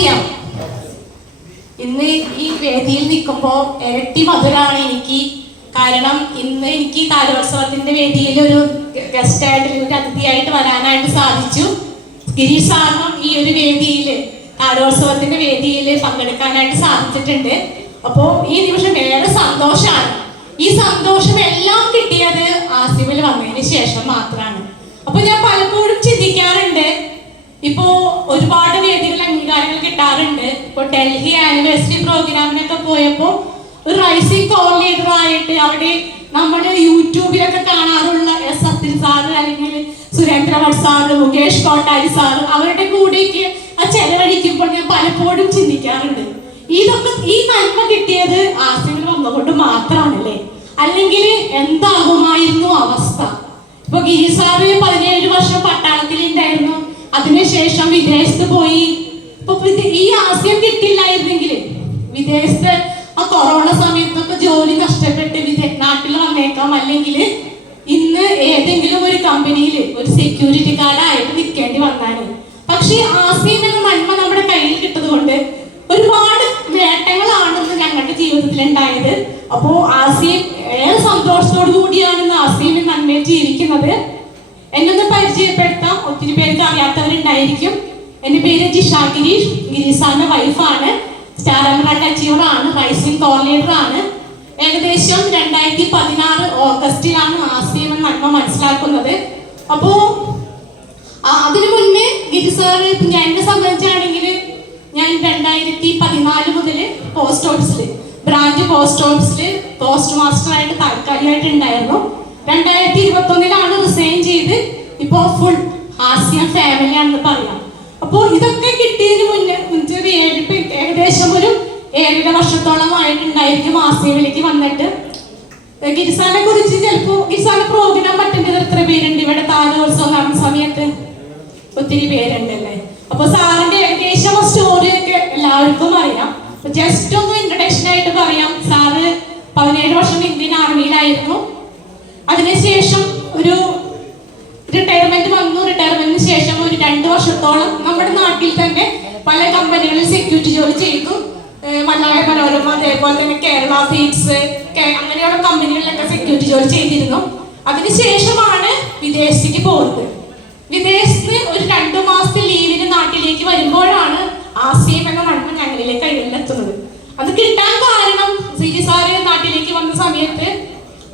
ആസ്യം, ഇന്ന് ഈ വേദിയിൽ നിൽക്കുമ്പോൾ ഇരട്ടി മധുരമാണ് എനിക്ക്. കാരണം ഇന്ന് എനിക്ക് താരോത്സവത്തിന്റെ വേദിയിൽ ഒരു ഗസ്റ്റായിട്ട്, ഒരു അതിഥിയായിട്ട് വരാനായിട്ട് സാധിച്ചു. ഗിരീഷ് സാറിനും ഈ ഒരു വേദിയിൽ, താരോത്സവത്തിന്റെ വേദിയിൽ പങ്കെടുക്കാനായിട്ട് സാധിച്ചിട്ടുണ്ട്. അപ്പോൾ ഈ നിമിഷം ഏറെ സന്തോഷമാണ്. ഈ സന്തോഷം എല്ലാം കിട്ടിയത് ആസിമിൽ വന്നതിന് ശേഷം മാത്രമാണ്. അപ്പൊ ഞാൻ പലപ്പോഴും ചിന്തിക്കാറുണ്ട്, ഇപ്പോ ഒരുപാട് വേദികൾ അംഗീകാരങ്ങൾ കിട്ടാറുണ്ട്. ഇപ്പൊ ഡൽഹി ആനിവേഴ്സറി പ്രോഗ്രാമിനൊക്കെ പോയപ്പോ ഒരു റൈസിംഗ് കോർ ലീഡർ ആയിട്ട് അവിടെ നമ്മുടെ യൂട്യൂബിലൊക്കെ കാണാറുള്ള എസ് സത്യൻ സാറ്, അല്ലെങ്കിൽ സുരേന്ദ്രഭട്ട് സാറ്, മുകേഷ് കോട്ടാരി സാറ്, അവരുടെ കൂടെയൊക്കെ ആ ചെലവഴിക്കുമ്പോൾ ഞാൻ പലപ്പോഴും ചിന്തിക്കാറുണ്ട്, ഇതൊക്കെ ഈ നന്മ കിട്ടിയത് ആസിമിൽ വന്നുകൊണ്ട് മാത്രമാണല്ലേ, അല്ലെങ്കിൽ എന്താകുമായിരുന്നു അവസ്ഥ. ഇപ്പൊ ഗിരീഷ് സാറ് 17 വർഷം പട്ടാളത്തിൽ ഉണ്ടായിരുന്നു, അതിനുശേഷം വിദേശത്ത് പോയി. ഇപ്പൊ ഈ ആസ്യം കിട്ടില്ലായിരുന്നെങ്കിൽ വിദേശത്ത് ആ കൊറോണ സമയത്തൊക്കെ ജോലി നഷ്ടപ്പെട്ട് നാട്ടിൽ വന്നേക്കാം, അല്ലെങ്കിൽ ഇന്ന് ഏതെങ്കിലും ഒരു കമ്പനിയിൽ ഒരു സെക്യൂരിറ്റി ഗാർഡായിട്ട് നിൽക്കേണ്ടി വന്നാണ്. പക്ഷെ ആസ്യം എന്ന നന്മ നമ്മുടെ കയ്യിൽ കിട്ടത് കൊണ്ട് ഒരുപാട് നേട്ടങ്ങളാണെന്ന് ഞങ്ങളുടെ ജീവിതത്തിൽ ഉണ്ടായത്. അപ്പോ ആസ്യം ഏറെ സന്തോഷത്തോടു കൂടിയാണ് ആസ്യം നന്മയിൽ ജീവിക്കുന്നത്. എന്നൊന്ന് പരിചയപ്പെടുത്താം, ഒത്തിരി പേർക്ക് അറിയാത്തവരുണ്ടായിരിക്കും. എൻ്റെ പേര് ജിഷ ഗിരീഷ്, ഗിരീസാറിന്റെ വൈഫാണ്, സ്റ്റാർ എമറൽഡ് അച്ചീവർ ആണ്, റൈസിംഗ് കോർ ലീഡർ ആണ്. ഏകദേശം 2016 ഓഗസ്റ്റിലാണ് ആസ്യം എന്ന നന്മ മനസ്സിലാക്കുന്നത്. അപ്പോ അതിനു മുന്നേ ഗിരിസാറ്, ഞാൻ എന്നെ സംബന്ധിച്ചാണെങ്കിൽ ഞാൻ 2014 മുതൽ പോസ്റ്റ് ഓഫീസിൽ, ബ്രാഞ്ച് പോസ്റ്റ് ഓഫീസിൽ പോസ്റ്റ് മാസ്റ്റർ ആയിട്ട് താൽക്കാലികമായിട്ട് ഉണ്ടായിരുന്നു. 2021 റിസൈൻ ചെയ്ത് ഇപ്പോ ഫുൾ ആസ്യം ഫാമിലി ആണെന്ന് പറയാം. അപ്പോൾ ഇതൊക്കെ കിട്ടിയതിന് മുന്നേ ഏകദേശം ഒരു 7.5 വർഷത്തോളമായിട്ടുണ്ടായിരിക്കും ആസ്യയിലേക്ക് വന്നിട്ട്. ഗിരിസാറിനെ കുറിച്ച് ചിലപ്പോൾ ഗിരിസാറിന്റെ പ്രോഗ്രാം പറ്റുന്നത് എത്ര പേരുണ്ട് ഇവിടെ? താരോത്സവം നടന്ന സമയത്ത് ഒത്തിരി പേരുണ്ടല്ലേ. അപ്പൊ സാറിന്റെ ഏകദേശം സ്റ്റോറിയൊക്കെ എല്ലാവർക്കും അറിയാം. ജസ്റ്റ് ഒന്ന് ഇൻട്രൊഡക്ഷൻ ആയിട്ട് പറയാം. സാറ് 17 വർഷം ഇന്ത്യൻ ആർമിയിലായിരുന്നു. അതിനുശേഷം ഒരു റിട്ടയർമെന്റ് വന്നു. റിട്ടയർമെന്റിന് ശേഷം ഒരു 2 വർഷത്തോളം നമ്മുടെ നാട്ടിൽ തന്നെ പല കമ്പനികളിൽ സെക്യൂരിറ്റി ജോലി ചെയ്തു. മലയാള മനോരമ, അതേപോലെ തന്നെ കേരള ഫീഡ്സ്, അങ്ങനെയുള്ള കമ്പനികളിലൊക്കെ സെക്യൂരിറ്റി ജോലി ചെയ്തിരുന്നു. അതിനുശേഷമാണ് വിദേശത്തേക്ക് പോകുന്നത്. വിദേശത്ത് ഒരു 2 മാസത്തെ ലീവിന് നാട്ടിലേക്ക് വരുമ്പോഴാണ് ആസ്യം എന്ന നന്മ ഞങ്ങളിലേക്ക് കയ്യിലെത്തുന്നത്. അത് കിട്ടാൻ കാരണം സിജി സാറ് നാട്ടിലേക്ക് വന്ന സമയത്ത്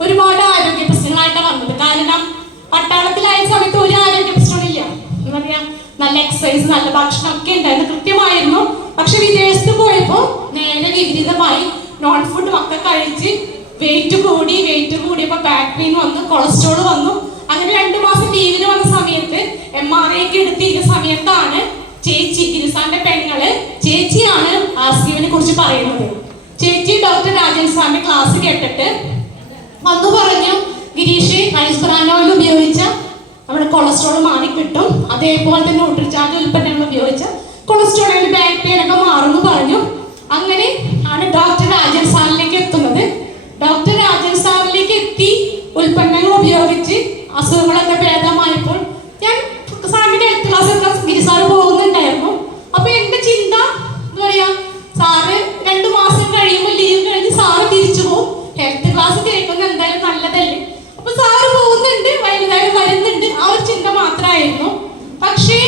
ഒരുപാട് ആരോഗ്യ പ്രശ്നങ്ങളായിട്ടാണ് വന്നത്. കാരണം പട്ടാളത്തിലായ സമയത്ത് ഒരു ആരോഗ്യ പ്രശ്നമില്ല, എന്താ പറയാ, നല്ല എക്സസൈസ്, നല്ല ഭക്ഷണം ഒക്കെ ഉണ്ടായിരുന്നു, കൃത്യമായിരുന്നു. പക്ഷെ വിദേശത്ത് പോയപ്പോ നേരെ വിപരീതമായി നോൺ ഫുഡ് ഒക്കെ കഴിച്ച് വെയിറ്റ് കൂടിയപ്പോ ബാക്ക് പെയിൻ വന്നു, കൊളസ്ട്രോൾ വന്നു. അങ്ങനെ 2 മാസം ലീവിന് വന്ന സമയത്ത് MRI ഒക്കെ എടുത്തിരിക്കുന്ന സമയത്താണ് ചേച്ചി, ഗിരിസാറിന്റെ പെങ്ങള് ചേച്ചിയാണ് ആസ്യവിനെ കുറിച്ച് പറയുന്നത്. ചേച്ചി ഡോക്ടർ രാജൻ സാറിന്റെ ക്ലാസ് കേട്ടിട്ട് വന്നു പറഞ്ഞു, ഗിരീഷ് റൈസ് ബ്രാൻ ഓയിൽ ഉപയോഗിച്ച നമ്മുടെ കൊളസ്ട്രോൾ മാറി കിട്ടും, അതേപോലെ തന്നെ ന്യൂട്രിചാർജ് ഉൽപ്പന്നങ്ങൾ ഉപയോഗിച്ച കൊളസ്ട്രോൾ, ബാക്ക് പെയിൻ ഒക്കെ മാറുമെന്ന് പറഞ്ഞു. അങ്ങനെ ആണ് ഡോക്ടർ രാജൻ സാറിലേക്ക് എത്തുന്നത്. ഡോക്ടർ രാജൻ സാറിലേക്ക് എത്തി ഉൽപ്പന്നങ്ങൾ ഉപയോഗിച്ച് അസുഖങ്ങളൊക്കെ ഭേദമായപ്പോൾ ഞാൻ സാറിന്റെ ഹെൽത്ത് ക്ലാസ് ഗിരിസാറ് പോകുന്നുണ്ടായിരുന്നു. അപ്പൊ എന്റെ ചിന്ത എന്താ പറയാ, സാറ് 2 മാസം കഴിയുമ്പോൾ ലീവ് കഴിഞ്ഞ് സാറ് തിരിച്ചു പോകും, ഹെൽത്ത് ക്ലാസ് കേൾക്കുന്നത് എന്തായാലും നല്ലതല്ലേ, അപ്പൊ സാറ് പോകുന്നുണ്ട്, വൈകുന്നേരം വരുന്നുണ്ട്, ആ ഒരു ചിന്ത മാത്രമായിരുന്നു. പക്ഷേ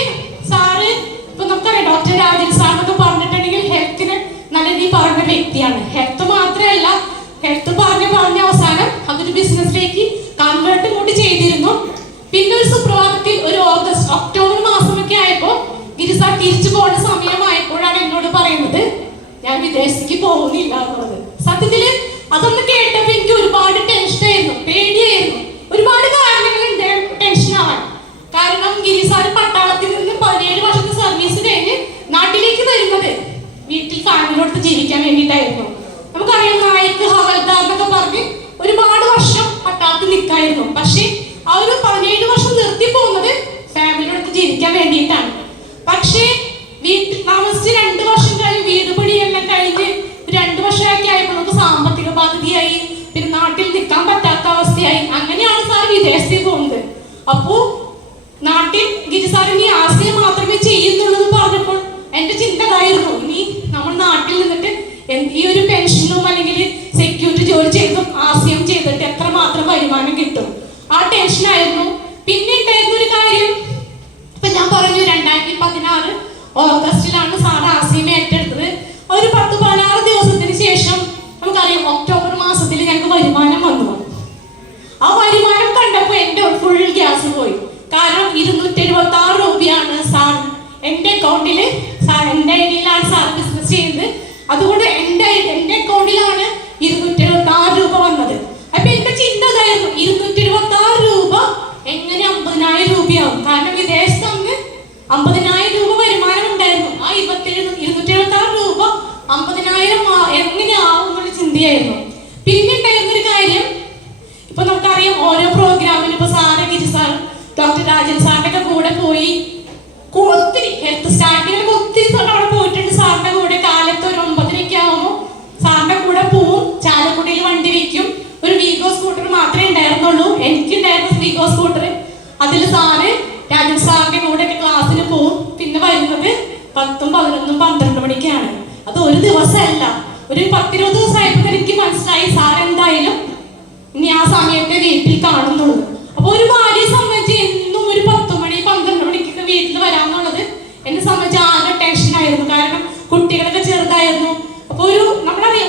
സാറ് ഇപ്പൊ നമുക്കറിയാം, ഡോക്ടർ രാജൻ സാർ എന്നൊക്കെ പറഞ്ഞിട്ടുണ്ടെങ്കിൽ ഹെൽത്തിന് നല്ല രീതിയിൽ പറഞ്ഞ വ്യക്തിയാണ്. ഹെൽത്ത് മാത്രമല്ല, ഹെൽത്ത് പറഞ്ഞ അവസാനം അതൊരു ബിസിനസ്സിലേക്ക് കൺവേർട്ട് കൂടി ചെയ്തിരുന്നു. പിന്നെ ഒരു സുപ്രഭാതത്തിൽ ഒരു ഒക്ടോബർ മാസമൊക്കെ ആയപ്പോ ഗിരിസാർ തിരിച്ചു പോകുന്ന സമയമായപ്പോഴാണ് എന്നോട് പറയുന്നത്, ഞാൻ വിദേശത്തേക്ക് പോകുന്നില്ല എന്നുള്ളത്. സത്യത്തില് അതൊന്ന് കേട്ടപ്പോ എനിക്ക് ഒരുപാട് ടെൻഷനായിരുന്നു, പേടിയായിരുന്നു. ഒരുപാട് കാരണങ്ങളുണ്ട് ടെൻഷൻ ആവാൻ. കാരണം ഗിരിസാർ പട്ടാളത്തിൽ നിന്ന് 17 വർഷത്തെ സർവീസ് കഴിഞ്ഞ് നാട്ടിലേക്ക് വരുന്നത് വീട്ടിൽ ഫാമിലിയോടത്ത് ജീവിക്കാൻ വേണ്ടിയിട്ടായിരുന്നു. നമുക്കറിയാം, നായിക്, ഹവൽദാർ എന്നൊക്കെ പറഞ്ഞ് ഒരുപാട് വർഷം പട്ടാളത്തിൽ നിൽക്കായിരുന്നു. പക്ഷെ ആ ഒരു 17 വർഷം നിർത്തി പോകുന്നത് ഫാമിലിയോടത്ത് ജീവിക്കാൻ വേണ്ടിയിട്ടാണ്. പക്ഷേ വീട്ടിൽ താമസിച്ച് 2 വർഷം കഴിഞ്ഞ് വീട് പണിയെല്ലാം കഴിഞ്ഞ് 2 വർഷമൊക്കെ ആയപ്പോൾ നമുക്ക് സാമ്പത്തിക ബാധ്യതയായി, പിന്നെ നാട്ടിൽ നിൽക്കാൻ പറ്റാത്ത അവസ്ഥയായി. അങ്ങനെയാണ് സാർ വിദേശത്തേക്ക് പോകുന്നത്. അപ്പോ നാട്ടിൽ ഗിരിസാറിന് ആസ്യം മാത്രമേ ചെയ്യുന്നുള്ളൂ പറഞ്ഞപ്പോൾ എന്റെ ചിന്തകായിരുന്നു, ഈ ഒരു പെൻഷനും അല്ലെങ്കിൽ സെക്യൂരിറ്റി ജോലി ചെയ്തും ആസ്യം ചെയ്തിട്ട് എത്രമാത്രം വരുമാനം കിട്ടും, ആ ടെൻഷനായിരുന്നു. പിന്നെ ഉണ്ടായിരുന്ന ഒരു കാര്യം, ഇപ്പൊ ഞാൻ പറഞ്ഞു 2016 ഓഗസ്റ്റിലാണ് സാർ ആസ്യം ഏറ്റെടുത്തത്. ഒരു 10-16 ദിവസത്തിന് ശേഷം നമുക്കറിയാം ഒക്ടോബർ മാസത്തിൽ ഞങ്ങൾക്ക് വരുമാനം വന്നു. ആ വരുമാനം കണ്ടപ്പോൾ എൻ്റെ ഫുൾ ഗ്യാസ് പോയി. കാരണം 276 രൂപയാണ് സാർ എൻ്റെ അക്കൗണ്ടിൽ, എൻ്റെ ഐഡിയിലാണ് സാർ ബിസിനസ് ചെയ്യുന്നത്. അതുകൊണ്ട് എൻ്റെ അക്കൗണ്ടിലാണ് 276 രൂപ വന്നത്. അപ്പൊ എന്റെ ചിന്ത ഇതായിരുന്നു, 276 രൂപ എങ്ങനെ 50,000 രൂപയാവും? കാരണം വിദേശത്ത് അന്ന് 50,000 രൂപ വരുമാനം ഉണ്ടായിരുന്നു. ആ 276 രൂപ 50,000 എങ്ങനെയാവും എന്നുള്ള ചിന്തയായിരുന്നു. പിന്നെ ഉണ്ടായിരുന്നൊരു കാര്യം, ഇപ്പൊ നമുക്കറിയാം ഓരോ പ്രോഗ്രാമിനും ഇപ്പൊ സാറ് ഗിരി സാർ ഡോക്ടർ രാജൻ സാറിന്റെ ഒക്കെ കൂടെ പോയി ഒത്തിരി ഹെൽത്ത് സ്റ്റാർട്ടിങ്ങിലൊക്കെ ഒത്തിരി അവിടെ പോയിട്ടുണ്ട്. സാറിന്റെ കൂടെ കാലത്ത് ഒരു 9:30 ആകുമ്പോൾ സാറിന്റെ കൂടെ പോവും. ചാലക്കുടിയിൽ വണ്ടി വയ്ക്കും. ഒരു വീഗോ സ്കൂട്ടർ മാത്രമേ ഉണ്ടായിരുന്നുള്ളൂ, എനിക്കുണ്ടായിരുന്ന വീഗോ സ്കൂട്ടർ. അതിൽ സാറ് രാജൻ സാറിന്റെ കൂടെ ഒക്കെ ക്ലാസ്സിന് പോവും. പിന്നെ വരുന്നത് 10, 11, 12 മണിക്കാണ്. അത് ഒരു ദിവസമല്ല, ഒരു 10-20 ദിവസമായപ്പോൾ എനിക്ക് മനസ്സിലായി സാർ എന്തായാലും ഇനി ആ സമയത്തെ വീട്ടിൽ കാണുന്നുള്ളൂ. അപ്പൊ ഒരു ഭാര്യയെ സംബന്ധിച്ച് എന്നും ഒരു 10 മണി 12 മണിക്കൊക്കെ വീട്ടിൽ വരാന്നുള്ളത് എന്നെ സംബന്ധിച്ച് ആകെ ടെൻഷനായിരുന്നു. കാരണം കുട്ടികളൊക്കെ ചെറുതായിരുന്നു. അപ്പൊ ഒരു നമ്മളറിയാം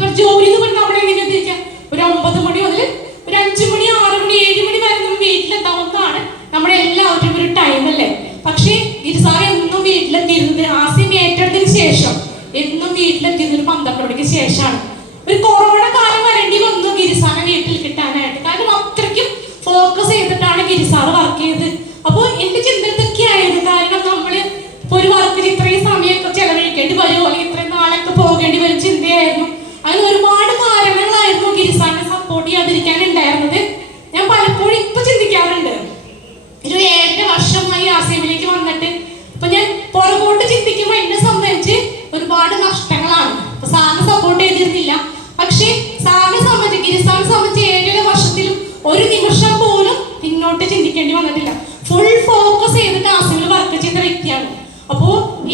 ഒരു ജോലി എന്ന് പറഞ്ഞാൽ നമ്മളെങ്ങനെ ഉദ്ദേശിക്കാം, ഒരു 9 മണി മുതൽ ഒരു 5 മണി 6 മണി 7 മണി വരെ നമ്മൾ വീട്ടിലെത്താവുന്നതാണ് നമ്മുടെ എല്ലാവരും ഒരു ടൈം അല്ലേ. പക്ഷേ ഗിരിസാർ എന്നും വീട്ടിലെത്തിയിരുന്നത് ആസ്യം ഏറ്റെടുത്തതിന് ശേഷം എന്നും വീട്ടിലെത്തിയിരുന്നത് ഒരു 12 മണിക്ക് ശേഷമാണ്. ഒരു കൊറോണ കാലം വരേണ്ടി വന്നു ഗിരിസാറിനെ വീട്ടിൽ കിട്ടാനായിട്ട്. കാരണം അത്രയ്ക്കും ഫോക്കസ് ചെയ്തിട്ടാണ് ഗിരിസാർ വർക്ക് ചെയ്തത്. അപ്പോൾ എന്റെ ചിന്ത ഇതൊക്കെയായിരുന്നു. കാരണം നമ്മള് ഇപ്പൊ ഒരു വർക്കിൽ ഇത്രയും സമയമൊക്കെ ചെലവഴിക്കേണ്ടി വരുമോ, അല്ലെങ്കിൽ ഇത്രയും നാളൊക്കെ പോകേണ്ടി വരും ചിന്തയായിരുന്നു. അങ്ങനെ ഒരുപാട് കാരണങ്ങളായിരുന്നു ഗിരിസാറിനെ സപ്പോർട്ട് ചെയ്യാതിരിക്കാൻ ഉണ്ടായിരുന്നത്. ഞാൻ പലപ്പോഴും ഇപ്പൊ ചിന്തിക്കാറുണ്ട്, ഒരു 7 വർഷമായി ആസ്യമിലേക്ക് വന്നിട്ട് ഇപ്പൊ ഞാൻ പുറകോട്ട് ചിന്തിക്കുമ്പോൾ എന്നെ സംബന്ധിച്ച് ഒരുപാട് നഷ്ടങ്ങളാണ്. അപ്പൊ സാറിന് സപ്പോർട്ട് ചെയ്തിരുന്നില്ല. പക്ഷെ സാറിനെ സംബന്ധിച്ച് ഗിരിസാറിനെ സംബന്ധിച്ച് 7 വർഷത്തിലും ഒരു നിമിഷം പോലും പിന്നോട്ട് ചിന്തിക്കേണ്ടി വന്നിട്ടില്ല. ഫുൾ ഫോക്കസ് ചെയ്തിട്ട് ആസ്യമിൽ വർക്ക് ചെയ്ത വ്യക്തിയാണ്. അപ്പോ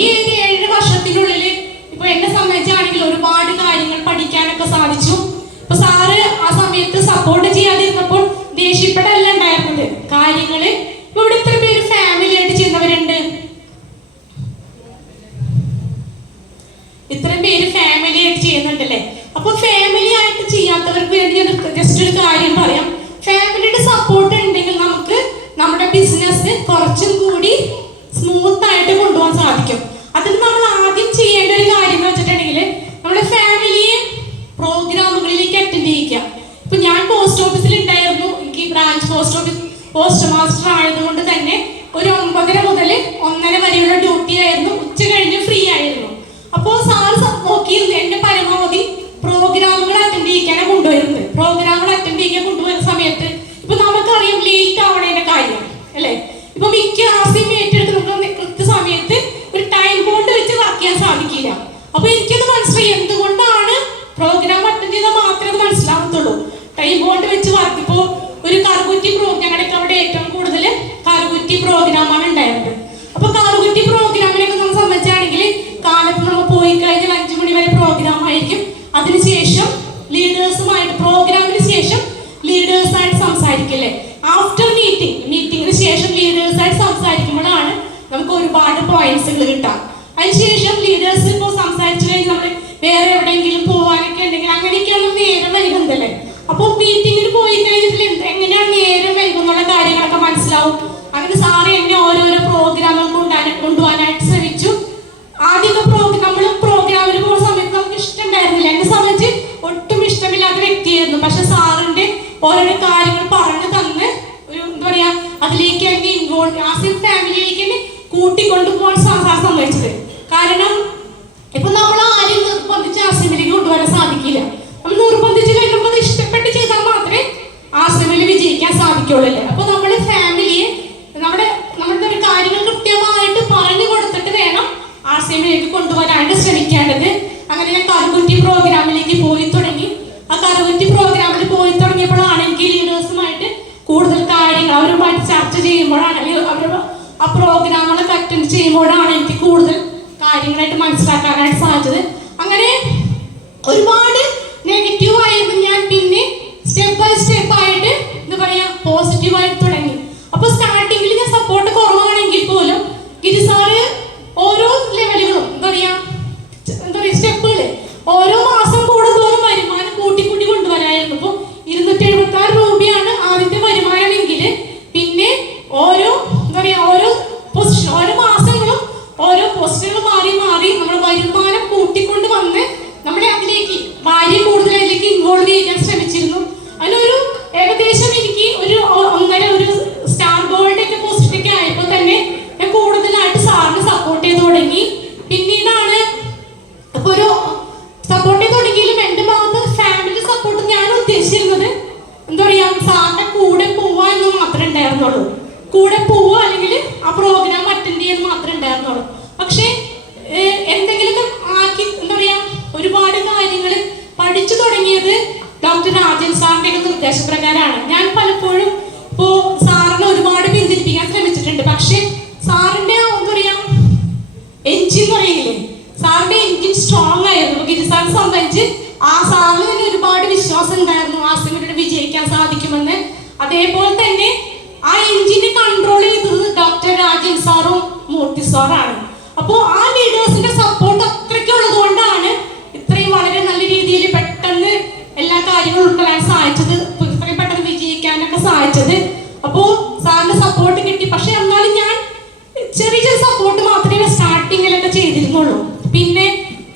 ഈ 7 വർഷത്തിനുള്ളിൽ ഇപ്പൊ എന്നെ സംബന്ധിച്ചാണെങ്കിൽ ഒരുപാട് കാര്യങ്ങൾ പഠിക്കാനൊക്കെ സാധിച്ചു. ഇപ്പൊ സാറ് ആ സമയത്ത് സപ്പോർട്ട് ചെയ്യാതിരുന്നപ്പോൾ ദേഷ്യപ്പെടല്ല ഉണ്ടായിരുന്നത് കാര്യങ്ങള്. ഇപ്പൊ ഇവിടെ ഇത്ര പേര് ഫാമിലി ആയിട്ട് ചെയ്യുന്നവരുണ്ട്, ഇത്രയും പേര് ഫാമിലി ആയിട്ട് ചെയ്യുന്നുണ്ടല്ലേ. അപ്പൊ ഫാമിലി ആയിട്ട് ചെയ്യാത്തവർക്ക് വേണ്ടി ജസ്റ്റ് ഒരു കാര്യം പറയാം. ഫാമിലിയുടെ സപ്പോർട്ട് ഉണ്ടെങ്കിൽ നമുക്ക് നമ്മുടെ ബിസിനസ് കുറച്ചും കൂടി സ്മൂത്ത് ആയിട്ട് കൊണ്ടുപോകാൻ സാധിക്കും. അതിന് നമ്മൾ ആദ്യം ചെയ്യേണ്ട ഒരു കാര്യം എന്ന് വെച്ചിട്ടുണ്ടെങ്കിൽ നമ്മുടെ ഫാമിലിയെ പ്രോഗ്രാമുകളിലേക്ക് അറ്റൻഡ് ചെയ്യിക്കുക. ഇപ്പൊ ഞാൻ പോസ്റ്റ് ഓഫീസിൽ ഉണ്ടായിരുന്നു. എനിക്ക് ബ്രാഞ്ച് പോസ്റ്റ് മാസ്റ്റർ ആയതുകൊണ്ട് തന്നെ ഒരു 9:30 മുതൽ 1:30 വരെയുള്ള ഡ്യൂട്ടി ആയിരുന്നു. ഉച്ച കഴിഞ്ഞ് ഫ്രീ ആയിരുന്നു. അപ്പോൾ സാർ നോക്കിയിരുന്നു എന്റെ പരമാവധി പ്രോഗ്രാമുകൾ അറ്റൻഡ് ചെയ്യിക്കാനാണ് കൊണ്ടുവരുന്നത്. പ്രോഗ്രാമുകൾ അറ്റൻഡ് ചെയ്യാൻ കൊണ്ടുവരുന്ന സമയത്ത് ഇപ്പൊ നമുക്കറിയാം ലേറ്റ് ആവണേന്റെ കാര്യം അല്ലെ. ഇപ്പൊ മിക്ക ആസ്യം ഏറ്റെടുക്കുന്ന കൃത്യസമയത്ത് ഒരു ടൈം ബോണ്ട് വെച്ച് വർക്ക് ചെയ്യാൻ സാധിക്കില്ല. അപ്പൊ എനിക്കത് മനസ്സിലായി എന്തുകൊണ്ടാണ് പ്രോഗ്രാം അറ്റൻഡ് ചെയ്താൽ മാത്രമേ അത് മനസ്സിലാവത്തുള്ളൂ. ടൈം ബോണ്ട് വെച്ച് വർക്ക്, ഇപ്പോ ഒരു കാറുകുറ്റി ഞങ്ങളുടെ അവിടെ ഏറ്റവും കൂടുതൽ കാറുകുറ്റി പ്രോഗ്രാമാണ് ഉണ്ടായിരുന്നത്. അപ്പൊ കാറുകുറ്റി പ്രോഗ്രാമിനൊക്കെ നമ്മൾ സംബന്ധിച്ചാണെങ്കിൽ കാലത്ത് നമ്മൾ പോയി കഴിഞ്ഞാൽ 5 മണി വരെ പ്രോഗ്രാം ആയിരിക്കും. അതിനുശേഷം ലീഡേഴ്സുമായിട്ട് പ്രോഗ്രാമിന് ശേഷം ലീഡേഴ്സായിട്ട് സംസാരിക്കില്ലേ. ആഫ്റ്റർ മീറ്റിംഗിന് ശേഷം ലീഡേഴ്സായിട്ട് സംസാരിക്കുമ്പോഴാണ് നമുക്ക് ഒരുപാട് പോയിന്റ്സുകൾ കിട്ടാം. അതിനുശേഷം ലീഡേഴ്സ് ഇപ്പോൾ സംസാരിച്ചു കഴിഞ്ഞാൽ നമ്മൾ വേറെ എവിടെയെങ്കിലും പോകാനൊക്കെ ഉണ്ടെങ്കിൽ അങ്ങനെയൊക്കെയാണ് നേരം വൈകുന്നതല്ലേ. അപ്പോൾ മീറ്റിങ്ങിന് പോയി കഴിഞ്ഞിട്ട് എങ്ങനെയാണ് നേരം വൈകുന്നുള്ള കാര്യങ്ങളൊക്കെ മനസ്സിലാവും. അങ്ങനെ സാറ് എന്നെ ഓരോരോ പ്രോഗ്രാമുകൾ കൊണ്ടുപോകാനായിട്ട് ശ്രമിച്ചു. ആദ്യമൊക്കെ നമ്മൾ പ്രോഗ്രാമിന് പോകുന്ന സമയത്ത് നമുക്ക് ഇഷ്ടമുണ്ടായിരുന്നില്ല. എന്നെ സംബന്ധിച്ച് ഒട്ടും ഇഷ്ടമില്ലാത്ത വ്യക്തിയായിരുന്നു. പക്ഷെ സാറിന്റെ ഓരോരോ കാര്യങ്ങൾ പറഞ്ഞു തന്ന് ഒരു എന്താ പറയാ അതിലേക്ക് എന്നെ ഇൻവോൾവ് ആസ്യം ഫാമിലിയിലേക്ക് എന്നെ കൂട്ടിക്കൊണ്ടുപോകാൻ സാർ സംഭവിച്ചത്. കാരണം ഇപ്പൊ നമ്മൾ ആരും നിർബന്ധിച്ച് ആസ്യമിലേക്ക് കൊണ്ടുവരാൻ സാധിക്കില്ല. നമ്മൾ നിർബന്ധിച്ച് കഴിഞ്ഞാൽ നമുക്ക് ഇഷ്ടപ്പെട്ട് ചെയ്താൽ മാത്രമേ ആസ്യമിൽ വിജയിക്കാൻ സാധിക്കുള്ളൂ അല്ലേ. അപ്പൊ നമ്മുടെ ഫാമിലിയെ നമ്മുടെ ഒരു കാര്യങ്ങൾ കൃത്യമായിട്ട് പറഞ്ഞു കൊടുത്തിട്ട് വേണം ആസ്യമിലേക്ക് കൊണ്ടുവരാനായിട്ട് ശ്രമിക്കേണ്ടത്. അങ്ങനെ ഞാൻ കാറുകുറ്റി പ്രോഗ്രാമിലേക്ക് പോയി തുടങ്ങി. ആ കാറുകുറ്റി പ്രോഗ്രാമിൽ പോയി തുടങ്ങിയപ്പോഴാണ് എനിക്ക് ലീഡേഴ്സുമായിട്ട് കൂടുതൽ കാര്യങ്ങൾ അവരുമായിട്ട് ചർച്ച ചെയ്യുമ്പോഴാണ്, അവർ ആ പ്രോഗ്രാമുകളൊക്കെ അറ്റൻഡ് ചെയ്യുമ്പോഴാണ് എനിക്ക് കൂടുതൽ കാര്യങ്ങളായിട്ട് മനസ്സിലാക്കാനായിട്ട് സാധിച്ചത്. അങ്ങനെ ഒരുപാട് നെഗറ്റീവ് ആയിരുന്നു. ഞാൻ പിന്നെ സ്റ്റെപ്പ് ബൈ സ്റ്റെപ്പ് ആയിട്ട് എന്താ പറയാ പോസിറ്റീവായിട്ട് തുടങ്ങി. അപ്പൊ സ്റ്റാർട്ടിങ്ങിൽ ഞാൻ സപ്പോർട്ട് കുറവാണെങ്കിൽ പോലും ഗിരി സാറ് ഓരോ ലെവലുകളും എന്താ പറയാ സ്റ്റെപ്പുകള് ഓരോ മാസം കൂടുന്തോറും വരുമാനം കൂട്ടി കൊണ്ടുവരായിരുന്നു. ഇപ്പൊ 276 രൂപയാണ് ആദ്യത്തെ വരുമാനമെങ്കിൽ പിന്നെ ഓരോ എന്താ പറയാ ഓരോ പൊസിഷൻ ഓരോ മാസങ്ങളും ഓരോ പൊസിഷനുകൾ മാറി മാറി നമ്മുടെ വരുമാനം കൂട്ടിക്കൊണ്ട് വന്ന് നമ്മളെ അതിലേക്ക് ഭാര്യ കൂടുതൽ അതിലേക്ക് ഇൻവോൾവ് ചെയ്യാൻ ശ്രമിച്ചിരുന്നു. അതിനൊരു ഏകദേശം എനിക്ക് ഒരു 1.5 ഒരു സ്റ്റാർ ഗോൾഡ് ഒക്കെ പൊസിഷനൊക്കെ ആയപ്പോൾ തന്നെ ഞാൻ കൂടുതലായിട്ട് സാറിന് സപ്പോർട്ട് ചെയ്ത് തുടങ്ങി. പിന്നീടാണ് അപ്പൊ ഒരു സപ്പോർട്ട് ചെയ്ത് തുടങ്ങിയാലും എൻ്റെ ഭാഗത്ത് ഫാമിലി സപ്പോർട്ട് ഞാൻ ഉദ്ദേശിച്ചിരുന്നത് എന്താ പറയാ സാറിന്റെ കൂടെ പോവാ എന്ന് മാത്രമേ ഉണ്ടായിരുന്നുള്ളൂ. കൂടെ പോവുക അല്ലെങ്കിൽ ആ പ്രോഗ്രാം അറ്റൻഡ് ചെയ്യാൻ മാത്രമേ ഉണ്ടായിരുന്നുള്ളൂ. പക്ഷെ എന്തെങ്കിലും ആക്കി എന്താ പറയാ ഒരുപാട് കാര്യങ്ങൾ പഠിച്ചു തുടങ്ങിയത് ഡോക്ടർ രാജൻ സാറിന്റെ നിർദ്ദേശപ്രകാരമാണ്. ഞാൻ പലപ്പോഴും ഇപ്പോ സാറിനെ ഒരുപാട് പിന്തിരിപ്പിക്കാൻ ശ്രമിച്ചിട്ടുണ്ട്. പക്ഷെ സാറിന്റെ എന്താ പറയാ എൻജിൻ പറയില്ലേ, സാറിന്റെ എൻജിൻ സ്ട്രോങ് ആയിരുന്നു. ഗിരി സാറിനെ സംബന്ധിച്ച് ആ സാറിന് തന്നെ ഒരുപാട് വിശ്വാസം ഉണ്ടായിരുന്നു ആ സിനിമയുടെ വിജയിക്കാൻ സാധിക്കുമെന്ന്. അതേപോലെ തന്നെ ആ എൻജിനെ കൺട്രോൾ ചെയ്തത് ഡോക്ടർ രാജൻ സാറും മൂർത്തി സാറാണ്. അപ്പോ ആ ലീഡേഴ്സിന്റെ സപ്പോർട്ട് അത്രയ്ക്കുള്ളത് കൊണ്ടാണ് ഇത്രയും വളരെ നല്ല രീതിയിൽ പെട്ടെന്ന് എല്ലാ കാര്യങ്ങളും ഉൾക്കൊള്ളാൻ സാധിച്ചത്, ഇത്രയും പെട്ടെന്ന് വിജയിക്കാനൊക്കെ സാധിച്ചത്. അപ്പോ സാറിന്റെ സപ്പോർട്ട് കിട്ടി. പക്ഷെ എന്നാലും ഞാൻ ചെറിയ ചെറിയ സപ്പോർട്ട് മാത്രമേ സ്റ്റാർട്ടിങ്ങിലൊക്കെ ചെയ്തിരുന്നുള്ളൂ. പിന്നെ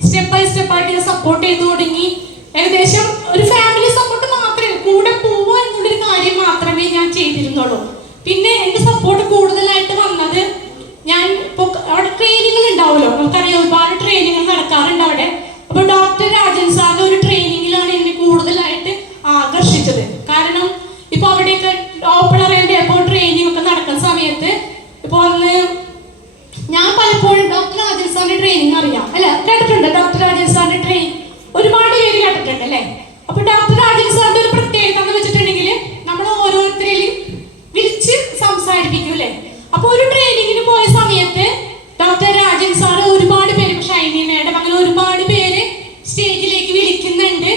സ്റ്റെപ്പ് ബൈ സ്റ്റെപ്പ് ആയിട്ട് ഞാൻ സപ്പോർട്ട് ചെയ്തു തുടങ്ങി. ഏകദേശം ഒരു ഫാമിലി സപ്പോർട്ട് മാത്രമേ കൂടെ പോവുക എന്നുള്ളൊരു കാര്യം മാത്രമേ ഞാൻ ചെയ്തിരുന്നുള്ളൂ. പിന്നെ എന്റെ സപ്പോർട്ട് കൂടുതലായിട്ട് വന്നത് ഞാൻ ഇപ്പോൾ അവിടെ ട്രെയിനിങ്ങൾ ഉണ്ടാവുമല്ലോ, നമുക്കറിയാം ഒരുപാട് ട്രെയിനിങ്ങൾ നടക്കാറുണ്ട് അവിടെ. അപ്പൊ ഡോക്ടർ രാജൻ സാറിന്റെ ഒരു ട്രെയിനിങ്ങിലാണ് എന്നെ കൂടുതലായിട്ട് ആകർഷിച്ചത്. കാരണം ഇപ്പൊ അവിടെയൊക്കെ ഓപ്പണറിന്റെ ഇപ്പോൾ ട്രെയിനിങ് ഒക്കെ നടക്കുന്ന സമയത്ത് ഇപ്പൊ അന്ന് ഞാൻ പലപ്പോഴും ഡോക്ടർ രാജൻ സാറിന്റെ ട്രെയിനിങ് അറിയാം അല്ലെ, കേട്ടിട്ടുണ്ട് ഡോക്ടർ രാജൻ സാറിന്റെ ട്രെയിൻ ഒരുപാട് പേര് കേട്ടിട്ടുണ്ട് അല്ലെ. അപ്പൊ ഡോക്ടർ രാജൻ സാറിന്റെ ഒരു പ്രത്യേകത എന്ന് വെച്ചിട്ടുണ്ടെങ്കിൽ നമ്മൾ ഓരോരുത്തരെയും വിളിച്ച് സംസാരിപ്പിക്കൂലേ. അപ്പൊ ഒരു ട്രെയിനിങ്ങിന് പോയ സമയത്ത് ഡോക്ടർ രാജൻ സാറ് ഒരുപാട് പേര്, ഷൈനി മാഡം അങ്ങനെ ഒരുപാട് പേര് സ്റ്റേജിലേക്ക് വിളിക്കുന്നുണ്ട്.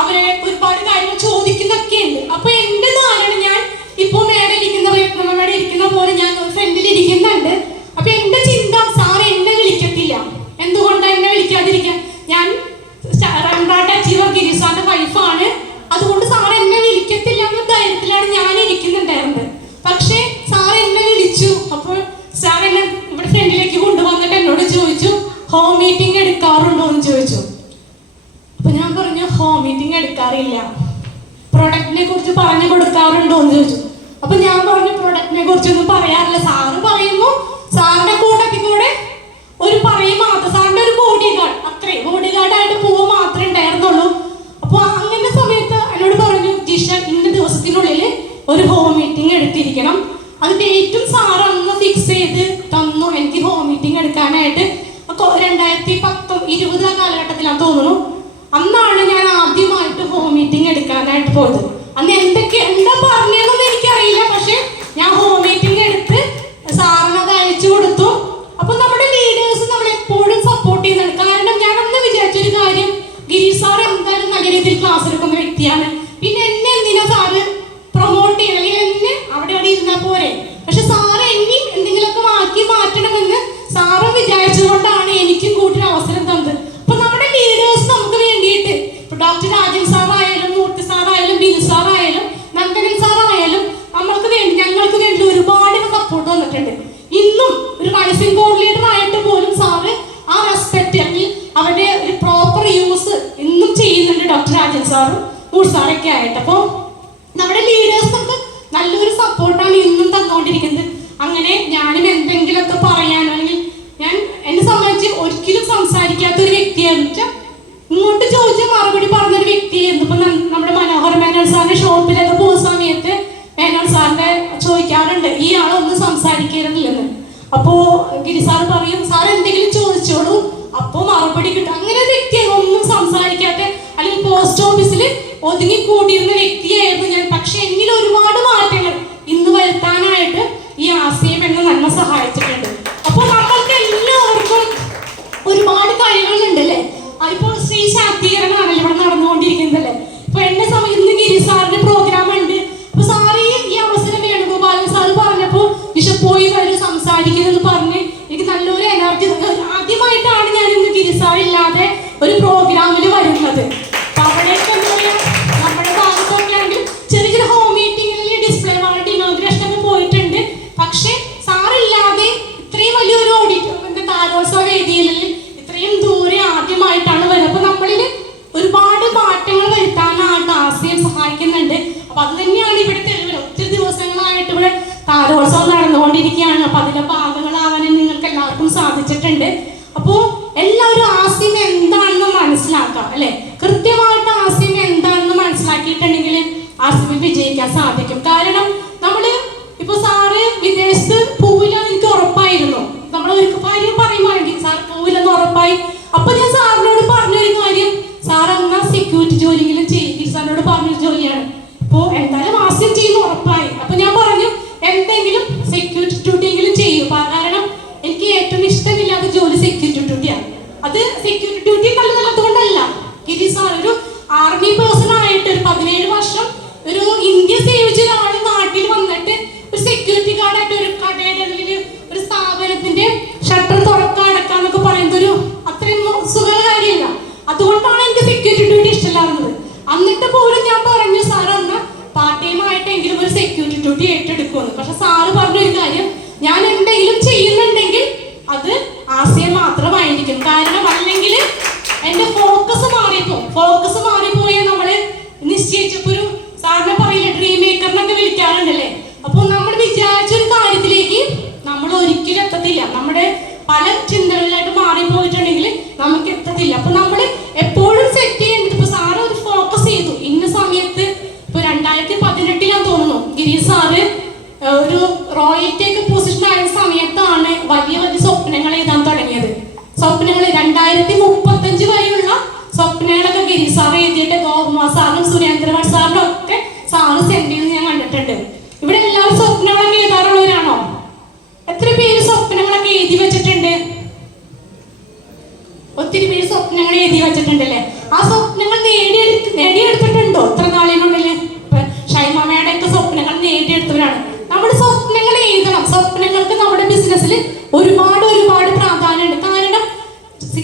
അവരെ ഒരുപാട് കാര്യങ്ങൾ ചോദിക്കുന്നൊക്കെ ഉണ്ട്. അപ്പൊ എന്റെ ധാരണ ഞാൻ ഇപ്പൊ മേഡം ഇരിക്കുന്ന പോലെ ഞാൻ ഫ്രണ്ടിൽ ഇരിക്കുന്നുണ്ട്. അപ്പൊ എന്റെ ചിന്ത സാർ എന്നെ വിളിക്കത്തില്ല, എന്തുകൊണ്ടാണ് എന്നെ വിളിക്കാതിരിക്കാൻ, ഞാൻ അച്ചീവർ ഗിരി സാറിന്റെ വൈഫാണ്, അതുകൊണ്ട് സാർ എന്നെ വിളിക്കത്തില്ല എന്ന ധൈര്യത്തിലാണ് ഞാൻ ഇരിക്കുന്നുണ്ടായിരുന്നത്. പക്ഷെ സാർ എന്നെ വിളിച്ചു. അപ്പോൾ സാർ എന്നെ ഇവിടെ ഫ്രണ്ടിലേക്ക് കൊണ്ടുവന്നിട്ട് എന്നോട് ചോദിച്ചു ഹോം മീറ്റിംഗ് എടുക്കാറുണ്ടോ എന്ന് ചോദിച്ചു. അപ്പൊ ഞാൻ പറഞ്ഞു ഹോം മീറ്റിംഗ് എടുക്കാറില്ല. പ്രൊഡക്റ്റിനെ കുറിച്ച് പറഞ്ഞു കൊടുക്കാറുണ്ടോ എന്ന് ചോദിച്ചു. അപ്പൊ ഞാൻ പറഞ്ഞു പ്രൊഡക്റ്റിനെ കുറിച്ചൊന്നും പറയാറില്ല. സാറ് പറയുന്നു സാറിന്റെ കൂടെ ഒരു പറയും മാത്രം, സാറിന്റെ ഒരു ബോഡി ഗാർഡ്, അത്രേ ബോഡി ഗാർഡായിട്ട് പോവുക മാത്രമേ ഉണ്ടായിരുന്നുള്ളൂ. അപ്പൊ അങ്ങനെ സമയത്ത് എന്നോട് പറഞ്ഞു ജിഷ ഇന്ന ദിവസത്തിനുള്ളിൽ ഒരു ഹോം മീറ്റിംഗ് എടുത്തിരിക്കണം. അത് ഡേറ്റും സാർ അന്ന് ഫിക്സ് ചെയ്ത് തന്നു എനിക്ക് ഹോം മീറ്റിംഗ് എടുക്കാനായിട്ട്. 2020 കാലഘട്ടത്തിലാന്ന് തോന്നുന്നു. അന്നാണ് ഞാൻ ആദ്യമായിട്ട് ഹോം മീറ്റിംഗ് എടുക്കാനായിട്ട് പോയത്. അന്ന് എന്താ പറഞ്ഞതെന്നൊന്നും എനിക്കറിയില്ല. പക്ഷെ ഞാൻ ഹോം മീറ്റിംഗ് എടുത്ത് സാറിനത് അയച്ചു കൊടുത്തു. അപ്പൊ നമ്മുടെ ലീഡേഴ്സ് നമ്മളെപ്പോഴും സപ്പോർട്ട് ചെയ്യുന്നുണ്ട്. കാരണം ഞാൻ അന്ന് വിചാരിച്ചൊരു കാര്യം, ഗിരി സാർ എന്തായാലും നല്ല രീതിയിൽ ക്ലാസ് എടുക്കുന്ന വ്യക്തിയാണ്, പിന്നെ എന്നെ എന്തിനാ സാറ് പ്രൊമോട്ട് ചെയ്യണം, അല്ലെങ്കിൽ എന്നെ അവിടെ ഇരുന്നാൽ പോരെ. പക്ഷെ സാറ് എന്നെയും എന്തെങ്കിലുമൊക്കെ മാറ്റണമെന്ന് സാറ് വിചാരിച്ചുകൊണ്ടാണ് എനിക്കും കൂട്ടിന് അവസരം തന്നത്. അപ്പൊ നമ്മുടെ ലീഡേഴ്സ് നമുക്ക് വേണ്ടിയിട്ട് ഇപ്പൊ ഡോക്ടർ രാജൻ സാറായാലും മൂർത്തി സാറായാലും ബിനു സാറായാലും നന്ദനൻ സാറായാലും ഞങ്ങൾക്ക് വേണ്ടി ഒരുപാട് സപ്പോർട്ട് വന്നിട്ടുണ്ട്. ഇന്നും ഒരു നഴ്സിംഗ് കോർഡിനേറ്റർ ആയിട്ട് പോലും സാറ് ആ റെസ്പെക്ട് അല്ലെങ്കിൽ അവരുടെ ഒരു പ്രോപ്പർ യൂസ് ഇന്നും ചെയ്യുന്നുണ്ട് ഡോക്ടർ രാജൻ സാറും മൂർത്തി സാറൊക്കെ ആയിട്ട്. അപ്പൊ നമ്മുടെ ലീഡേഴ്സ് നമുക്ക് നല്ലൊരു സപ്പോർട്ടാണ് ഇന്നും തന്നുകൊണ്ടിരിക്കുന്നത്. അങ്ങനെ ഞാനും എന്തെങ്കിലുമൊക്കെ പറയാനോ അല്ലെങ്കിൽ ഞാൻ എന്നെ സംബന്ധിച്ച് ഒരിക്കലും സംസാരിക്കാത്ത ഒരു വ്യക്തിയായിരുന്നു. ഇങ്ങോട്ട് ചോദിച്ച മറുപടി പറഞ്ഞൊരു വ്യക്തിയായിരുന്നു. ഇപ്പൊ നമ്മുടെ മനോഹർ മേനോൻ സാറിന്റെ ഷോപ്പിലൊക്കെ പോകുന്ന സമയത്ത് മേനോൻ സാറിന്റെ ചോദിക്കാറുണ്ട് ഈ ആളൊന്നും സംസാരിക്കരുന്നില്ലെന്ന്. അപ്പോ ഗിരി സാർ പറയും സാർ എന്തെങ്കിലും ചോദിച്ചോളൂ, അപ്പൊ മറുപടി കിട്ടും. അങ്ങനെ ഒരു വ്യക്തിയാണ്, ഒന്നും സംസാരിക്കാത്ത അല്ലെങ്കിൽ പോസ്റ്റ് ഓഫീസിൽ ഒതുങ്ങി കൂടിയിരുന്ന വ്യക്തിയായിരുന്നു ഞാൻ. പക്ഷെ എന്നിൽ ഒരുപാട് മാറ്റങ്ങൾ ഇന്ന് വരുത്താനായിട്ട് ഈ ആശയം എന്നെ നന്മ സഹായിച്ചിട്ടുണ്ട്. അപ്പൊ നമ്മൾക്ക് എല്ലാവർക്കും ഒരുപാട് കാര്യങ്ങളുണ്ട് അല്ലേ. ഇപ്പോൾ സ്ത്രീ ശാക്തീകരണമാണല്ലോ വന്നുകൊണ്ടിരിക്കുകയാണ്. അപ്പൊ അതിന്റെ ഭാഗങ്ങളാവാനും നിങ്ങൾക്ക് എല്ലാവർക്കും സാധിച്ചിട്ടുണ്ട്. അപ്പോ എല്ലാവരും ആസിം എന്താണെന്ന് മനസ്സിലാക്കാം അല്ലെ. കൃത്യമായിട്ട് ആസിം എന്താണെന്ന് മനസ്സിലാക്കിയിട്ടുണ്ടെങ്കിൽ ആസിമിൽ വിജയിക്കാൻ സാധിക്കും. കാരണം നമ്മള് ഇപ്പൊ സാറ് വിദേശത്ത് പോവില്ലെന്ന് എനിക്ക് ഉറപ്പായിരുന്നു. നമ്മൾ ഒരു കാര്യം പറയുവാണെങ്കിൽ സാർ പോവില്ലെന്ന് ഉറപ്പായി. അപ്പൊ ഞാൻ സാറിനോട് പറഞ്ഞൊരു കാര്യം, സാർ എന്നാ സെക്യൂരിറ്റി ജോലിയെങ്കിലും ചെയ്യും. സാറിനോട് പറഞ്ഞൊരു ജോലിയാണ്. അപ്പോ എന്തായാലും ആസിം ചെയ്യുന്ന ഉറപ്പായി. അപ്പൊ ഞാൻ പറഞ്ഞു എന്തെങ്കിലും സെക്യൂരിറ്റി ഡ്യൂട്ടിയെങ്കിലും ചെയ്യും. കാരണം എനിക്ക് ഏറ്റവും ഇഷ്ടമില്ലാത്ത ജോലി സെക്യൂരിറ്റി ഡ്യൂട്ടിയാണ്. അത് സെക്യൂരിറ്റി ഡ്യൂട്ടി നല്ലതല്ലാത്തതുകൊണ്ടല്ല. ഗിരി സാർ ഒരു ആർമി പേഴ്സൺ ആയിട്ട് ഒരു 17 വർഷം ഒരു ഇന്ത്യ സേവിച്ച ഒരാൾ നാട്ടിൽ വന്നിട്ട് ഒരു സെക്യൂരിറ്റി ഗാർഡായിട്ട് ഒരു കടയുടെ അല്ലെങ്കിൽ ഒരു സ്ഥാപനത്തിന്റെ ഷട്ടർ തുറക്കാടക്കാന്നൊക്കെ പറയുന്നത് ഒരു അത്രയും സുഖകാര്യമില്ല. അതുകൊണ്ടാണ് എനിക്ക് സെക്യൂരിറ്റി ഡ്യൂട്ടി ഇഷ്ടമില്ലായിരുന്നത്. എന്നിട്ട് പോലും ഞാൻ പറഞ്ഞു സാർ എന്നാ പാർട്ട് ടൈം ആയിട്ടെങ്കിലും ഒരു സെക്യൂരിറ്റി ഡ്യൂട്ടി ഏറ്റെടുക്കുമെന്ന്. പക്ഷെ സാറ് പറഞ്ഞൊരു കാര്യം, ഞാൻ എന്തെങ്കിലും ചെയ്യുന്നുണ്ടെങ്കിൽ അത് ആശയം മാത്രമായിരിക്കും. കാരണം അല്ലെങ്കിൽ എന്റെ ഫോക്കസ് മാറിപ്പോയാൽ നമ്മള് നിശ്ചയിച്ചപ്പോ ഒരു സാറിനെ പറയില്ല ഡ്രീം മേക്കറിനൊക്കെ വിളിക്കാറുണ്ടല്ലേ. അപ്പൊ നമ്മൾ വിചാരിച്ച ഒരു കാര്യത്തിലേക്ക് നമ്മൾ ഒരിക്കലും എത്തത്തില്ല. നമ്മുടെ പല ചിന്തകളിലായിട്ട് മാറിപ്പോയിട്ടുണ്ടെങ്കിൽ നമുക്ക് എത്തത്തില്ല. അപ്പൊ നമ്മൾ എപ്പോഴും സെറ്റ് ചെയ്യേണ്ടത്, ഇപ്പൊ സാറ് ഒരു ഫോക്കസ് ചെയ്തു ഇന്ന സമയത്ത്. ഇപ്പൊ 2018 തോന്നുന്നു ഗിരി സാറ് ഒരു റോയൽറ്റി ഒക്കെ പൊസിഷൻ ആയ സമയത്താണ് വലിയ വലിയ സ്വപ്നങ്ങൾ എഴുതാൻ തുടങ്ങിയത്. സ്വപ്നങ്ങൾ 2035 വരെയുള്ള സ്വപ്നങ്ങളൊക്കെ ഗിരി സാർ എഴുതിയിട്ട് ഗോകുമാർ സാറിനും സുരേന്ദ്രൻ സാറിനും ഒക്കെ സാറ് സെൻഡ് ചെയ്ത് ഞാൻ കണ്ടിട്ടുണ്ട്. ഇവിടെ എല്ലാവരും സ്വപ്നങ്ങളൊക്കെ എഴുതാറുള്ളവരാണോ? എത്ര പേര് സ്വപ്നങ്ങളൊക്കെ എഴുതി വെച്ചിട്ടുണ്ട്? ഒത്തിരി പേര് സ്വപ്നങ്ങൾ എഴുതി വെച്ചിട്ടുണ്ടല്ലേ. ആ സ്വപ്നങ്ങൾ നേടിയെടുത്തിട്ടുണ്ടോ ഇത്ര നാളിനുള്ളില്? ഷൈമാമയുടെ ഒക്കെ സ്വപ്നങ്ങൾ നേടിയെടുത്തവരാണ്. നമ്മുടെ സ്വപ്നങ്ങൾ എഴുതണം. സ്വപ്നങ്ങൾക്ക് നമ്മുടെ ബിസിനസ്സിൽ ഒരുപാട് പ്രാധാന്യമുണ്ട്. കാരണം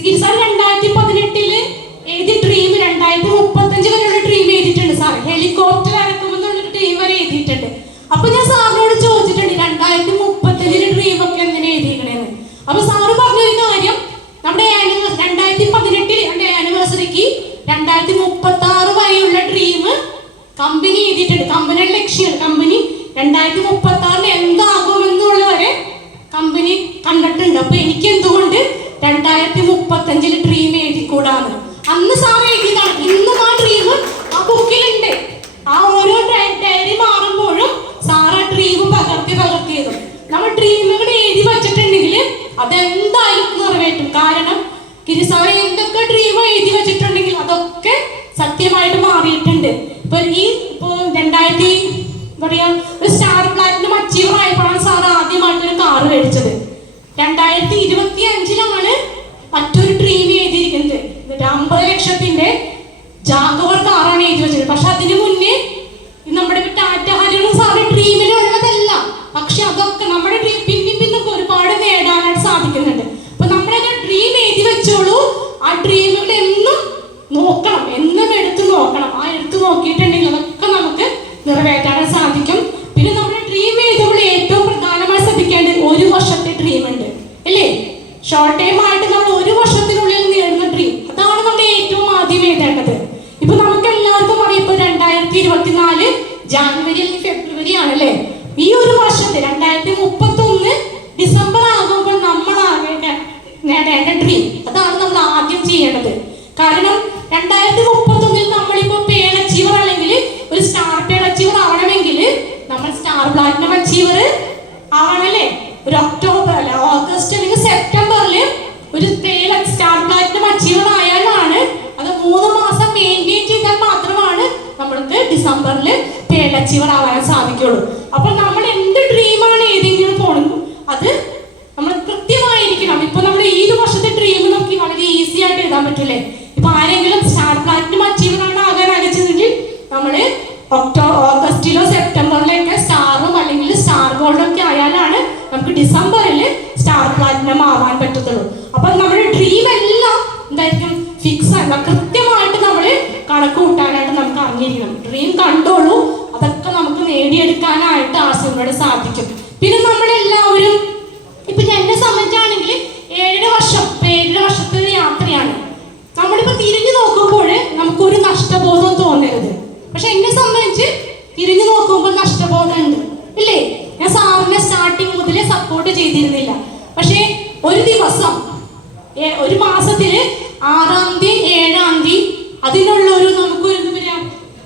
ഗിരി സാർ 2018 എഴുതിയ ഡ്രീം 2035 വരെയുള്ള ഡ്രീം എഴുതിയിട്ടുണ്ട്. സാർ ഹെലികോപ്റ്റർ ഇറക്കുമെന്നുള്ളൊരു ഡ്രീം വരെ എഴുതിയിട്ടുണ്ട്. അപ്പൊ ഞാൻ സാറിനോട് ചോദിച്ചിട്ടുണ്ട് 2035 ഡ്രീം ഒക്കെ എന്തിനാ എഴുതിയിരിക്കണേന്ന്. അപ്പൊ സാറ് പറഞ്ഞൊരു കാര്യം, നമ്മുടെ 2018 ആനിവേഴ്സറിക്ക് 2036 വരെയുള്ള ഡ്രീം കമ്പനി എഴുതിയിട്ടുണ്ട്. കമ്പനിയുടെ ലക്ഷ്യമാണ്. കമ്പനി 2036 എന്താകുമെന്നുള്ള വരെ കമ്പനി കണ്ടിട്ടുണ്ട്. അപ്പൊ എനിക്ക് എന്തുകൊണ്ട് 2035 ഡ്രീം എഴുതിക്കൂടാന്ന് അന്ന് സാർ എഴുതിയതാണ്. ഇന്നും ആ ഡ്രീം ആ ബുക്കിലുണ്ട്. ആ ഓരോ ഡയറി മാറുമ്പോഴും സാർ ആ ഡ്രീം പകർത്തിയതും നമ്മൾ ഡ്രീമുകൾ എഴുതി വെച്ചിട്ടുണ്ടെങ്കിൽ അതെന്തായാലും നിറവേറ്റും. കാരണം ഗിരി സാർ എന്തൊക്കെ ഡ്രീം എഴുതി വെച്ചിട്ടുണ്ടെങ്കിൽ അതൊക്കെ സത്യമായിട്ട് മാറിയിട്ടുണ്ട്. ഇപ്പൊ 2000 ഒരു സ്റ്റാർ പ്ലാറ്റിനം അച്ചീവർ ആയപ്പോഴാണ് സാർ ആദ്യമായിട്ടൊരു കാർ മേടിച്ചത്. 2025 മറ്റൊരു ഡ്രീം എഴുതിയിരിക്കുന്നത്. 50 ലക്ഷത്തിന്റെ ജാഗവർ കാറാണ് എഴുതി വെച്ചത്. പക്ഷെ അതിനു മുന്നേ നമ്മുടെ ടാറ്റ ഹരിയുടെ സാറ് ഡ്രീമിലുള്ളതല്ല. പക്ഷെ അതൊക്കെ നമ്മുടെ ഡ്രീം പിന്നെ ഒരുപാട് നേടാനായിട്ട് സാധിക്കുന്നുണ്ട്. അപ്പൊ നമ്മുടെ ഡ്രീം എഴുതി വെച്ചോളൂ. ആ ഡ്രീമുകൾ എന്നും നോക്കണം, എന്നും എടുത്തു നോക്കണം. ആ എടുത്തു നോക്കിയിട്ടുണ്ടെങ്കിൽ അതൊക്കെ നമുക്ക് നിറവേറ്റാൻ സാധിക്കും. പിന്നെ നമ്മുടെ ഡ്രീം എഴുതുമ്പോൾ ഏറ്റവും പ്രധാനമായി ശ്രദ്ധിക്കേണ്ടത് 1 വർഷത്തെ ഡ്രീം ഉണ്ട് അല്ലേ. ഷോർട്ട് ടൈം ആയിട്ട് നമ്മൾ 1 വർഷത്തിനുള്ളിൽ നേടുന്ന ഡ്രീം, അതാണ് നമ്മൾ ഏറ്റവും ആദ്യം എഴുതേണ്ടത്. ഇപ്പൊ നമുക്ക് എല്ലാവർക്കും അറിയാം, ഇപ്പൊ 2024 ജാനുവരി അല്ലെങ്കിൽ ഫെബ്രുവരി ആണല്ലേ. ഈ ഒരു വർഷത്തെ 2031 ഡിസംബർ ആകുമ്പോൾ നമ്മൾ നേടേണ്ട ഡ്രീം, അതാണ് നമ്മൾ ആദ്യം ചെയ്യേണ്ടത്. കാരണം 2031 നമ്മളിപ്പോ പേൾ അച്ചീവർ അല്ലെങ്കിൽ ഒരു സ്റ്റാർ പേൾ അച്ചീവർ ആവണമെങ്കിൽ നമ്മൾ സ്റ്റാർ പ്ലാറ്റിനം അച്ചീവർ ആവണല്ലേ. ഒരു ഒക്ടോബർ അല്ല ഓഗസ്റ്റ് അല്ലെങ്കിൽ സെപ്റ്റംബറിൽ ഒരു സ്റ്റാർ പ്ലാറ്റിനം അച്ചീവർ ആയാലാണ്, അത് 3 മാസം മെയിൻറ്റെയിൻ ചെയ്താൽ മാത്രമാണ് നമ്മൾക്ക് ഡിസംബറിൽ പേൾ അച്ചീവർ ആവാൻ സാധിക്കുള്ളൂ. അപ്പോൾ നമ്മൾ എന്ത് ഡ്രീമാണ് ഏതെങ്കിലും പോകണം അത് നമ്മൾ കൃത്യമായിരിക്കണം. ഇപ്പൊ നമ്മൾ ഈ ഒരു വർഷത്തെ ഡ്രീം നോക്കി വളരെ ഈസി ആയിട്ട് എഴുതാൻ പറ്റൂലേ. ഇപ്പൊ ആരെങ്കിലും സ്റ്റാർ പ്ലാറ്റിനം അച്ചീവർ ആണ് ആകാൻ അയച്ചതെങ്കിൽ നമ്മള് ഓഗസ്റ്റിലോ സെപ്റ്റംബറിലൊക്കെ സ്റ്റാറും അല്ലെങ്കിൽ സ്റ്റാർ ഗോൾഡും ഒക്കെ ആയാലാണ് നമുക്ക് ഡിസംബറിൽ സ്റ്റാർ പ്ലാറ്റിനം ആവാൻ പറ്റത്തുള്ളൂ. അപ്പൊ നമ്മുടെ ഡ്രീം എല്ലാം എന്തായിരിക്കും ഫിക്സ് അല്ല, കൃത്യമായിട്ട് നമ്മൾ കണക്ക് കൂട്ടാനായിട്ട് നമുക്ക് അറിഞ്ഞിരിക്കണം. ഡ്രീം കണ്ടോളൂ, അതൊക്കെ നമുക്ക് നേടിയെടുക്കാനായിട്ട് ആശയങ്ങളോട് സാധിക്കും. പിന്നെ നമ്മളെല്ലാവരും ഇപ്പൊ എന്നെ സംബന്ധിച്ചാണെങ്കിൽ 7 വർഷത്തെ ഒരു യാത്രയാണ്. നമ്മളിപ്പോ തിരിഞ്ഞു നോക്കുമ്പോൾ നമുക്കൊരു നഷ്ടബോധം തോന്നരുത്. പക്ഷെ എന്നെ സംബന്ധിച്ച് തിരിഞ്ഞു നോക്കുമ്പോൾ നഷ്ടബോധം ഉണ്ട് ഇല്ലേ. ഞാൻ സാറിനെ സ്റ്റാർട്ടിങ് മുതലേ 6-ാം തീയതി 7-ാം തീയതി അതിനുള്ള ഒരു നമുക്കൊരു എന്താ പറയാ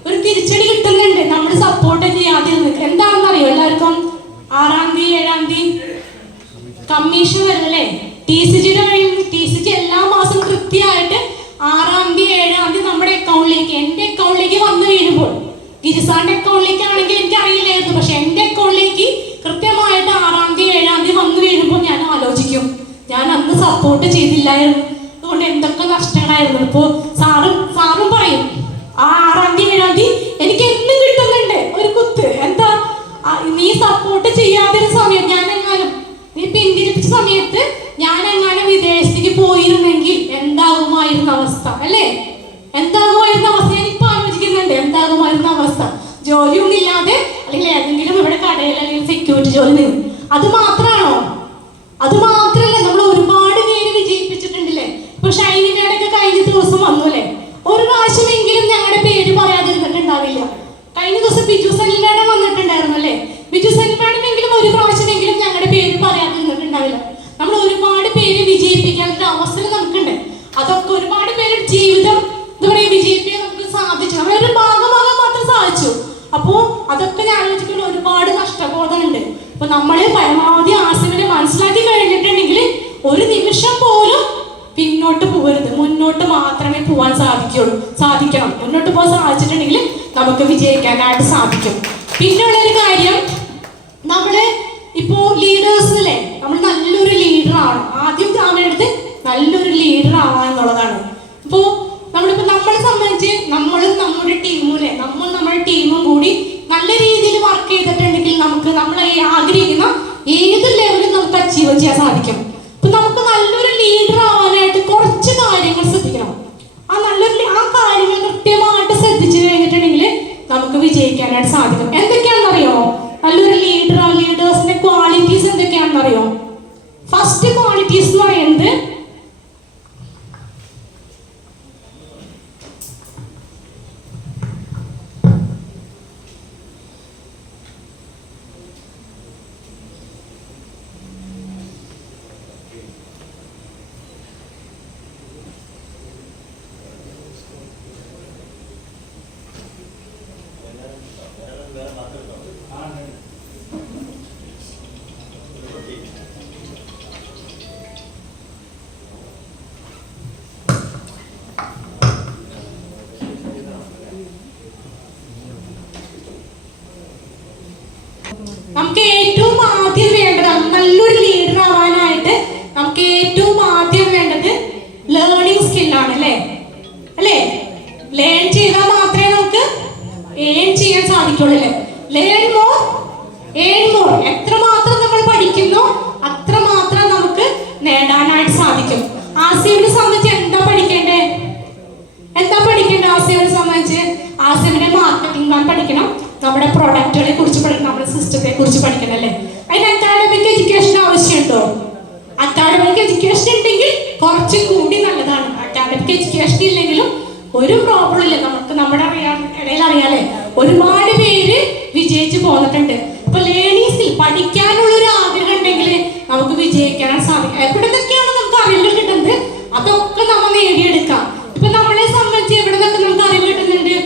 ഒരു തിരിച്ചടി കിട്ടുന്നുണ്ട്. നമ്മൾ സപ്പോർട്ട് ചെയ്യാതിരുന്നത് എന്താണെന്ന് അറിയോ എല്ലാവർക്കും? 6-ാം തീയതി 7-ാം തീയതി കമ്മീഷൻ വരല്ലേ? TCGയുടെ TCG എല്ലാ മാസവും കൃത്യമായിട്ട് 6-ാം തീയതി 7-ാം തീയതി നമ്മുടെ അക്കൗണ്ടിലേക്ക്, എൻ്റെ അക്കൗണ്ടിലേക്ക് വന്നു വീഴുമ്പോൾ, ഗിരിസാറിന്റെ അക്കൗണ്ടിലേക്ക് ആണെങ്കിൽ എനിക്ക് അറിയില്ലായിരുന്നു, പക്ഷെ എൻ്റെ അക്കൗണ്ടിലേക്ക് കൃത്യമായിട്ട് 6-ാം തീയതി 7-ാം തീയതി വന്നു വീഴുമ്പോൾ ഞാൻ ആലോചിക്കും, ഞാൻ അന്ന് സപ്പോർട്ട് ചെയ്തില്ലായിരുന്നു, അതുകൊണ്ട് എന്തൊക്കെ നഷ്ടങ്ങളായിരുന്നു. ഇപ്പോൾ സാറും പറയും 6-ാം തീയതി 7-ാം തീയതി എനിക്ക് എന്നും കിട്ടുന്നുണ്ട് ഒരു കുത്ത്. എന്താ നീ സപ്പോർട്ട് ചെയ്യാത്തൊരു സമയം, നീ പിന്തിരിപ്പിച്ച സമയത്ത് ഞാനെങ്ങാനും വിദേശത്തേക്ക് പോയിരുന്നെങ്കിൽ എന്താകുമായിരുന്ന അവസ്ഥ അല്ലേ? എന്താകുമായിരുന്ന അവസ്ഥ ഞാനിപ്പോ ആലോചിക്കുന്നുണ്ട്. എന്താകുമായിരുന്ന അവസ്ഥ? ജോലിയൊന്നും ഇല്ലാതെ അല്ലെങ്കിൽ ഏതെങ്കിലും ഇവിടെ കടയിൽ അല്ലെങ്കിൽ സെക്യൂരിറ്റി ജോലി നിന്ന്. അത് മാത്രമാണോ? അത് മാത്രല്ല, നമ്മൾ ഒരുപാട് പേര് വിജയിപ്പിച്ചിട്ടുണ്ടല്ലേ? ഇപ്പൊ ഷൈനിമേടൊക്കെ കഴിഞ്ഞ ദിവസം വന്നു അല്ലേ? ഒരു പ്രാവശ്യമെങ്കിലും ഞങ്ങളുടെ പേര് പറയാതിരുന്നിട്ടുണ്ടാവില്ല. കഴിഞ്ഞ ദിവസം ബിജു സലീം മേഡം വന്നിട്ടുണ്ടായിരുന്നു അല്ലേ? ബിജു സലീം മേഡമെങ്കിലും ഒരു പ്രാവശ്യമെങ്കിലും ഞങ്ങളുടെ പേര് പറയാതിരുന്നിട്ടുണ്ടാവില്ല. നമ്മൾ ഒരുപാട് പേര് വിജയിപ്പിക്കാനൊരു അവസരം നമുക്കുണ്ട്. അതൊക്കെ ഒരുപാട് പേരുടെ ജീവിതം എന്താ പറയുക വിജയിപ്പിക്കാൻ നമുക്ക് സാധിച്ചു. നമ്മളൊരു ഭാഗമാകാൻ മാത്രം സാധിച്ചു. അപ്പോൾ അതൊക്കെ ഞാൻ ആലോചിക്കുമ്പോൾ ഒരുപാട് നഷ്ടബോധമുണ്ട്. അപ്പൊ നമ്മള് പരമാവധി ആസിഫിനെ മനസ്സിലാക്കി കഴിഞ്ഞിട്ടുണ്ടെങ്കിൽ ഒരു നിമിഷം പോലും പിന്നോട്ട് പോകരുത്, മുന്നോട്ട് മാത്രമേ പോകാൻ സാധിക്കണം. മുന്നോട്ട് പോകാൻ സാധിച്ചിട്ടുണ്ടെങ്കിൽ നമുക്ക് വിജയിക്കാനായിട്ട് സാധിക്കും. പിന്നെയുള്ളൊരു കാര്യം, നമ്മള് ഇപ്പോ ലീഡേഴ്സ് അല്ലേ, നമ്മൾ നല്ലൊരു ലീഡർ ആണ്. ആദ്യം ആവേണ്ടത് നല്ലൊരു ലീഡർ ആവാ എന്നുള്ളതാണ്. ഇപ്പോ നമ്മളിപ്പോ നമ്മളെ സംബന്ധിച്ച് നമ്മളും നമ്മുടെ ടീമും അല്ലേ, നമ്മുടെ ടീമും കൂടി നല്ല രീതിയിൽ വർക്ക് ചെയ്തിട്ടുണ്ടെങ്കിൽ നമുക്ക് നമ്മൾ ആഗ്രഹിക്കുന്ന ഏത് ലെവലും നമുക്ക് അച്ചീവ് ചെയ്യാൻ സാധിക്കും. അപ്പൊ നമുക്ക് നല്ലൊരു ലീഡർ ആവാനായിട്ട് കുറച്ച് കാര്യങ്ങൾ ശ്രദ്ധിക്കണം. ആ കാര്യങ്ങൾ കൃത്യമായിട്ട് ശ്രദ്ധിച്ചു കഴിഞ്ഞിട്ടുണ്ടെങ്കിൽ നമുക്ക് വിജയിക്കാനായിട്ട് സാധിക്കും. എന്തൊക്കെയാണെന്നറിയോ? നല്ലൊരു ലീഡേഴ്സിന്റെ ക്വാളിറ്റീസ് എന്തൊക്കെയാണെന്നറിയോ? ഫസ്റ്റ് ക്വാളിറ്റീസ് എന്ന് പറയുന്നത് നമുക്ക് ഏറ്റവും ആദ്യം വേണ്ടത് നല്ലൊരു ലീഡർ ആവാനായിട്ട് നമുക്ക് ഏറ്റവും ആദ്യം വേണ്ടത് ലേണിംഗ് സ്കില്ലാണ് അല്ലേ? ലേൺ ചെയ്താൽ മാത്രമേ നമുക്ക് ഏൺ ചെയ്യാൻ സാധിക്കുള്ളൂ അല്ലേ? Learn more earn more. എത്രമാത്രം നമ്മൾ പഠിക്കുന്നോ അത്രമാത്രം നമുക്ക് നേടാനായിട്ട് സാധിക്കും. ആസിഫിനെ സംബന്ധിച്ച് എന്താ പഠിക്കേണ്ടത്? ആസിഫിനെ സംബന്ധിച്ച് ആസിഫിനെ മാർക്കറ്റിംഗ് പ്ലാൻ പഠിക്കണം, നമ്മുടെ പ്രൊഡക്റ്റുകളെ കുറിച്ച് പഠിക്കണം, നമ്മുടെ സിസ്റ്റത്തെ കുറിച്ച് പഠിക്കണം അല്ലേ? അതിന് അക്കാഡമിക് എഡ്യൂക്കേഷൻ ആവശ്യമുണ്ടോ? അക്കാഡമിക് എഡ്യൂക്കേഷൻ ഉണ്ടെങ്കിൽ കുറച്ചും കൂടി നല്ലതാണ്. അക്കാഡമിക് എഡ്യൂക്കേഷൻ ഇല്ലെങ്കിലും ഒരു പ്രോബ്ലം ഇല്ല. നമുക്ക് നമ്മുടെ ഇടയിൽ അറിയാലേ ഒരുപാട് പേര് വിജയിച്ചു പോന്നിട്ടുണ്ട്. ഇപ്പൊ ലേണിംഗ് സ്കിൽ പഠിക്കാനുള്ള ഒരു ആഗ്രഹം ഉണ്ടെങ്കിൽ നമുക്ക് വിജയിക്കാൻ സാധിക്കും. എവിടെന്നൊക്കെയാണ് നമുക്ക് അറിവുകൾ കിട്ടുന്നത് അതൊക്കെ നമ്മൾ നേടിയെടുക്കാം. ഇപ്പൊ നമ്മളെ സംബന്ധിച്ച് എവിടെ നിന്നൊക്കെ നമുക്ക് അറിവ് കിട്ടുന്നുണ്ട്?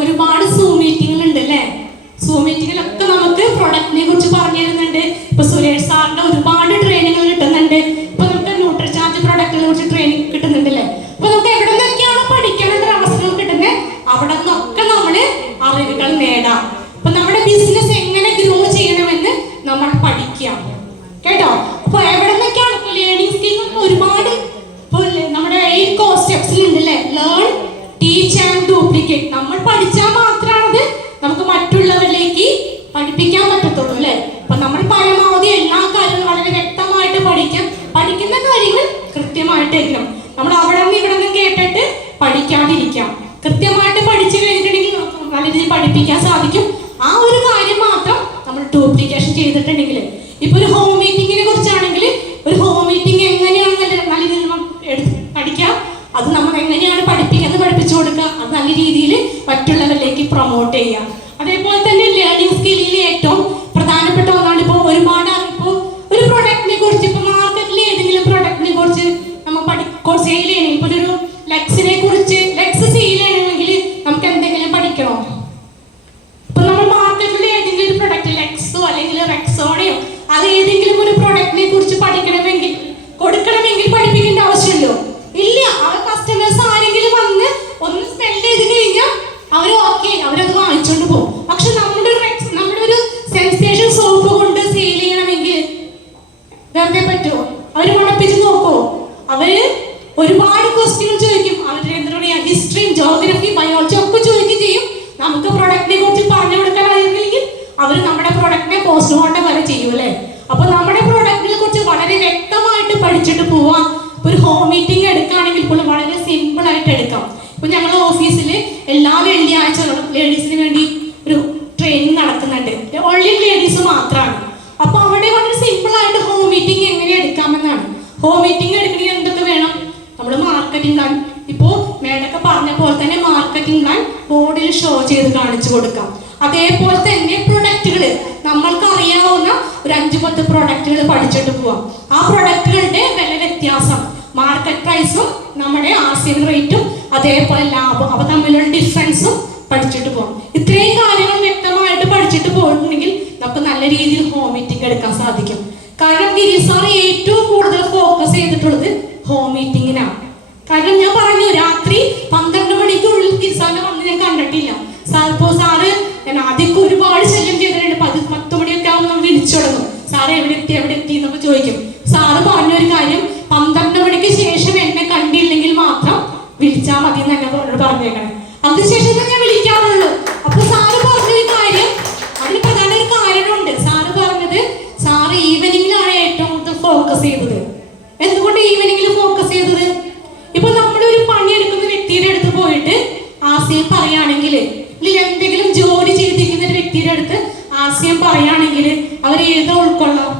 ഒരുപാട് സൂം മീറ്റിംഗുകൾ ഉണ്ട് അല്ലേ? സൂം മീറ്റിങ്ങിലൊക്കെ നമുക്ക് പ്രൊഡക്റ്റിനെ കുറിച്ച് പറഞ്ഞു തരുന്നുണ്ട്. ഇപ്പൊ സുരേഷ് സാറിന്റെ ഒരുപാട് ട്രെയിനിങ്ങൾ കിട്ടുന്നുണ്ട്. ഇപ്പൊ നമുക്ക് ന്യൂട്രിചാർജ് പ്രൊഡക്റ്റിനെ കുറിച്ച് ട്രെയിനിങ് കിട്ടുന്നുണ്ട് അല്ലേ? അപ്പൊ നമുക്ക് എവിടെ നിന്നൊക്കെയാണ് പഠിക്കാനുള്ള അവസരങ്ങൾ കിട്ടുന്നത് അവിടെ നിന്നൊക്കെ നമ്മള് അറിവുകൾ നേടാം. അപ്പൊ നമ്മുടെ ബിസിനസ് എങ്ങനെ ഗ്രോ ചെയ്യണമെന്ന് നമ്മൾ പഠിക്കാം കേട്ടോ. അപ്പൊ എവിടെ നിന്നൊക്കെയാണ് ലേണിംഗ് സ്കിൽ ഒരുപാട് നമ്മുടെ 8 core സ്റ്റെപ്സിൽ ഉണ്ട് അല്ലേ? Learn, teach and duplicate. നമ്മൾ പഠിച്ചാൽ മാത്രമാണത് നമുക്ക് മറ്റുള്ളവരിലേക്ക് പഠിപ്പിക്കാൻ പറ്റത്തുള്ളൂ അല്ലേ? അപ്പൊ നമ്മൾ പരമാവധി എല്ലാ കാര്യങ്ങളും വളരെ വ്യക്തമായിട്ട് പഠിക്കുന്ന കാര്യങ്ങൾ കൃത്യമായിട്ട് എഴുതണം. നമ്മൾ അവിടെ നിന്ന് ഇവിടെ നിന്ന് കേട്ടിട്ട് പഠിക്കാതിരിക്കാം. കൃത്യമായിട്ട് പഠിച്ചു കഴിഞ്ഞിട്ടുണ്ടെങ്കിൽ നല്ല രീതിയിൽ പഠിപ്പിക്കാൻ സാധിക്കും. ആ ഒരു കാര്യം മാത്രം നമ്മൾ ഡ്യൂപ്ലിക്കേഷൻ ചെയ്തിട്ടുണ്ടെങ്കിൽ, ഇപ്പൊ ഒരു ഹോം മീറ്റിങ്ങിനെ കുറിച്ചാണെങ്കിൽ ഒരു ഹോം മീറ്റിംഗ് എങ്ങനെയാണ് നല്ല രീതിയിൽ പഠിക്കാം, അത് നമ്മൾ എങ്ങനെയാണ് പഠിപ്പിച്ചു കൊടുക്കുക, അത് നല്ല രീതിയിൽ മറ്റുള്ളവരിലേക്ക് പ്രൊമോട്ട് ചെയ്യാം. അതേപോലെ തന്നെ ലേണിംഗ് സ്കില്ലിൽ ഏറ്റവും പ്രധാനപ്പെട്ട ഒന്നാണ് ഇപ്പോൾ ഒരു പ്രൊഡക്റ്റിനെ കുറിച്ച്, ഇപ്പൊ മാർക്കറ്റിൽ ഏതെങ്കിലും പ്രൊഡക്റ്റിനെ കുറിച്ച് നമ്മൾ സെയിൽ ചെയ്യണം. ഇപ്പൊ ഒരു ലെക്സിനെ കുറിച്ച്, ലെക്സ് സെയിൽ ചെയ്യണമെങ്കിൽ നമുക്ക് എന്തെങ്കിലും പഠിക്കണോ? ഇപ്പൊ നമ്മൾ മാർക്കറ്റിൽ ഏതെങ്കിലും ഒരു പ്രൊഡക്റ്റ് ലെക്സോ അല്ലെങ്കിൽ റെക്സോണയോ അത് ഏതെങ്കിലും ഒരു പ്രൊഡക്റ്റിനെ കുറിച്ച് പഠിക്കണമെങ്കിൽ കൊടുക്കണമെങ്കിൽ പഠിപ്പിക്കേണ്ട ആവശ്യമില്ലോ? ഇല്ല. ആ കസ്റ്റമേഴ്സ് ആരെങ്കിലും വന്ന് ഒന്ന് സ്മെൽ ചെയ്ത് കഴിഞ്ഞാൽ അവർ ഓക്കെ, അവരത് വാങ്ങിച്ചോണ്ട് പോകും. പക്ഷെ നമ്മുടെ ഒരു സെൻസേഷൻ സോപ്പ് കൊണ്ട് സെയിൽ ചെയ്യണമെങ്കിൽ വെറുതെ പറ്റുമോ? അവര് മണപ്പിച്ച് നോക്കോ? അവര് ഒരുപാട് ക്വസ്റ്റ്യൻ ചോദിക്കും. അവരുടെ എന്താ പറയാ, ഹിസ്റ്ററി, ജോഗ്രഫി, ബയോളജി ഒക്കെ ചോദിക്കുകയും ചെയ്യും. നമുക്ക് പ്രൊഡക്റ്റിനെ കുറിച്ച് പറഞ്ഞു കൊടുക്കാൻ അറിയില്ലെങ്കിൽ അവർ നമ്മുടെ പ്രൊഡക്റ്റിനെ പോസ്റ്റ്മോർട്ടം വരെ ചെയ്യും അല്ലേ? അപ്പൊ നമ്മുടെ പ്രൊഡക്റ്റിനെ കുറിച്ച് വളരെ വ്യക്തമായിട്ട് പഠിച്ചിട്ട് പോവാം. ഒരു ഹോം മീറ്റിംഗ് എടുക്കുകയാണെങ്കിൽ പോലും വളരെ സിമ്പിൾ ആയിട്ട് എടുക്കാം. ഇപ്പൊ ഞങ്ങളുടെ ഓഫീസിൽ എല്ലാ വെള്ളിയാഴ്ചകളും ലേഡീസിന് വേണ്ടി ഒരു ട്രെയിനിങ് നടക്കുന്നുണ്ട്. ഓൺലി ലേഡീസ് മാത്രമാണ്. അപ്പൊ അവിടെ വളരെ സിമ്പിൾ ആയിട്ട് ഹോം മീറ്റിംഗ് എങ്ങനെ എടുക്കാമെന്നാണ്. ഹോം മീറ്റിംഗ് എടുക്കണമെങ്കിൽ എന്തൊക്കെ വേണം? നമ്മൾ മാർക്കറ്റിംഗ് പ്ലാൻ, ഇപ്പോ മേഡൊക്കെ പറഞ്ഞ പോലെ തന്നെ മാർക്കറ്റിംഗ് പ്ലാൻ ബോർഡിൽ ഷോ ചെയ്ത് കാണിച്ചു കൊടുക്കാം. അതേപോലെ തന്നെ പ്രൊഡക്റ്റുകൾ നമ്മൾക്ക് അറിയാവുന്ന ഒരു 5-10 പ്രൊഡക്റ്റുകൾ പഠിച്ചിട്ട് പോവാം. ആ പ്രൊഡക്റ്റുകളുടെ വില വ്യത്യാസം, മാർക്കറ്റ് പ്രൈസും നമ്മുടെ ആർസിഎം റേറ്റും അതേപോലെ ലാഭം, അവ തമ്മിലുള്ള ഡിഫറൻസും പഠിച്ചിട്ട് പോകാം. ഇത്രയും കാര്യങ്ങൾ വ്യക്തമായിട്ട് പഠിച്ചിട്ട് പോയിട്ടുണ്ടെങ്കിൽ നമുക്ക് നല്ല രീതിയിൽ ഹോം മീറ്റിംഗ് എടുക്കാൻ സാധിക്കും. കാരണം ഗിരീഷ് സാർ ഏറ്റവും കൂടുതൽ ഫോക്കസ് ചെയ്തിട്ടുള്ളത് ഹോം മീറ്റിങ്ങിനാണ്. കാരണം ഞാൻ പറഞ്ഞു, രാത്രി 12 മണിക്കുള്ളിൽ ഗിരീഷ് സാറിനെ വന്ന് ഞാൻ കണ്ടിട്ടില്ല. സാറ് ഞാൻ ആദ്യമൊക്കെ ഒരുപാട് ശല്യം ചെയ്തിട്ടുണ്ട്. 10 മണിയൊക്കെ ആകുമ്പോൾ നമ്മൾ വിളിച്ചു തുടങ്ങും. സാറ് എവിടെ എത്തി എന്നൊക്കെ ചോദിക്കും. സാറ് പറഞ്ഞൊരു കാര്യം, 12 മണിക്ക് ശേഷം എന്നെ കണ്ടില്ലെങ്കിൽ മാത്രം വിളിച്ചാൽ മതി എന്ന് എന്നെ പറഞ്ഞേക്കണം. അതിനുശേഷം ഞാൻ വിളിക്കാറുള്ളൂ. അപ്പൊ സാറ് പറഞ്ഞൊരു കാര്യം, അതിന് പ്രധാന ഒരു കാരണമുണ്ട്. സാറ് പറഞ്ഞത്, സാറ് ഈവനിങ്ങിലാണ് ഏറ്റവും കൂടുതൽ ഫോക്കസ് ചെയ്തത്. എന്തുകൊണ്ട് ഈവനിങ്ങിൽ ഫോക്കസ് ചെയ്തത്? ഇപ്പൊ നമ്മളൊരു പണിയെടുക്കുന്ന വ്യക്തിയുടെ അടുത്ത് പോയിട്ട് ആശയം പറയുകയാണെങ്കിൽ, എന്തെങ്കിലും ജോലി ചെയ്തിരിക്കുന്ന ഒരു വ്യക്തിയുടെ അടുത്ത് ആശയം പറയുകയാണെങ്കിൽ അവർ ഏതോ ഉൾക്കൊള്ളാം.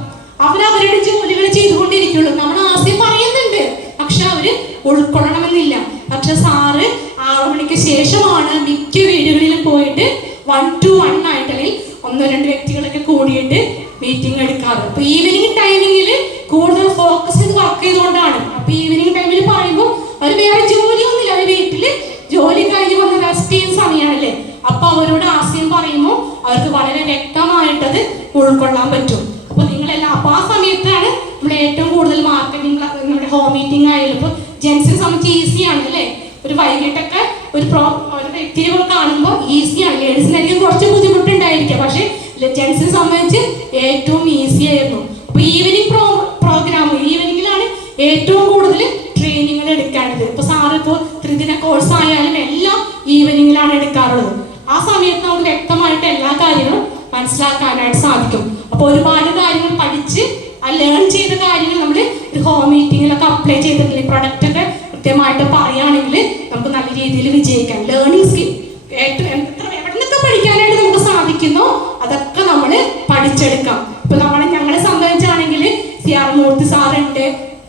അവരവരുടെ ജോലികൾ ചെയ്തുകൊണ്ടിരിക്കുള്ളൂ. നമ്മൾ ആശയം പറയുന്നുണ്ട്, പക്ഷെ അവര് ഉൾക്കൊള്ളണമെന്നില്ല. പക്ഷെ സാറ് 6 മണിക്ക് ശേഷമാണ് മിക്ക വീടുകളിലും പോയിട്ട് 1-to-1 ആയിട്ട് അല്ലെങ്കിൽ 1-2 വ്യക്തികളൊക്കെ കൂടിയിട്ട് മീറ്റിംഗ് എടുക്കാറ്. അപ്പൊ ഈവനിങ് ടൈമിങ്ങിൽ കൂടുതൽ ഫോക്കസ് ചെയ്ത് വർക്ക് ചെയ്തുകൊണ്ടാണ്. അപ്പൊ ഈവനിങ് ടൈമിൽ പറയുമ്പോൾ അവർ വേറെ ജോലിയൊന്നുമില്ല, അവർ വീട്ടില് ജോലി കഴിഞ്ഞ് വന്ന് റെസ്റ്റ് ചെയ്യുന്ന സമയമാണല്ലേ. അപ്പൊ അവരോട് ആശയം പറയുമ്പോൾ അവർക്ക് വളരെ വ്യക്തമായിട്ടത് ഉൾക്കൊള്ളാൻ പറ്റും. അപ്പൊ നിങ്ങളെല്ലാം അപ്പൊ ആ സമയത്താണ് നമ്മൾ ഏറ്റവും കൂടുതൽ മാർക്കറ്റിംഗ്, നമ്മുടെ ഹോം മീറ്റിംഗ് ആയാലും ഇപ്പൊ ജെൻസിനെ സംബന്ധിച്ച് ഈസിയാണ് അല്ലേ. ഒരു വൈകിട്ടൊക്കെ ഒരു വ്യക്തിയെ കാണുമ്പോൾ ഈസിയാണ്. ലേഡീസിനായിരിക്കും കുറച്ച് ബുദ്ധിമുട്ടുണ്ടായിരിക്കാം, പക്ഷെ ജെൻസിനെ സംബന്ധിച്ച് ഏറ്റവും ഈസി ആയിരുന്നു. അപ്പൊ ഈവനിങ് പ്രോഗ്രാം, ഈവനിങ്ങിലാണ് ഏറ്റവും കൂടുതൽ ട്രെയിനിങ്ങൾ എടുക്കേണ്ടത്. ഇപ്പൊ സാറ് ഇപ്പോൾ 3 കോഴ്സ് ആയാലും എല്ലാം ഈവനിങ്ങിലാണ് എടുക്കാറുള്ളത്. ആ സമയത്ത് നമുക്ക് വ്യക്തമായിട്ട് എല്ലാ കാര്യങ്ങളും മനസ്സിലാക്കാനായിട്ട് സാധിക്കും. അപ്പൊ ഒരുപാട് കാര്യങ്ങൾ പഠിച്ച് ലേൺ ചെയ്ത കാര്യങ്ങൾ നമ്മൾ ഒരു ഹോം മീറ്റിങ്ങിലൊക്കെ അപ്ലൈ ചെയ്തിട്ടില്ലേ, പ്രൊഡക്റ്റ് ഒക്കെ കൃത്യമായിട്ട് പറയുകയാണെങ്കിൽ നമുക്ക് നല്ല രീതിയിൽ വിജയിക്കാം. ലേണിംഗ് സ്കിൽ എവിടെ നിന്നൊക്കെ പഠിക്കാനായിട്ട് നമുക്ക് സാധിക്കുന്നോ അതൊക്കെ നമ്മൾ പഠിച്ചെടുക്കാം. ഇപ്പൊ ഞങ്ങളെ സംബന്ധിച്ചാണെങ്കിൽ CR മൂർത്തി സാറുണ്ട്,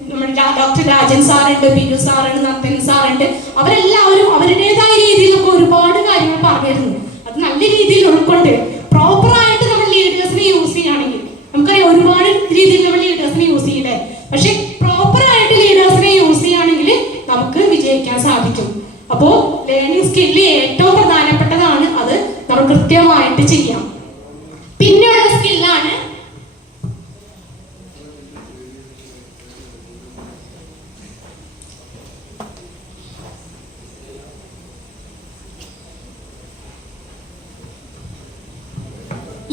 നമ്മുടെ ഡോക്ടർ രാജൻ സാറുണ്ട്, ബിനു സാറുണ്ട്, നന്ദൻ സാറുണ്ട്. അവരെല്ലാവരും അവരുടേതായ രീതിയിലൊക്കെ ഒരുപാട് കാര്യങ്ങൾ പറഞ്ഞിരുന്നു. അത് നല്ല രീതിയിൽ ഉൾക്കൊണ്ട് പ്രോപ്പറായിട്ട് നമ്മൾ ലീഡേഴ്സിനെ യൂസ് ചെയ്യുകയാണെങ്കിൽ, നമുക്കറിയാം ഒരുപാട് രീതിയിൽ നമ്മൾ ലീഡേഴ്സിനെ യൂസ് ചെയ്യണ്ടേ, പക്ഷെ പ്രോപ്പറായിട്ട് ലീഡേഴ്സിനെ യൂസ് ചെയ്യുകയാണെങ്കിൽ നമുക്ക് വിജയിക്കാൻ സാധിക്കും. അപ്പോ ലേണിംഗ് സ്കില്ല് ഏറ്റവും പ്രധാനപ്പെട്ടതാണ്. അത് നമ്മൾ കൃത്യമായിട്ട് ചെയ്യാം. പിന്നെയുള്ള സ്കില്ലാണ്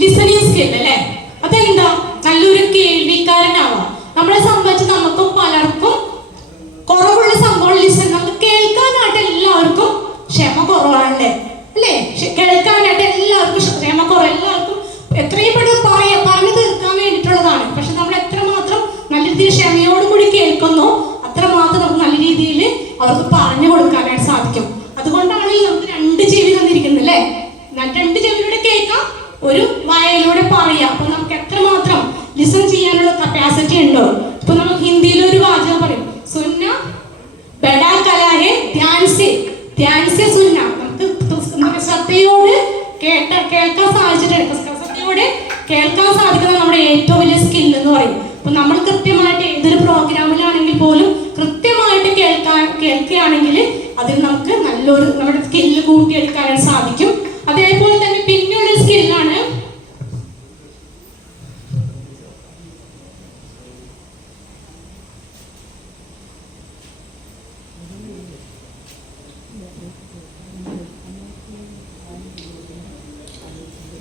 ലിസണിങ് സ്കിൽ അല്ലേ. അതെന്താ? നല്ലൊരു കേൾവിക്കാരനാവാം. നമ്മളെ സംബന്ധിച്ച് നമുക്ക് പലർക്കും കുറവുള്ള സംഭവം ലിസൺ. നമുക്ക് കേൾക്കാനായിട്ട് എല്ലാവർക്കും ക്ഷമ കുറവാണല്ലേ അല്ലേ. കേൾക്കാനായിട്ട് എല്ലാവർക്കും ക്ഷമ കുറവ്. എല്ലാവർക്കും എത്രയും പെട്ടെന്ന് പറഞ്ഞു തീർക്കാൻ വേണ്ടിയിട്ടുള്ളതാണ്. പക്ഷെ നമ്മൾ എത്രമാത്രം നല്ല രീതിയിൽ ക്ഷമയോടുകൂടി കേൾക്കുന്നോ അത്രമാത്രം നമുക്ക് നല്ല രീതിയിൽ അവർക്ക് പറഞ്ഞു കൊടുക്കാനായിട്ട് സാധിക്കും. അതുകൊണ്ടാണ് നമുക്ക് 2 ചെവി തന്നിരിക്കുന്നത് അല്ലേ. 2 ചെവിയിലൂടെ കേൾക്കാം, ഒരു വായയിലൂടെ പറയാം. അപ്പൊ നമുക്ക് എത്രമാത്രം ലിസൺ ചെയ്യാനുള്ള കപ്പാസിറ്റി ഉണ്ടോ. ഇപ്പൊ നമ്മൾ ഹിന്ദിയിൽ ഒരു വാചകം പറയും, സുന്ന ബഡാ കലാ ഹേ ധ്യാൻ സെ സുന്ന. നമുക്ക് ശ്രദ്ധയോട് കേൾക്കാൻ സാധിച്ചിട്ടുണ്ട്. ശ്രദ്ധയോടെ കേൾക്കാൻ സാധിക്കുന്ന നമ്മുടെ ഏറ്റവും വലിയ സ്കിൽ എന്ന് പറയും. അപ്പൊ നമ്മൾ കൃത്യമായിട്ട് ഏതൊരു പ്രോഗ്രാമിലാണെങ്കിൽ പോലും കൃത്യമായിട്ട് കേൾക്കുകയാണെങ്കിൽ അതിൽ നമുക്ക് നല്ലൊരു നമ്മുടെ സ്കില്ല് കൂട്ടിയെടുക്കാനായിട്ട് സാധിക്കും. അതേപോലെ തന്നെ പിന്നെയുള്ളൊരു സ്കില്ലാണ്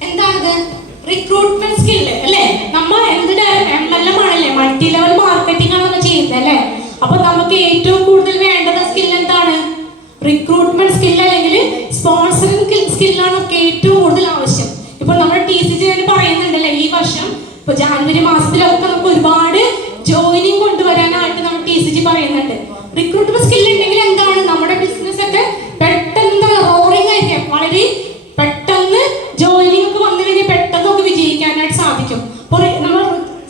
എന്താണത്? റിക്രൂട്ട്മെന്റ് സ്കില്ല് അല്ലേ? നമ്മൾ MLM ആണല്ലേ, മൾട്ടി ലെവൽ മാർക്കറ്റിംഗ് ആണ് നമ്മൾ ചെയ്യുന്നത് അല്ലേ? അപ്പൊ നമുക്ക് ഏറ്റവും കൂടുതൽ വേണ്ടത് സ്കിൽ എന്താണ്? റിക്രൂട്ട്മെന്റ് സ്കിൽ അല്ലെങ്കിൽ സ്പോൺസറിംഗ് സ്കില്ലാണ് നമുക്ക് ഏറ്റവും കൂടുതൽ ആവശ്യം. ഇപ്പൊ നമ്മുടെ TCG പറയുന്നുണ്ടല്ലേ, ഈ വർഷം ഇപ്പൊ ജാനുവരി മാസത്തിലൊക്കെ നമുക്ക് ഒരുപാട് ജോയിനിങ് കൊണ്ടുവരാനായിട്ട് നമ്മൾ TCG പറയുന്നുണ്ട്. റിക്രൂട്ട്മെന്റ് സ്കിൽ ഉണ്ടെങ്കിൽ എന്താണ്, നമ്മുടെ ബിസിനസ് ഒക്കെ പെട്ടെന്ന് റോറിംഗ് ആയിരിക്കും, വളരെ പെട്ടെന്ന് ജോയിനിങ് ഒക്കെ വന്നു കഴിഞ്ഞാൽ പെട്ടെന്ന് നമുക്ക് വിജയിക്കാനായിട്ട് സാധിക്കും. അപ്പോൾ നമ്മൾ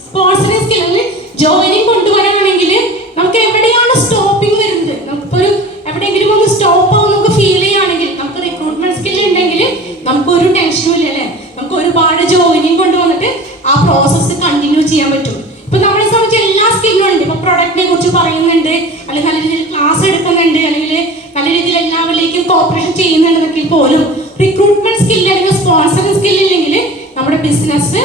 സ്പോൺസറിംഗ് സ്കിൽ അല്ലെങ്കിൽ ജോയിനിങ് കൊണ്ടുവരാനാണെങ്കിൽ നമുക്ക് എവിടെയാണ് സ്റ്റോപ്പിംഗ് വരുന്നത്, നമുക്കിപ്പോൾ ഒരു എവിടെയെങ്കിലും ഒന്ന് സ്റ്റോപ്പ് ആവും നമുക്ക് ഫീൽ ചെയ്യുകയാണെങ്കിൽ നമുക്ക് റിക്രൂട്ട്മെന്റ് സ്കിൽ ഉണ്ടെങ്കിൽ നമുക്ക് ഒരു ടെൻഷനും ഇല്ല അല്ലേ? നമുക്ക് ഒരുപാട് ജോയിനിങ് കൊണ്ടുവന്നിട്ട് ആ പ്രോസസ്സ് കണ്ടിന്യൂ ചെയ്യാൻ പറ്റും. ഇപ്പൊ നമ്മളെ സംബന്ധിച്ച് എല്ലാ സ്കില്ലും ഉണ്ട്. ഇപ്പൊ പ്രൊഡക്റ്റിനെ കുറിച്ച് പറയുന്നുണ്ട്, അല്ലെങ്കിൽ നല്ല രീതിയിൽ ക്ലാസ് എടുക്കുന്നുണ്ട്, അല്ലെങ്കിൽ നല്ല രീതിയിൽ എല്ലാവരിലേക്കും കോപ്പറേഷൻ ചെയ്യുന്നുണ്ടെങ്കിൽ പോലും റിക്രൂട്ട്മെന്റ് സ്കില്ല് അല്ലെങ്കിൽ സ്പോൺസറിംഗ് സ്കില്ല് ഇല്ലെങ്കിൽ നമ്മുടെ ബിസിനസ്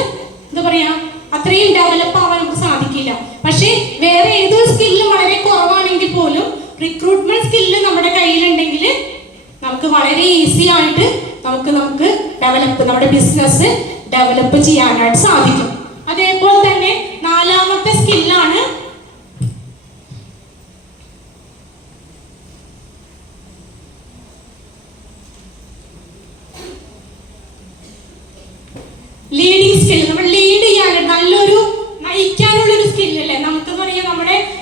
എന്താ പറയാ അത്രയും ഡെവലപ്പ് ആവാൻ നമുക്ക് സാധിക്കില്ല. പക്ഷേ വേറെ ഏതൊരു സ്കില്ലും വളരെ കുറവാണെങ്കിൽ പോലും റിക്രൂട്ട്മെന്റ് സ്കില്ല് നമ്മുടെ കയ്യിലുണ്ടെങ്കിൽ നമുക്ക് വളരെ ഈസി ആയിട്ട് നമുക്ക് നമ്മുടെ ബിസിനസ് ഡെവലപ്പ് ചെയ്യാനായിട്ട് സാധിക്കും. അതേപോലെ തന്നെ നാലാമത്തെ സ്കില്ലാണ് ലീഡിങ് സ്കിൽ. നമ്മൾ ലീഡ് ചെയ്യാൻ നല്ലൊരു നയിക്കാനുള്ളൊരു സ്കില്ല് അല്ലേ? നമുക്ക് പറയാം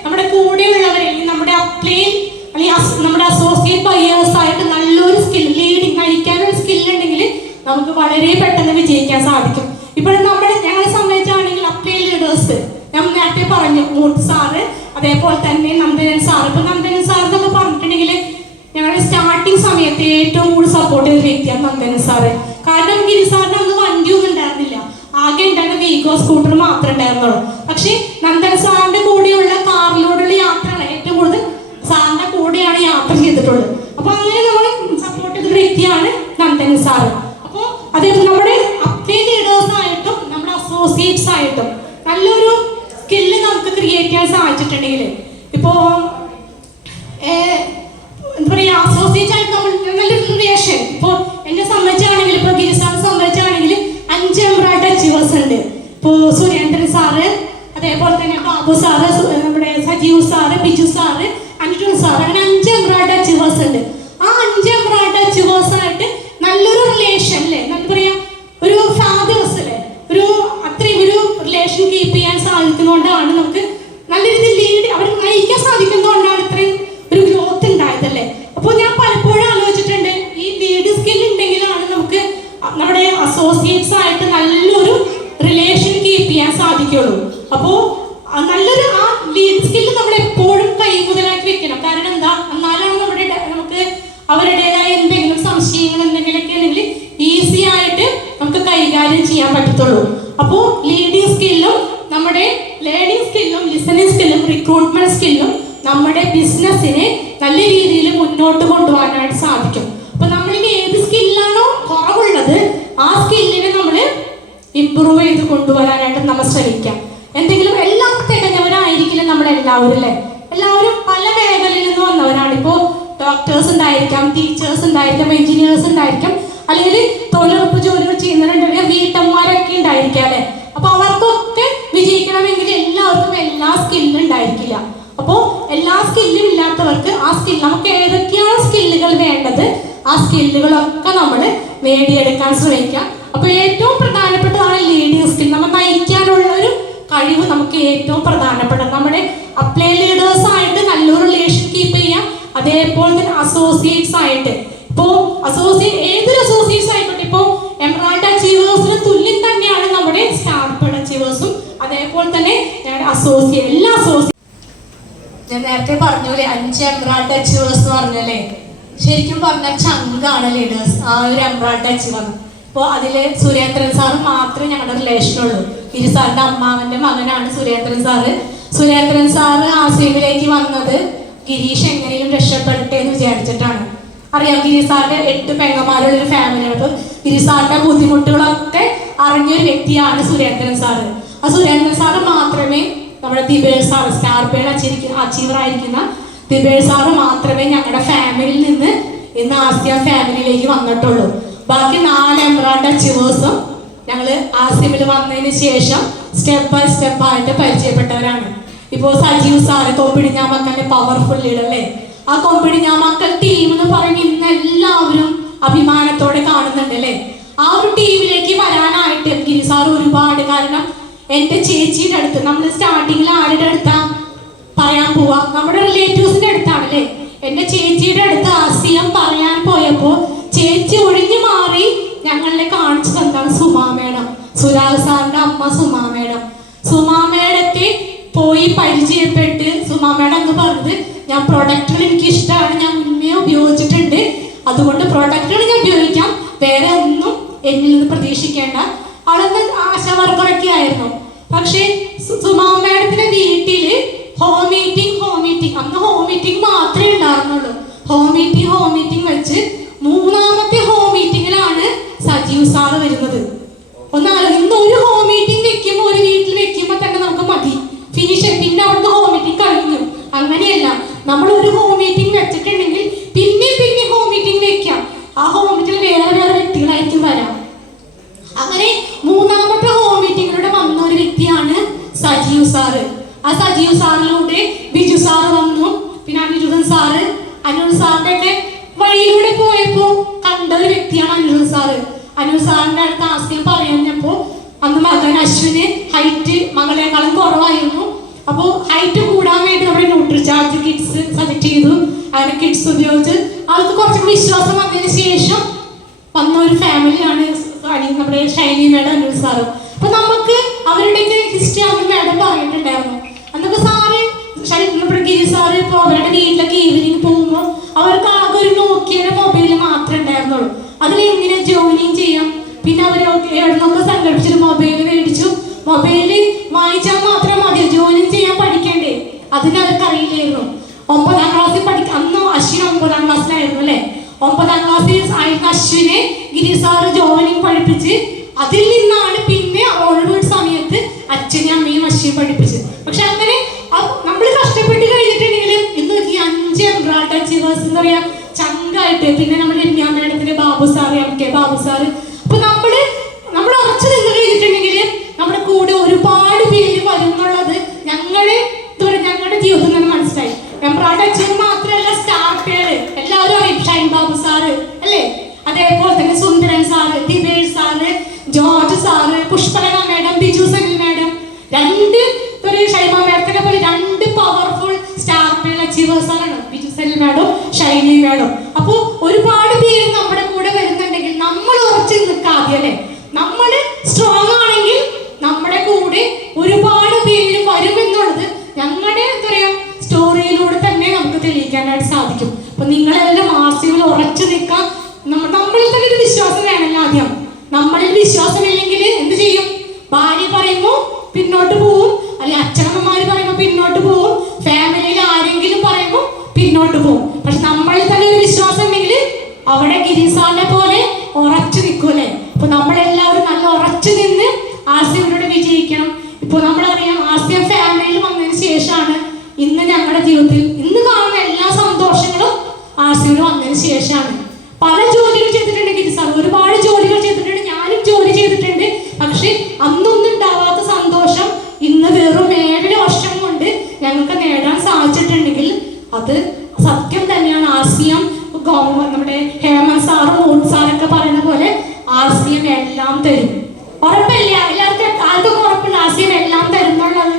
നമ്മുടെ കൂടെയുള്ളവരെ നമ്മുടെ അപ്ലൈൻ അല്ലെങ്കിൽ നമ്മുടെ അസോസിയേറ്റ് ബയേഴ്സ് ആയിട്ട് നല്ലൊരു സ്കിൽ ലീഡിങ് നയിക്കാനുള്ള സ്കില്ല് ഉണ്ടെങ്കിൽ നമുക്ക് വളരെ പെട്ടെന്ന് വിജയിക്കാൻ സാധിക്കും. ഇപ്പോൾ ഞങ്ങളെ സംബന്ധിച്ചാണെങ്കിൽ അപ്ലൈൻ ലീഡേഴ്സ് ഞാൻ നേരത്തെ പറഞ്ഞു, മൂർത്തി സാറ്, അതേപോലെ തന്നെ നന്ദനൻ സാർ. ഇപ്പൊ നന്ദനൻ സാർ എന്നൊക്കെ പറഞ്ഞിട്ടുണ്ടെങ്കിൽ ഞങ്ങളുടെ സ്റ്റാർട്ടിങ് സമയത്ത് ഏറ്റവും കൂടുതൽ സപ്പോർട്ട് ചെയ്ത വ്യക്തിയാണ് നന്ദനൻ സാറ്. കാരണം ഗിരി സാറിന് അന്ന് വണ്ടിയൊന്നും ഉണ്ടായിരുന്നില്ല, ആകെ ഉണ്ടായിരുന്ന വീഗോ സ്കൂട്ടർ മാത്രമേ ഉണ്ടായിരുന്നുള്ളൂ. പക്ഷെ നന്ദൻ സാറിന്റെ കൂടെയുള്ള കാറിലൂടെയുള്ള യാത്രയാണ് ഏറ്റവും കൂടുതൽ സാറിന്റെ കൂടെയാണ് യാത്ര ചെയ്തിട്ടുള്ളത്. അപ്പൊ അങ്ങനെ നമ്മൾ സപ്പോർട്ട് ചെയ്ത വ്യക്തിയാണ് നന്ദൻ സാറ്. അപ്പോൾ അതേപോലെ നമ്മുടെ അപ്ലൈൻ ലീഡേഴ്സ് ആയിട്ടും നമ്മുടെ അസോസിയേറ്റ്സ് ആയിട്ടും നല്ലൊരു സ്കില്ല് നമുക്ക് ക്രിയേറ്റ് ചെയ്യാൻ സാധിച്ചിട്ടുണ്ടെങ്കിൽ, ഇപ്പോ എന്താ പറയുക, അസോസിയേറ്റ് ആയിട്ട് നമ്മൾ നല്ലൊരു റിലേഷൻ. ഇപ്പോൾ എന്നെ സംബന്ധിച്ചാണെങ്കിൽ, ഇപ്പോൾ ഗിരിസാറിനെ സംബന്ധിച്ചാണെങ്കിൽ 5 എംബ്രോയിഡറി അച്ചീവേഴ്സ് ഉണ്ട്. ഇപ്പോൾ സുരേന്ദ്രൻ സാറ്, അതേപോലെ തന്നെ ബാബു സാറ്, നമ്മുടെ Sajeev sir, Biju sir, Anirun sir, അങ്ങനെ 5 എംബ്രോയിഡറി അച്ചീവേഴ്സ് ഉണ്ട്. ആ 5 എംബ്രോയിഡറി അച്ചീവേഴ്സ് ആയിട്ട് നല്ലൊരു റിലേഷൻ അല്ലേ, എന്താ പറയാ, ഒരു ഫാദേഴ്സ് അല്ലേ, അത്രയും ഒരു റിലേഷൻ കീപ്പ് ചെയ്യാൻ സാധിക്കുന്നതുകൊണ്ടാണ് നമുക്ക് നല്ല രീതിയിൽ ലീഡ് അവർ നയിക്കാൻ സാധിക്കുന്നതുകൊണ്ടാണ് ഇത്രയും ഒരു ഗ്രോത്ത് ഉണ്ടായതല്ലേ. അപ്പോൾ ഞാൻ പലപ്പോഴും ആലോചിച്ചിട്ടുണ്ട്, ഈ ലീഡ് സ്കിൽ ഉണ്ടെങ്കിലാണ് നമുക്ക് നമ്മുടെ അസോസിയേറ്റ്സ് ആയിട്ട് നല്ലൊരു റിലേഷൻ കീപ്പ് ചെയ്യാൻ സാധിക്കുള്ളൂ. അപ്പോൾ നല്ലൊരു ആ ലീഡ് സ്കില്ല് നമ്മൾ എപ്പോഴും കൈമുതലാക്കി വെക്കണം. കാരണം എന്താ, എന്നാലാണ് നമുക്ക് അവരുടേതായ എന്തെങ്കിലും സംശയങ്ങൾ എന്തെങ്കിലുമൊക്കെ ഉണ്ടെങ്കിൽ ഈസി ആയിട്ട് നമുക്ക് കൈകാര്യം ചെയ്യാൻ പറ്റത്തുള്ളൂ. അപ്പോൾ ലീഡിങ് സ്കില്ലും നമ്മുടെ ലേണിംഗ് സ്കില്ലും ലിസണിങ് സ്കില്ലും റിക്രൂട്ട്മെന്റ് സ്കില്ലും നമ്മുടെ ബിസിനസ്സിനെ നല്ല രീതിയിൽ മുന്നോട്ട് കൊണ്ടുപോകാനായിട്ട് സാധിക്കും. അപ്പൊ നമ്മളിന് ഏത് സ്കില്ലാണോ കുറവുള്ളത് ആ സ്കില്ലിനെ നമ്മൾ ഇംപ്രൂവ് ചെയ്ത് കൊണ്ടുവരാനായിട്ട് നമ്മൾ ശ്രമിക്കാം. എന്തെങ്കിലും എല്ലാം തികഞ്ഞവരായിരിക്കില്ല നമ്മളെല്ലാവരും അല്ലേ? എല്ലാവരും പല മേഖലയിൽ നിന്ന് വന്നവരാണ്. ഇപ്പോൾ ഡോക്ടേഴ്സ് ഉണ്ടായിരിക്കാം, ടീച്ചേഴ്സ് ഉണ്ടായിരിക്കാം, എഞ്ചിനീയേഴ്സ് ഉണ്ടായിരിക്കാം, അല്ലെങ്കിൽ തൊഴിലുറപ്പ് ജോലികൾ ചെയ്യുന്നവരുണ്ടെങ്കിൽ വീട്ടമ്മമാരൊക്കെ ഉണ്ടായിരിക്കാം അല്ലെ? അപ്പൊ അവർക്കൊക്കെ വിജയിക്കണമെങ്കിൽ എല്ലാവർക്കും എല്ലാ സ്കില്ലും ഉണ്ടായിരിക്കില്ല. അപ്പോൾ എല്ലാ സ്കില്ലും ഇല്ലാത്തവർക്ക് ആ സ്കിൽ, നമുക്ക് ഏതൊക്കെയാണ് സ്കില്ലുകൾ വേണ്ടത് ആ സ്കില്ലുകളൊക്കെ നമ്മൾ നേടിയെടുക്കാൻ ശ്രമിക്കാം. അപ്പൊ ഏറ്റവും പ്രധാനപ്പെട്ടതാണ് ലീഡിങ് സ്കിൽ. നമ്മൾ നയിക്കാനുള്ള ഒരു കഴിവ് നമുക്ക് ഏറ്റവും പ്രധാനപ്പെട്ട നമ്മുടെ അപ്ലൈ ലീഡേഴ്സ് ആയിട്ട് നല്ലൊരു റിലേഷൻ കീപ്പ് ചെയ്യാം. അതേപോലെ തന്നെ അസോസിയേറ്റ്സ് ആയിട്ട്, ഇപ്പോ ഏതൊരു അസോസിയേറ്റ്സ് ആയിക്കോട്ടെ, ഇപ്പോ എംബ്രോയിഡറി അച്ചീവേഴ്സിന് തുല്യം തന്നെയാണ് നമ്മുടെ സ്റ്റാർബേർഡ് അച്ചീവേഴ്സും, അതേപോലെ തന്നെ എല്ലാ അസോസിയേറ്റ് ഞാൻ നേരത്തെ പറഞ്ഞൂലേ 5 എംബ്രോയിഡറി അച്ചീവേഴ്സ് എന്ന് പറഞ്ഞല്ലേ, ശരിക്കും പറഞ്ഞാൽ ചങ്കാണ് ലീഡേഴ്സ് ആ ഒരു എംബ്രോയിഡറി അച്ചീവർ. ഇപ്പോൾ അതില് സുരേന്ദ്രൻ സാറ് മാത്രമേ ഞങ്ങളുടെ റിലേഷനുള്ളൂ. ഗിരി സാറിന്റെ അമ്മാവന്റെ മകനാണ് സുരേന്ദ്രൻ സാറ്. സുരേന്ദ്രൻ സാറ് ആസിമിലേക്ക് വന്നത് ഗിരീഷ് എങ്ങനെയും രക്ഷപ്പെടട്ടെ എന്ന് വിചാരിച്ചിട്ടാണ്. അറിയാം, ഗിരീഷ് സാറിന്റെ 8 പെങ്ങന്മാരുള്ള ഒരു ഫാമിലിയാണ്. അപ്പൊ ഗിരീഷ് സാറിന്റെ ബുദ്ധിമുട്ടുകളൊക്കെ അറിഞ്ഞൊരു വ്യക്തിയാണ് സുരേന്ദ്രൻ സാറ്. ആ സുരേന്ദ്രൻ സാറ് മാത്രമേ നമ്മുടെ ദിബേഷ് സാർ സ്റ്റാർപേഡ് അച്ചീവർ ആയിരിക്കുന്ന ദിബേഷ് സാറ് മാത്രമേ ഞങ്ങളുടെ ഫാമിലിയിൽ നിന്ന് ഇന്ന് ആസിയ ഫാമിലിയിലേക്ക് വന്നിട്ടുള്ളൂ. ബാക്കി 4 എംബ്രാൻഡ് അച്ചീവേഴ്സും ഞങ്ങള് ആസിയമിൽ വന്നതിന് ശേഷം സ്റ്റെപ്പ് ബൈ സ്റ്റെപ്പ് ആയിട്ട് പരിചയപ്പെട്ടവരാണ്. ഇപ്പോ സജീവ് സാറ് കൊമ്പിടിഞ്ഞാമക്കന്റെ പവർഫുൾ ലീഡർ അല്ലേ, ആ കൊമ്പിടിഞ്ഞാമക്കൽ ടീം എന്ന് പറഞ്ഞ് ഇന്ന് എല്ലാവരും അഭിമാനത്തോടെ കാണുന്നുണ്ട് അല്ലേ. ആ ഒരു ടീമിലേക്ക് വരാനായിട്ട് ഗിരി സാർ ഒരുപാട്, കാരണം എന്റെ ചേച്ചിയുടെ അടുത്ത് നമ്മൾ സ്റ്റാർട്ടിങ്ങിൽ ആരുടെ അടുത്താ പറയാൻ പോവാ, നമ്മുടെ റിലേറ്റീവ്സിന്റെ അടുത്താണല്ലേ. എന്റെ ചേച്ചിയുടെ അടുത്ത് ആസിയം പറയാൻ പോയപ്പോ ചേച്ചി ഒഴിഞ്ഞു മാറി ഞങ്ങളെ കാണിച്ചു തന്നാണ് സുമാ മേഡം, സുരാഗ് സാറിന്റെ അമ്മ സുമാ മേഡം. സുമാ മേഡത്തെ പോയി പരിചയപ്പെട്ട് സുമാ മേഡം എന്ന് പറഞ്ഞത്, ഞാൻ പ്രൊഡക്റ്റുകൾ എനിക്ക് ഇഷ്ടമാണ്, ഞാൻ മുന്നേ ഉപയോഗിച്ചിട്ടുണ്ട്, അതുകൊണ്ട് പ്രൊഡക്റ്റുകൾ ഞാൻ ഉപയോഗിക്കാം, വേറെ ഒന്നും എന്നിൽ നിന്ന് പ്രതീക്ഷിക്കേണ്ട. അവളെന്ന് ആശാ വർക്കറൊക്കെ ആയിരുന്നു. പക്ഷേ സുമാ മേഡത്തിന്റെ വീട്ടില് ഹോം മീറ്റിംഗ് അന്ന് ഹോം മീറ്റിംഗ് മാത്രമേ ഉണ്ടായിരുന്നുള്ളൂ. ഹോം മീറ്റിംഗ് വെച്ച് 3ാമത്തെ ഹോം മീറ്റിങ്ങിലാണ് സജീവ് സാറ് വരുന്നത്. ഇന്ന് ഒരു ഹോം മീറ്റിംഗ് വെക്കുമ്പോൾ, ഒരു വീട്ടിൽ വെക്കുമ്പോൾ തന്നെ നമുക്ക് മതി, ഫിനിഷ്, പിന്നെ അവിടുത്തെ ഹോം മീറ്റിംഗ് കഴിഞ്ഞു. അങ്ങനെയല്ല, നമ്മൾ ഒരു ഹോം മീറ്റിംഗ് വെച്ചിട്ടുണ്ടെങ്കിൽ പിന്നെ ഹോം മീറ്റിംഗ് വെക്കാം. ആ ഹോം മീറ്റിംഗിൽ വേറെ വ്യക്തികളായിരിക്കും വരാം. അങ്ങനെ 3ാമത്തെ ഹോം മീറ്റിങ്ങിലൂടെ വന്ന ഒരു വ്യക്തിയാണ് സജീവ് സാറ്. ആ സജീവ് സാറിലൂടെ ബിജു സാറ് വന്നു, പിന്നെ അനിരുദ്ധൻ സാറ്. അനിരുദ്ധ സാറിന്റെ ഒക്കെ വഴിയിലൂടെ പോയപ്പോ കണ്ട ഒരു വ്യക്തിയാണ് അനിരുദ്ധ സാറ്. അനിരുദ്ധ സാറിന്റെ അടുത്ത് ആസ്യം പറഞ്ഞപ്പോ അന്ന് മകൻ അശ്വിന് ഹൈറ്റ് മകളെക്കാളും കുറവായിരുന്നു. അപ്പോൾ ഹൈറ്റ് കൂടാൻ വേണ്ടി നമ്മുടെ ന്യൂട്രിചാർജ് കിഡ്സ് സജക്ട് ചെയ്തു. അങ്ങനെ കിഡ്സ് ഉപയോഗിച്ച് ആൾക്ക് കുറച്ച് വിശ്വാസം വന്നതിന് ശേഷം വന്ന ഒരു ഫാമിലിയാണ് നമ്മുടെ ഷൈനി മേഡം, അനിൽ സാറും. അപ്പൊ നമുക്ക് അവരുടെയൊക്കെ ഹിസ്റ്ററി അന്ന് മേഡം പറഞ്ഞിട്ടുണ്ടായിരുന്നു. അന്നൊക്കെ സാറ് നമ്മുടെ ഗിരി സാറ് ഇപ്പോൾ അവരുടെ വീട്ടിലൊക്കെ ഈവനിങ് പോകുമ്പോൾ അവർക്ക് ആകെ ഒരു നോക്കിയുടെ മൊബൈൽ മാത്രമേ ഉണ്ടായിരുന്നുള്ളൂ. അതിലെങ്ങനെ ജോയിനിങ് ചെയ്യാം, പിന്നെ അവർ എവിടുന്നൊക്കെ സംഘടിപ്പിച്ചൊരു മൊബൈൽ മേടിച്ചു. മൊബൈല് വാങ്ങിച്ചാൽ മാത്രം മതിയോ, ജോയിൻ ചെയ്യാൻ പഠിക്കണ്ടേ, അതിന് അവർക്ക് അറിയില്ലായിരുന്നു. 9ാം ക്ലാസ്സിൽ അന്ന് അശ്വിൻ 9ാം ക്ലാസ്സിലായിരുന്നു അല്ലേ. 9ാം ക്ലാസ്സിൽ ആയിരുന്ന അശ്വിനെ ഗിരി സാറ് ജോയിനിങ് പഠിപ്പിച്ച്, അതിൽ നിന്നാണ് പിന്നെ ഓൾവേഡ് സമയത്ത് അച്ഛനും അമ്മയും അശ്വിൻ പഠിപ്പിച്ചത്. പക്ഷെ അങ്ങനെ നമ്മൾ കഷ്ടപ്പെട്ട് കഴിഞ്ഞിട്ടുണ്ടെങ്കിൽ ഇന്ന് ഈ 5 എംബ്രാൻഡ് അച്ചീവേഴ്സ് എന്ന് പറയാ ചങ്കായിട്ട്, പിന്നെ നമ്മുടെ രമ്യ മേഡത്തിന്റെ Babu sir, MK Babu sir. അപ്പൊ നമ്മൾ ഉറച്ചു നിന്ന് കഴിഞ്ഞിട്ടുണ്ടെങ്കിൽ നമ്മുടെ കൂടെ ഒരുപാട് പേര് വരും എന്നുള്ളത് ഞങ്ങളുടെ ജീവിതം തന്നെ മനസ്സിലായി. എംബ്രാൻഡ് അച്ചീവർ മാത്രമല്ല, സ്റ്റാർപേഡ് എല്ലാവരും അറിയും. ഷൈൻ ബാബു സാറ് അല്ലേ, അതേപോലെ തന്നെ Sundaran sir, Dibesh sir, George sir, Pushpalatha madam, Biju Sanil madam, 2 Shaima മേഡത്തിനെ പോലെ 2 പവർഫുൾ സ്റ്റാർപേഡ് അച്ചീവേഴ്സ് ആണ് ബിജു സനിൽ മേഡം, ഷൈനി മേഡം. അപ്പൊ ഒരുപാട് പേര് നമ്മുടെ കൂടെ വരുന്നുണ്ടെങ്കിൽ നമ്മൾ ഉറച്ചു നിൽക്കാതെ അല്ലെ, നമ്മൾ സ്ട്രോങ് ആണെങ്കിൽ നമ്മുടെ കൂടെ ഒരുപാട് പേര് വരുമെന്നുള്ളത് ഞങ്ങളുടെ സ്റ്റോറിയിലൂടെ തന്നെ നമുക്ക് തെളിയിക്കാനായിട്ട് സാധിക്കും. അപ്പൊ നിങ്ങളെല്ലാം ആസിയിൽ ഉറച്ചു നിൽക്കാം. നമ്മളിൽ തന്നെ ഒരു വിശ്വാസം വേണമല്ലോ. ആദ്യം നമ്മളിൽ വിശ്വാസമില്ലെങ്കിൽ എന്ത് ചെയ്യും? ഭാര്യ പറയുമ്പോൾ പിന്നോട്ട് പോവും, അല്ലെങ്കിൽ അച്ഛനമ്മമാര് പറയുമ്പോൾ പിന്നോട്ട് പോവും, ഫാമിലിയിൽ ആരെങ്കിലും പറയുമ്പോൾ പിന്നോട്ട് പോവും. പക്ഷെ നമ്മളിൽ തന്നെ ഒരു വിശ്വാസം ഉണ്ടെങ്കിൽ അവിടെ ഗിരിസാറിനെ പോലെ ഉറച്ചു നിൽക്കൂലേ. അപ്പൊ നമ്മളെല്ലാവരും നല്ല ഉറച്ചു നിന്ന് ആസിയയിലൂടെ വിജയിക്കണം. ഇപ്പൊ നമ്മളറിയാം, ആസിയ ഫാമിലിയിൽ വന്നതിന് ശേഷമാണ് ഇന്ന് ഞങ്ങളുടെ ജീവിതത്തിൽ ഇന്ന് കാണുന്ന എല്ലാ സന്തോഷങ്ങളും ആസിയയിൽ വന്നതിന് ശേഷമാണ്. പല ജോലികൾ ചെയ്തിട്ടുണ്ട് ഗിരിസാർ, ഒരുപാട് ജോലികൾ ചെയ്തിട്ടുണ്ട്, ഞാനും ജോലി ചെയ്തിട്ടുണ്ട്. പക്ഷെ അന്നൊന്നും ഉണ്ടാവാത്ത സന്തോഷം ഇന്ന് വെറും 7 വർഷം കൊണ്ട് ഞങ്ങൾക്ക് നേടാൻ സാധിച്ചിട്ടുണ്ടെങ്കിൽ അത് സത്യം തന്നെയാണ്. ആസിയം നമ്മുടെ ഹേമന്ത് സാറും മൂട്ട് സാറൊക്കെ പറയുന്ന പോലെ ആസിയം എല്ലാം തരും. ഉറപ്പല്ല, എല്ലാവർക്കും ഉറപ്പില്ല ആസിയം എല്ലാം തരുന്നുള്ളത്.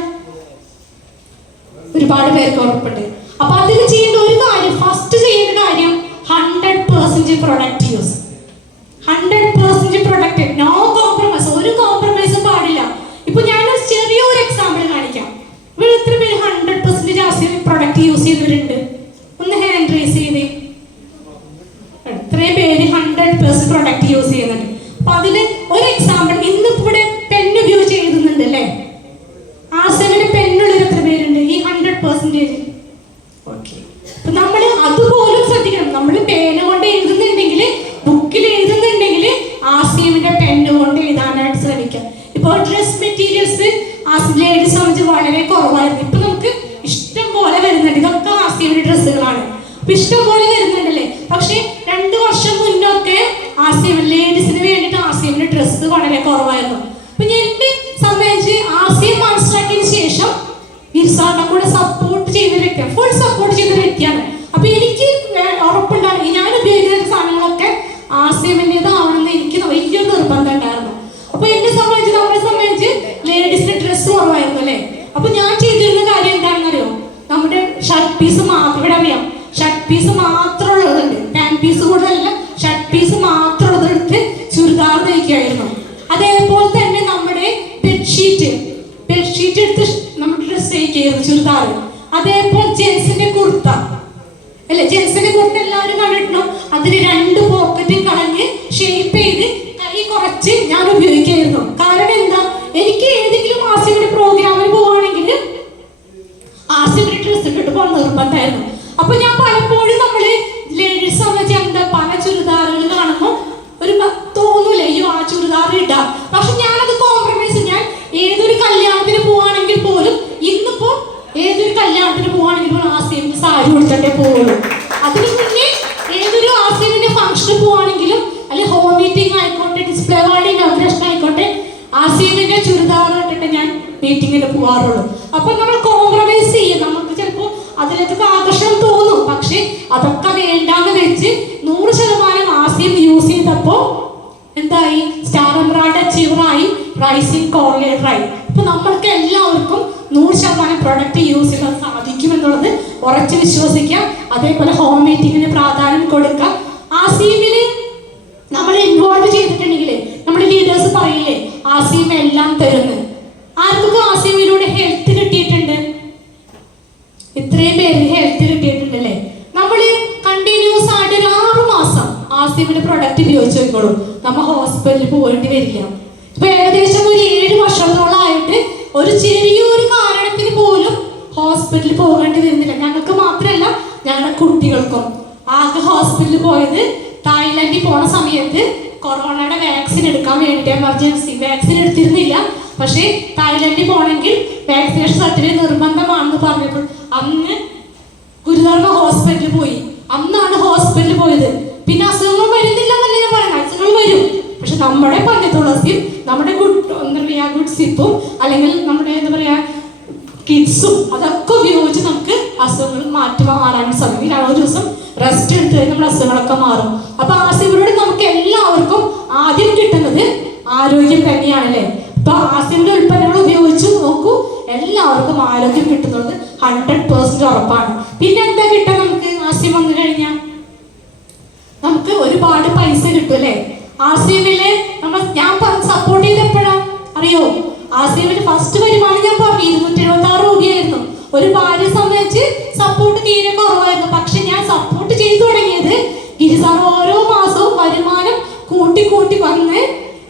ഒരുപാട് പേർക്ക് ഉറപ്പുണ്ട്. അപ്പൊ അതിന് ചെയ്യേണ്ട ഒരു കാര്യം, ഫസ്റ്റ് ചെയ്യേണ്ട കാര്യം 100% product use. 100% product, no compromise. ഒരു കോംപ്രമൈസും പാടില്ല. ഇപ്പൊ ഞാനൊരു ചെറിയൊരു എക്സാമ്പിൾ കാണിക്കാം. ഇവിടെ എത്ര പേര് 100% പ്രൊഡക്റ്റ് യൂസ് ചെയ്തവരുണ്ട്? ഒന്ന് ഹാൻഡ് റേസ് ചെയ്തേ. ഇത്രയും പേര് 100% പ്രൊഡക്റ്റ് യൂസ് ചെയ്യുന്നുണ്ട്. അപ്പൊ അതില് ഒരു എക്സാമ്പിൾ, ഇന്നിപ്പോ ഇവിടെ പെൻ ഉപയോഗിച്ച് എഴുതുന്നുണ്ട് അല്ലേ? ആസിയമിന് പെന്നുള്ളൊരു എത്ര പേരുണ്ട് ഈ 100%? ഓക്കെ. ആസിയമിൻ്റെതാവണമെന്ന് എനിക്ക് വലിയൊരു നിർബന്ധം ഉണ്ടായിരുന്നു. അപ്പൊ എന്നെ സംബന്ധിച്ച്, നമ്മളെ സംബന്ധിച്ച് ലേഡീസിന്റെ ഡ്രസ്സ് കുറവായിരുന്നു അല്ലേ. അപ്പൊ ഞാൻ ചെയ്തിരുന്ന കാര്യം എന്താണെന്നറിയോ, നമ്മുടെ ഷർട്ട് പീസ് മാത്രം, ഇവിടെ അറിയാം ഷർട്ട് പീസ് മാത്രം ഉള്ളതുണ്ട്, പാൻറ് പീസ് കൂടെ അല്ല, ഷർട്ട് പീസ് മാത്രം ഉള്ളതെടുത്ത് ചുരിദാർ തയ്ക്കുമായിരുന്നു. അതേപോലെ തന്നെ നമ്മുടെ ബെഡ്ഷീറ്റ് എടുത്ത് നമ്മുടെ ഡ്രസ്സ് തയ്ക്കായിരുന്നു, ചുരിദാർ. അതേപോലെ ജെൻസിന്റെ കുർത്ത അല്ലെ, ജെൻസിന്റെ കുർത്ത എല്ലാവരും കണ്ടിട്ടുണ്ടോ, അതിന് 2 പോക്കറ്റും കളഞ്ഞ് ഷേപ്പ് ചെയ്ത് കൈ കുറച്ച് ഞാൻ ഉപയോഗിക്കായിരുന്നു. കാരണം എന്താ, എനിക്ക് ഏതെങ്കിലും ആസിയുടെ പ്രോഗ്രാമിൽ പോവുകയാണെങ്കിൽ ആസിയുടെ ഡ്രസ്സ് ഇട്ടിട്ട് പോകാൻ നിർബന്ധമായിരുന്നു. അപ്പൊ ഞാൻ പലപ്പോഴും നമ്മള് ലേഡീസ് സംബന്ധിച്ച് എന്താ, പല ചുരിദാറുകൾ കാണുമ്പോൾ ഒരു തോന്നൂല, അയ്യോ ആ ചുരിദാർ ഇടാം. പക്ഷെ ഞാനത് കോംപ്രമൈസ്, ഞാൻ ഏതൊരു കല്യാണത്തിന് പോവാണെങ്കിൽ പോലും, ഇന്നിപ്പോ ഏതൊരു കല്യാണത്തിന് പോവാണെങ്കിൽ പോലും ആസിയമിന്റെ സാരി കൊടുത്തിട്ടേ പോവുള്ളൂ. അതിന് മുന്നേ ഏതൊരു ആസിയമിന്റെ ഫംഗ്ഷന് പോവാണെങ്കിലും, അല്ലെങ്കിൽ ഹോം മീറ്റിംഗ് ആയിക്കോട്ടെ, ഡിസ്പ്ലേ വാർഡ് ഇനോഗ്രേഷൻ ആയിക്കോട്ടെ, ആസിയമിന്റെ ചുരിദാർ ഇട്ടിട്ട് ഞാൻ മീറ്റിങ്ങിന് പോവാറുള്ളൂ. അപ്പൊ നമ്മൾ കോംപ്രമൈസ് ചെയ്യും. നമുക്ക് ചിലപ്പോൾ അതിലേക്ക് ആകർഷണം തോന്നും, പക്ഷെ അതൊക്കെ വേണ്ടാന്ന് വെച്ച് 100% ആസിയം യൂസ് ചെയ്തപ്പോ എന്തായി, സ്റ്റാർ എംബ്രോയിഡറി അച്ചീവറായി, പ്രൈസിംഗ് കോറിലേറ്ററായി. അപ്പൊ നമ്മൾക്ക് എല്ലാവർക്കും 100% പ്രൊഡക്റ്റ് യൂസ് ചെയ്യാൻ സാധിക്കുമെന്നുള്ളത് ഉറച്ചു വിശ്വസിക്കാം. അതേപോലെ ഹോം മീറ്റിങ്ങിന് പ്രാധാന്യം കൊടുക്കുക. ആസിയമില് നമ്മൾ ഇൻവോൾവ് ചെയ്തിട്ടുണ്ടെങ്കിൽ നമ്മുടെ ലീഡേഴ്സ് പറയില്ലേ, ആസിയം എല്ലാം തരുന്നു. ആർക്കൊക്കെ ആസിയമിലൂടെ ഹെൽത്ത് കിട്ടിയിട്ടുണ്ട്? ഇത്രയും പേര് ഹെൽത്ത് കിട്ടിയിട്ടുണ്ടല്ലേ. നമ്മള് കണ്ടിന്യൂസ് ആയിട്ട് 6 മാസം ആസിയമിന്റെ പ്രൊഡക്റ്റ് ഉപയോഗിച്ച് നോക്കോളൂ, നമ്മൾ ഹോസ്പിറ്റലിൽ പോകേണ്ടി വരില്ല. ഇപ്പൊ ഏകദേശം ഒരു 7 വർഷത്തോളമായിട്ട് ഒരു ചെറിയൊരു കാരണത്തിന് പോലും ഹോസ്പിറ്റലിൽ പോകേണ്ടി വരുന്നില്ല. ഞങ്ങൾക്ക് മാത്രമല്ല, ഞങ്ങളുടെ കുട്ടികൾക്കും. ആകെ ഹോസ്പിറ്റലിൽ പോയത് തായ്ലൻഡിൽ പോണ സമയത്ത് കൊറോണയുടെ വാക്സിൻ എടുക്കാൻ വേണ്ടിയിട്ട്, എമർജൻസി വാക്സിൻ എടുത്തിരുന്നില്ല. പക്ഷേ തായ്ലൻഡിൽ പോകണമെങ്കിൽ വാക്സിനേഷൻ സർട്ടിഫിക്കറ്റ് നിർബന്ധമാണെന്ന് പറഞ്ഞപ്പോൾ അന്ന് ഗുരുതർമ്മ ഹോസ്പിറ്റലിൽ പോയി. അന്നാണ് ഹോസ്പിറ്റലിൽ പോയത്. പിന്നെ അസുഖങ്ങൾ വരുന്നില്ല എന്നല്ല ഞാൻ പറയുന്നത്, അസുഖങ്ങൾ വരും. പക്ഷെ നമ്മുടെ പഞ്ഞത്തുളസിയും നമ്മുടെ ഗുഡ് സിപ്പും അല്ലെങ്കിൽ നമ്മുടെ എന്താ പറയാ കിഡ്സും അതൊക്കെ ഉപയോഗിച്ച് നമുക്ക് അസുഖങ്ങൾ മാറാൻ സാധിക്കും. ഒരു ദിവസം റെസ്റ്റ് എടുത്ത് കഴിഞ്ഞാൽ നമ്മുടെ അസുഖങ്ങളൊക്കെ മാറും. അപ്പൊ ആസിയമിലൂടെ നമുക്ക് എല്ലാവർക്കും ആദ്യം കിട്ടുന്നത് ആരോഗ്യം തന്നെയാണല്ലേ. ഇപ്പൊ ആസിയമിന്റെ ഉൽപ്പന്നങ്ങൾ ഉപയോഗിച്ച് നോക്കൂ, എല്ലാവർക്കും ആരോഗ്യം കിട്ടുന്നത് 100% ഉറപ്പാണ്. പിന്നെ എന്താ കിട്ടുക നമുക്ക് ആസിയം വന്നു കഴിഞ്ഞാൽ? നമുക്ക് ഒരുപാട് പൈസ കിട്ടും അല്ലേ. ആസിയമില് ഞാൻ സപ്പോർട്ട് ചെയ്തപ്പോഴാ അറിയോ, ആസിയമില് ഫസ്റ്റ് വരുമാനം ഞാൻ പറഞ്ഞു 276 രൂപയായിരുന്നു. ഒരു ഭാര്യ സംബന്ധിച്ച് സപ്പോർട്ട് തീരെ കുറവായിരുന്നു. പക്ഷെ ഞാൻ സപ്പോർട്ട് ചെയ്തു തുടങ്ങിയത് ഗിരിസാർ ഓരോ മാസവും വരുമാനം കൂട്ടി വന്ന്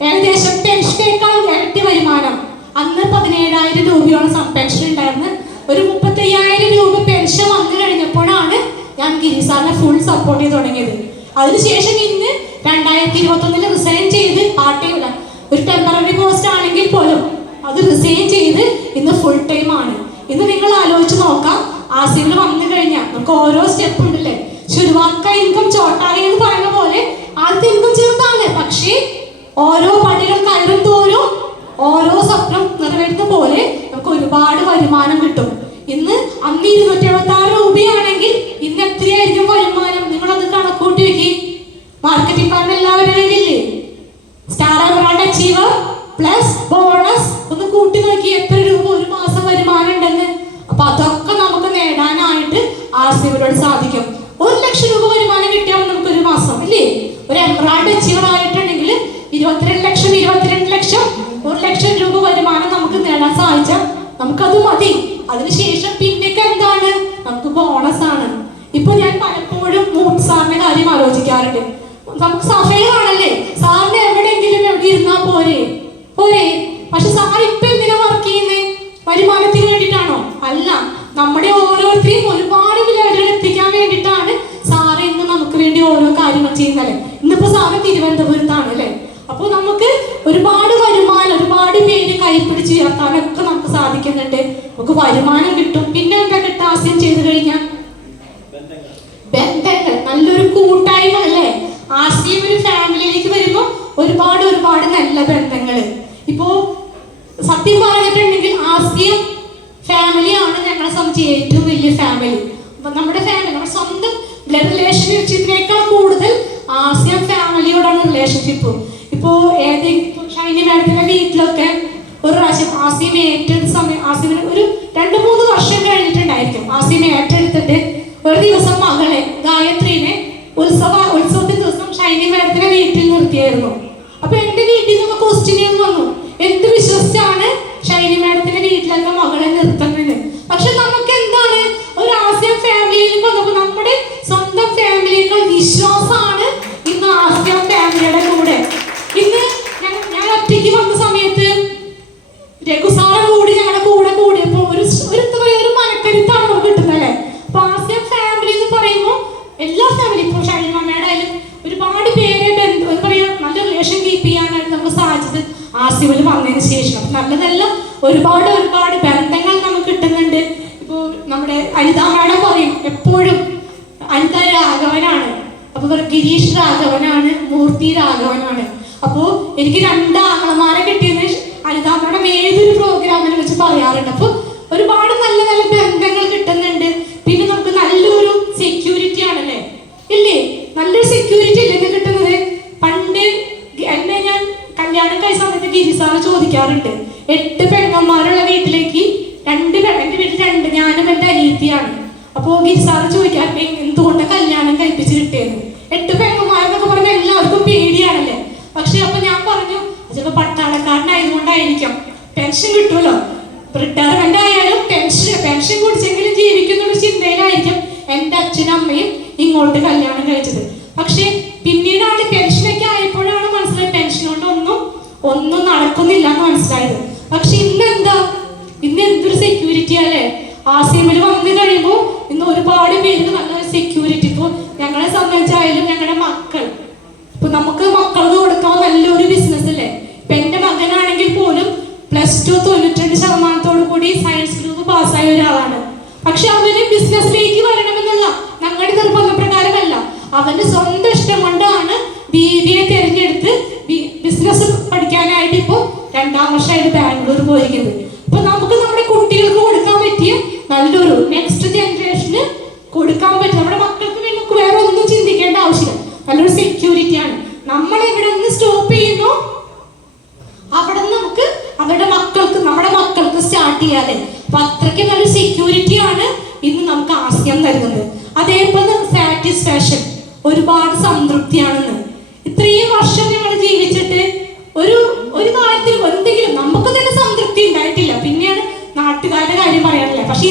ഏകദേശം പെൻഷനേക്കാൾ ഇരട്ടി വരുമാനം. അന്ന് 17,000 രൂപയോളം പെൻഷൻ ഉണ്ടായിരുന്നു. ഒരു 35,000 രൂപ പെൻഷൻ വന്നു കഴിഞ്ഞപ്പോഴാണ് ഞാൻ ഗിരിസാറിനെ ഫുൾ സപ്പോർട്ട് ചെയ്ത് തുടങ്ങിയത്. അതിനുശേഷം ഇന്ന് 2021 റിസൈൻ ചെയ്ത് പാർട്ട് ടൈം, ഒരു ടെമ്പററി പോസ്റ്റ് ആണെങ്കിൽ പോലും അത് റിസൈൻ ചെയ്ത് ഇന്ന് ഫുൾ ടൈം ആണ്. ഇന്ന് നിങ്ങൾ ആലോചിച്ച് നോക്കാം, ആസിയമിൽ വന്നു കഴിഞ്ഞാൽ നമുക്ക് ഓരോ സ്റ്റെപ്പ് ഉണ്ടല്ലേ. ശുരുവാക്ക ഇൻകം ചോട്ടാകെ എന്ന് പറയുന്ന പോലെ ആദ്യത്തെ ഇൻകം ചെറുതാണ്, പക്ഷേ ഓരോ പടികൾ കയറും തോറും ഓരോ സ്വപ്നം നിറവേറ്റുന്ന പോലെ നമുക്ക് ഒരുപാട് വരുമാനം കിട്ടും. അന്ന് 276 രൂപയാണെങ്കിൽ ഇന്ന് എത്രയായിരിക്കും വരുമാനം? നിങ്ങളൊന്ന് കണക്കൂട്ടി വെക്കി. മാർക്കറ്റിംഗ് ഡിപ്പാർട്ട്മെന്റ് എല്ലാവരും കയ്യിലില്ലേ? Star embroidery achiever plus bonus ഒന്ന് കൂട്ടി നോക്കി എത്ര രൂപ ഒരു മാസം വരുമാനം ഉണ്ടെന്ന്. അപ്പൊ അതൊക്കെ നമുക്ക് നേടാനായിട്ട് ആസിയമിലൂടെ സാധിക്കും. 1 ലക്ഷം രൂപ വരുമാനം കിട്ടിയാൽ നമുക്ക് ഒരു മാസം അല്ലേ, ഒരു എംബ്രോയിഡറി അച്ചീവർ ആയിട്ടുണ്ടെങ്കിൽ 22 ലക്ഷം 1 ലക്ഷം രൂപ വരുമാനം നമുക്ക് നേടാൻ സാധിച്ചാൽ നമുക്കത് മതി. അതിനുശേഷം പിന്നേക്ക് എന്താണ്, നമുക്ക് ബോണസ് ആണ്. ഇപ്പൊ ഞാൻ പലപ്പോഴും സാറിന്റെ കാര്യം ആലോചിക്കാറുണ്ട്. നമുക്ക് സഫയാണല്ലേ, സാറിന് എവിടെയെങ്കിലും എവിടെ ഇരുന്നാ പോരെ. പക്ഷെ സാർ ഇപ്പൊ എന്തിനാ വർക്ക് ചെയ്യുന്നേ? വരുമാനത്തിന് വേണ്ടിയിട്ടാണോ? അല്ല, നമ്മുടെ ഓരോരുത്തരെയും ഒരുപാട് ലെവലുകൾ എത്തിക്കാൻ വേണ്ടിയിട്ടാണ് സാറ് ഇന്ന് നമുക്ക് വേണ്ടി ഓരോ കാര്യങ്ങൾ ചെയ്യുന്നത്. ഇന്നിപ്പോ സാറ് തിരുവനന്തപുരത്താണ് അല്ലെ. അപ്പോൾ നമുക്ക് ഒരുപാട് വരുമാനം, ഒരുപാട് പേര് കൈപ്പിടിച്ച് ഉയർത്താനൊക്കെ നമുക്ക് സാധിക്കുന്നുണ്ട്. നമുക്ക് വരുമാനം കിട്ടും. പിന്നെ എന്താ കിട്ടുക ആസിയം ചെയ്തു കഴിഞ്ഞാൽ? ബന്ധങ്ങൾ, നല്ലൊരു കൂട്ടായ്മ അല്ലേ. ആസിയം ഒരു ഫാമിലിയിലേക്ക് വരുമ്പോൾ ഒരുപാട് നല്ല ബന്ധങ്ങള്. ഇപ്പോ സത്യം പറഞ്ഞിട്ടുണ്ടെങ്കിൽ ആസിയം ഫാമിലിയാണ് ഞങ്ങളെ സംബന്ധിച്ച് ഏറ്റവും വലിയ ഫാമിലി. നമ്മുടെ ഫാമിലി, നമ്മുടെ സ്വന്തം ബ്ലഡ് റിലേഷൻഷിപ്പിനേക്കാൾ കൂടുതൽ ആസിയം ഫാമിലിയോടാണ് റിലേഷൻഷിപ്പും. ഇപ്പോൾ ഏതെങ്കിലും ഷൈനി മാഡത്തിന്റെ വീട്ടിലൊക്കെ ഒരു പ്രാവശ്യം ആസിം ഏറ്റെടുത്ത സമയം, ആസിമിന് ഒരു 2-3 വർഷം കഴിഞ്ഞിട്ടുണ്ടായിരിക്കും. ആസിം ഏറ്റെടുത്തിട്ട് ഒരു ദിവസം മകളെ ഗായത്രീനെ ഉത്സവത്തിന്റെ ദിവസം ഷൈനി മാഡത്തിന്റെ വീട്ടിൽ നിർത്തിയായിരുന്നു. അപ്പൊ എന്റെ വീട്ടിൽ നിന്നൊക്കെ ക്വസ്റ്റ്യൻ വന്നു, എന്ത് വിശ്വസിച്ചാണ് ഷൈനി മാഡത്തിന്റെ വീട്ടിലൊക്കെ മകളെ നിർത്തുന്നത്? പക്ഷെ നമുക്ക് എന്താണ്, ഒരു ആസിയം ഫാമിലിയിൽ വന്നപ്പോ നമ്മുടെ സ്വന്തം ഫാമിലിയേക്കാൾ വിശ്വാസമാണ് ഇന്ന് ആസിയം ഫാമിലിയുടെ കൂടെ. ഇന്ന് ഞാൻ ഒറ്റയ്ക്ക് വന്ന സമയത്ത് രഘുസാറും കൂടി ഞങ്ങളുടെ കൂടെ കൂടിയപ്പോ ഒരു മനക്കരുത്താണ് നമുക്ക് കിട്ടുന്നത് അല്ലെ. അപ്പൊ ആസിയം ഫാമിലി എന്ന് പറയുമ്പോൾ എല്ലാ ഫാമിലി, ഇപ്പോൾ ഷൈനി മമ്മയുടെ ആയാലും ഒരുപാട് പേരെ നല്ല റിലേഷൻ കീപ്പ് ചെയ്യാനായിട്ട് നമുക്ക് സാധിച്ചത് ആസിമിൽ വന്നതിന് ശേഷം. നല്ല നല്ല ഒരുപാട് ബന്ധങ്ങൾ നമുക്ക് കിട്ടുന്നുണ്ട്. ഇപ്പോൾ നമ്മുടെ അനിത മാഡം പറയും എപ്പോഴും അനിത രാഘവനാണ്, അപ്പൊ ഗിരീഷ് രാഘവനാണ്, മൂർത്തി രാഘവനാണ്. അപ്പോ എനിക്ക് 2 ആങ്ങളമാരെ കിട്ടിയെന്ന് അനിത മാഡം ഏതൊരു പ്രോഗ്രാമിൽ വെച്ച് പറയാറുണ്ട്. അപ്പൊ ഒരുപാട് നല്ല നല്ല ബന്ധങ്ങൾ കിട്ടുന്നുണ്ട്. പിന്നെ നമുക്ക് നല്ലൊരു സെക്യൂരിറ്റി ആണല്ലേ, ഇല്ലേ? നല്ലൊരു സെക്യൂരിറ്റി ഇല്ലേ കിട്ടുന്നത്? പണ്ട് എന്നെ ഞാൻ കല്യാണം കഴിച്ച സമയത്ത് ഗിരിസാറ് ചോദിക്കാറുണ്ട്, 8 പെങ്ങന്മാരുള്ള വീട്ടിലേക്ക് എന്റെ വീട്ടിൽ 2, ഞാനും എന്റെ അനിയത്തിയാണ്. അപ്പോ ഗിരിസാറ് ചോദിക്കാറുണ്ട് എന്തുകൊണ്ട് കല്യാണം കഴിപ്പിച്ച് കിട്ടിയെന്ന്. 8 പെങ്ങന്മാരെന്നൊക്കെ പറയുമ്പോൾ എല്ലാവർക്കും പേടിയാണല്ലേ. പക്ഷെ അപ്പൊ ഞാൻ പറഞ്ഞു ചിലപ്പോ പട്ടാളക്കാരനായതുകൊണ്ടായിരിക്കാം, പെൻഷൻ കിട്ടുമല്ലോ, റിട്ടയർമെന്റ് ആയാലും പെൻഷൻ കുടിച്ചെങ്കിലും ജീവിക്കുന്ന ചിന്തയിലായിരിക്കും എന്റെ അച്ഛനും അമ്മയും ഇങ്ങോട്ട് കല്യാണം കഴിച്ചത്. പക്ഷെ പിന്നീടാണ് പെൻഷനൊക്കെ ആയപ്പോഴാണ് മനസ്സിലായത് പെൻഷൻ കൊണ്ട് ഒന്നും നടക്കുന്നില്ല എന്ന് മനസ്സിലായത്. പക്ഷെ ഇന്ന് എന്തൊരു സെക്യൂരിറ്റി അല്ലേ ആസിമിൽ വന്നു കഴിയുമ്പോൾ. ഇന്ന് ഒരുപാട് പേര് നല്ലൊരു സെക്യൂരിറ്റി. ഇപ്പോൾ ഞങ്ങളെ സംബന്ധിച്ചായാലും ഞങ്ങളുടെ മക്കൾ, ഇപ്പൊ നമുക്ക് മക്കൾക്ക് കൊടുക്കാൻ നല്ലൊരു ബിസിനസ് അല്ലേ. ഇപ്പൊ എന്റെ മകനാണെങ്കിൽ പോലും +2 92% കൂടി സയൻസ് ഗ്രൂപ്പ് പാസ്സായ ഒരാളാണ്. പക്ഷെ അവന് ബിസിനസ്സിലേക്ക് വരണമെന്നുള്ള ഞങ്ങളുടെ നിർബന്ധപ്രകാരമല്ല, അവന്റെ സ്വന്തം ഇഷ്ടം കൊണ്ടാണ് BBA തിരഞ്ഞെടുത്ത് ബിസിനസ് പഠിക്കാനായിട്ട് ഇപ്പോൾ 2ാം വർഷമായിട്ട് ബാംഗ്ലൂർ പോയിരിക്കുന്നത്. അപ്പൊ നമുക്ക് നമ്മുടെ കുട്ടികൾക്ക് കൊടുക്കാൻ പറ്റിയ നല്ലൊരു നെക്സ്റ്റ് ജനറേഷന് കൊടുക്കാൻ പറ്റും. നമ്മുടെ മക്കൾക്ക് വേണ്ടി നമുക്ക് വേറെ ഒന്നും ചിന്തിക്കേണ്ട ആവശ്യമില്ല, നല്ലൊരു സെക്യൂരിറ്റിയാണ്. നമ്മൾ എവിടെ നിന്ന് സ്റ്റോപ്പ് ചെയ്യുന്നു അവിടെ നമുക്ക് നമ്മുടെ മക്കൾക്ക് സ്റ്റാർട്ട് ചെയ്യാതെ. അപ്പൊ അത്രയ്ക്ക് നല്ലൊരു സെക്യൂരിറ്റിയാണ് ഇന്ന് നമുക്ക് ആശയം തരുന്നത്. അതേപോലെ സാറ്റിസ്ഫാക്ഷൻ, ഒരുപാട് സംതൃപ്തിയാണെന്ന്. ഇത്രയും വർഷം ഞങ്ങൾ ജീവിച്ചിട്ട് ഒരു കാര്യത്തിൽ എന്തെങ്കിലും നമുക്ക് തന്നെ സംതൃപ്തി ഉണ്ടായിട്ടില്ല. പിന്നെയാണ് നാട്ടുകാരുടെ കാര്യം പറയാറില്ല. പക്ഷെ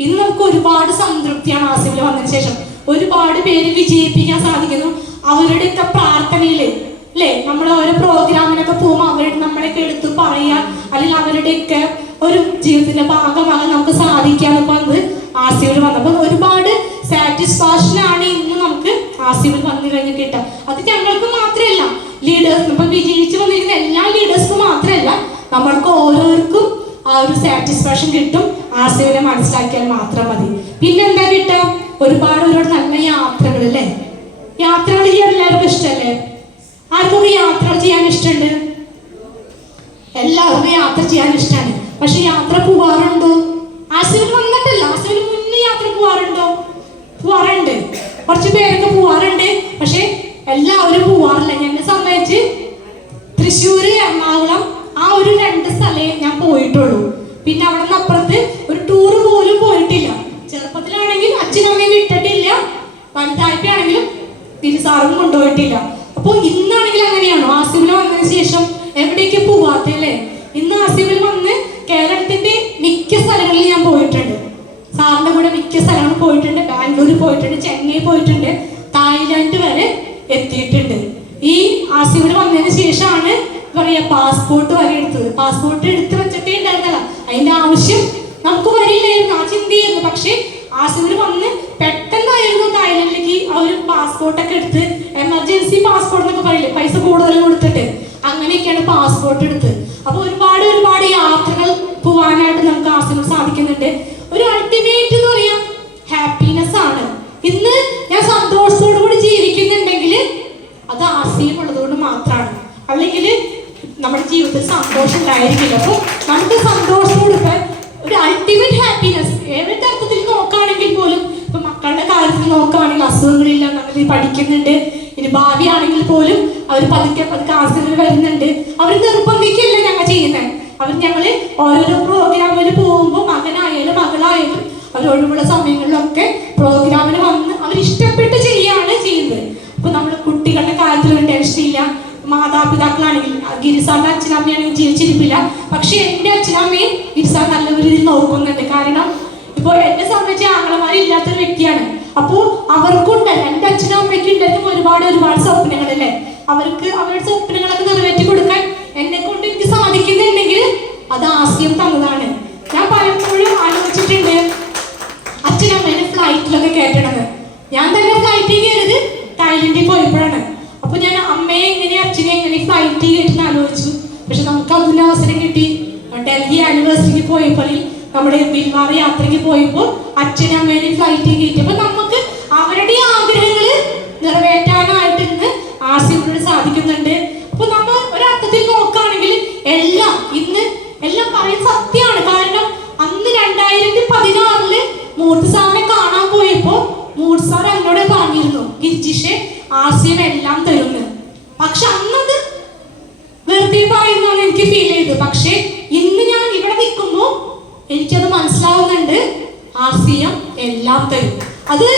ഇന്ന് നമുക്ക് ഒരുപാട് സംതൃപ്തിയാണ് ആസിമിൽ വന്നതിന് ശേഷം. ഒരുപാട് പേര് വിജയിപ്പിക്കാൻ സാധിക്കുന്നു അവരുടെയൊക്കെ പ്രാർത്ഥനയില് അല്ലെ. നമ്മൾ ഓരോ പ്രോഗ്രാമിനൊക്കെ പോകുമ്പോൾ നമ്മളെയൊക്കെ എടുത്ത് പറയാൻ, അല്ലെങ്കിൽ അവരുടെയൊക്കെ ഒരു ജീവിതത്തിന്റെ ഭാഗമാകാൻ നമുക്ക് സാധിക്കാന്നൊക്കെ വന്നത് ആസിമിൽ വന്നപ്പോൾ ഒരുപാട് സാറ്റിസ്ഫാക്ഷൻ ആണ് ഇന്ന് നമുക്ക് ആസിമിൽ വന്നു കഴിഞ്ഞ് കിട്ടുക. അത് ഞങ്ങൾക്ക് മാത്രമല്ല, ലീഡേഴ്സ് ഇപ്പൊ വിജയിച്ചു വന്നിരിക്കുന്ന എല്ലാ ലീഡേഴ്സിനും മാത്രമല്ല, നമ്മൾക്ക് ഓരോരുക്കും ആ ഒരു സാറ്റിസ്ഫാക്ഷൻ കിട്ടും ആസിമിനെ മനസ്സിലാക്കിയാൽ മാത്രം മതി. പിന്നെന്താ കിട്ടുക? ഒരുപാട് നല്ല യാത്രകൾ അല്ലേ. യാത്രകൾ ചെയ്യാൻ എല്ലാവർക്കും ഇഷ്ടമല്ലേ? ആർക്കൊക്കെ യാത്ര ചെയ്യാൻ ഇഷ്ടമുണ്ട്? എല്ലാവർക്കും യാത്ര ചെയ്യാൻ ഇഷ്ടമാണ്. പക്ഷെ യാത്ര പോവാറുണ്ടോ? ആസിമിൽ വന്നിട്ടല്ല, ആസിമിൽ മുന്നേ യാത്ര പോവാറുണ്ടോ? പോവാറുണ്ട്, കുറച്ച് പേരൊക്കെ പോവാറുണ്ട്. പക്ഷെ എല്ലാവരും പോവാറില്ല. എന്നെ സംബന്ധിച്ച് തൃശ്ശൂര്, എറണാകുളം ആ ഒരു 2 സ്ഥലേ ഞാൻ പോയിട്ടുള്ളൂ. പിന്നെ അവിടെ നിന്ന് അപ്പുറത്ത് ഒരു ടൂറ് പോലും പോയിട്ടില്ല. ചെറുപ്പത്തിലാണെങ്കിൽ അച്ഛനമ്മയും വിട്ടിട്ടില്ല, വലുതായപ്പോഴാണെങ്കിലും തിരുസാറും കൊണ്ടുപോയിട്ടില്ല. അപ്പൊ ഇന്നാണെങ്കിൽ അങ്ങനെയാണോ? ആസിമിൽ വന്നതിന് ശേഷം എവിടേക്ക് പോവാത്തല്ലേ? ഇന്ന് ആസിമിൽ വന്ന് കേരളത്തിന്റെ മിക്ക സ്ഥലങ്ങളിൽ ഞാൻ പോയിട്ടുണ്ട്. സാറിന്റെ കൂടെ മിക്ക സ്ഥലങ്ങളിൽ പോയിട്ടുണ്ട്. ബാംഗ്ലൂർ പോയിട്ടുണ്ട്, ചെന്നൈ പോയിട്ടുണ്ട്, തായ്ലാന്റ് വരെ എത്തിയിട്ടുണ്ട്. ഈ ആസിമിൽ വന്നതിന് ശേഷമാണ് പറയാ പാസ്പോർട്ട് വരെ എടുത്തത്. പാസ്പോർട്ട് എടുത്ത് വെച്ചിട്ടേ ഉണ്ടായിരുന്നല്ല, അതിന്റെ ആവശ്യം നമുക്ക് വരില്ലായിരുന്നു, ആ ചിന്തയായിരുന്നു. പക്ഷെ ആസിമിൽ വന്ന് പെട്ടെന്നായിരുന്നു തായ്ലൻഡിലേക്ക് ആ ഒരു പാസ്പോർട്ടൊക്കെ എടുത്ത്, എമർജൻസി പാസ്പോർട്ട് എന്നൊക്കെ പറയില്ലേ, പൈസ കൂടുതൽ കൊടുത്തിട്ട് അങ്ങനെയൊക്കെയാണ് പാസ്പോർട്ട് എടുത്തത്. അപ്പൊ ഒരുപാട് യാത്രകൾ പോവാനായിട്ട് നമുക്ക് ആസിമിൽ സാധിക്കുന്നുണ്ട്. ഒരു അൾട്ടിമേറ്റ് എന്ന് പറയാം ഹാപ്പിനെസ് ആണ്. ഇന്ന് ഞാൻ സന്തോഷത്തോടു കൂടി ജീവിക്കുന്നുണ്ടെങ്കിൽ അത് ആസിം ഉള്ളതുകൊണ്ട് മാത്രമാണ്. അല്ലെങ്കിൽ നമ്മുടെ ജീവിതത്തിൽ സന്തോഷം ഉണ്ടായിരിക്കില്ല. അപ്പോൾ നമുക്ക് സന്തോഷത്തോട് ഒരു അൾട്ടിമേറ്റ് ഹാപ്പിനെസ് ഏതൊരു അർത്ഥത്തിൽ നോക്കുകയാണെങ്കിൽ പോലും, ഇപ്പൊ മക്കളുടെ കാര്യത്തിൽ നോക്കുകയാണെങ്കിൽ അസുഖങ്ങളില്ല, നമ്മൾ പഠിക്കുന്നുണ്ട്, ഇനി ഭാവിയാണെങ്കിൽ പോലും അവർ പതുക്കെ പതുക്കെ ആശുപത്രിയിൽ വരുന്നുണ്ട്. അവർ നിർബന്ധിക്കല്ല ഞങ്ങൾ ചെയ്യുന്നത്. ഞങ്ങൾ ഓരോരോ പ്രോഗ്രാമിന് പോകുമ്പോൾ മകനായാലും മകളായാലും അവരൊഴിവുള്ള സമയങ്ങളിലൊക്കെ പ്രോഗ്രാമിന് വന്ന് അവർ ഇഷ്ടപ്പെട്ട് ചെയ്യാണ് ചെയ്യുന്നത്. അപ്പൊ നമ്മൾ കുട്ടികളുടെ കാര്യത്തിൽ ഒരു ടെൻഷനില്ല. മാതാപിതാക്കളാണെങ്കിൽ ഗിരിസാറിന്റെ അച്ഛനമ്മയാണെങ്കിൽ ജീവിച്ചിരിപ്പില്ല, പക്ഷെ എൻ്റെ അച്ഛനമ്മയും ഗിരിസാർ നല്ല രീതിയിൽ നോക്കുന്നുണ്ട്. കാരണം ഇപ്പോൾ എന്നെ സംബന്ധിച്ച് ആങ്ങളമാരില്ലാത്തൊരു വ്യക്തിയാണ്. അപ്പോൾ അവർക്കുണ്ട്, എൻ്റെ അച്ഛനും അമ്മയ്ക്കും ഉണ്ടായിരുന്നു ഒരുപാട് സ്വപ്നങ്ങളല്ലേ. അവർക്ക് അവരുടെ സ്വപ്നങ്ങളൊക്കെ നിറവേറ്റി കൊടുക്കാൻ എന്നെ കൊണ്ട് എനിക്ക് സാധിക്കുന്നുണ്ടെങ്കിൽ അത് ആശയം തന്നതാണ്. ഞാൻ പലപ്പോഴും ആലോചിച്ചിട്ടുണ്ട് അച്ഛനമ്മേനെ ഫ്ലൈറ്റിലൊക്കെ കയറ്റണത്. ഞാൻ തന്നെ ഫ്ലൈറ്റിൽ കയറിയത് തായ്ലൻഡിൽ പോയപ്പോഴാണ്. അപ്പൊ ഞാൻ അമ്മയെ എങ്ങനെ അച്ഛനെ എങ്ങനെ ഫ്ലൈറ്റിൽ കയറ്റുന്ന ആലോചിച്ചു. പക്ഷെ നമുക്ക് അതിന് അവസരം കിട്ടി. ഡൽഹി ആനിവേഴ്സറിക്ക് പോയപ്പോൾ, നമ്മുടെ ബിൽവാർ യാത്രയ്ക്ക് പോയപ്പോൾ അച്ഛനും അമ്മേനെ ഫ്ലൈറ്റിൽ കയറ്റിയപ്പോൾ നമുക്ക് അവരുടെ ആഗ്രഹങ്ങൾ നിറവേറ്റാനായിട്ട് ഇന്ന് ആശയങ്ങളോട് സാധിക്കുന്നുണ്ട്. അപ്പൊ നമ്മൾ ഒരർത്ഥത്തിൽ നോക്കുകയാണെങ്കിൽ എല്ലാം ഇന്ന് എല്ലാം പറയുന്ന സത്യമാണ്. കാരണം അന്ന് 2016 മൂർത്തി സാറിനെ കാണാൻ പോയപ്പോ മൂർത്തി സാർ എന്നോട് പറഞ്ഞിരുന്നു, ഗിരിജിഷെ ആശയം എല്ലാം തരുന്നു. പക്ഷെ അന്നത് വെറുതെ പറയുന്നതാണ് എനിക്ക് ഫീൽ ചെയ്തത്. പക്ഷെ ഇന്ന് ഞാൻ ഇവിടെ നിൽക്കുമ്പോൾ എനിക്കത് മനസ്സിലാവുന്നുണ്ട്, ആശയം എല്ലാം തരും. അത്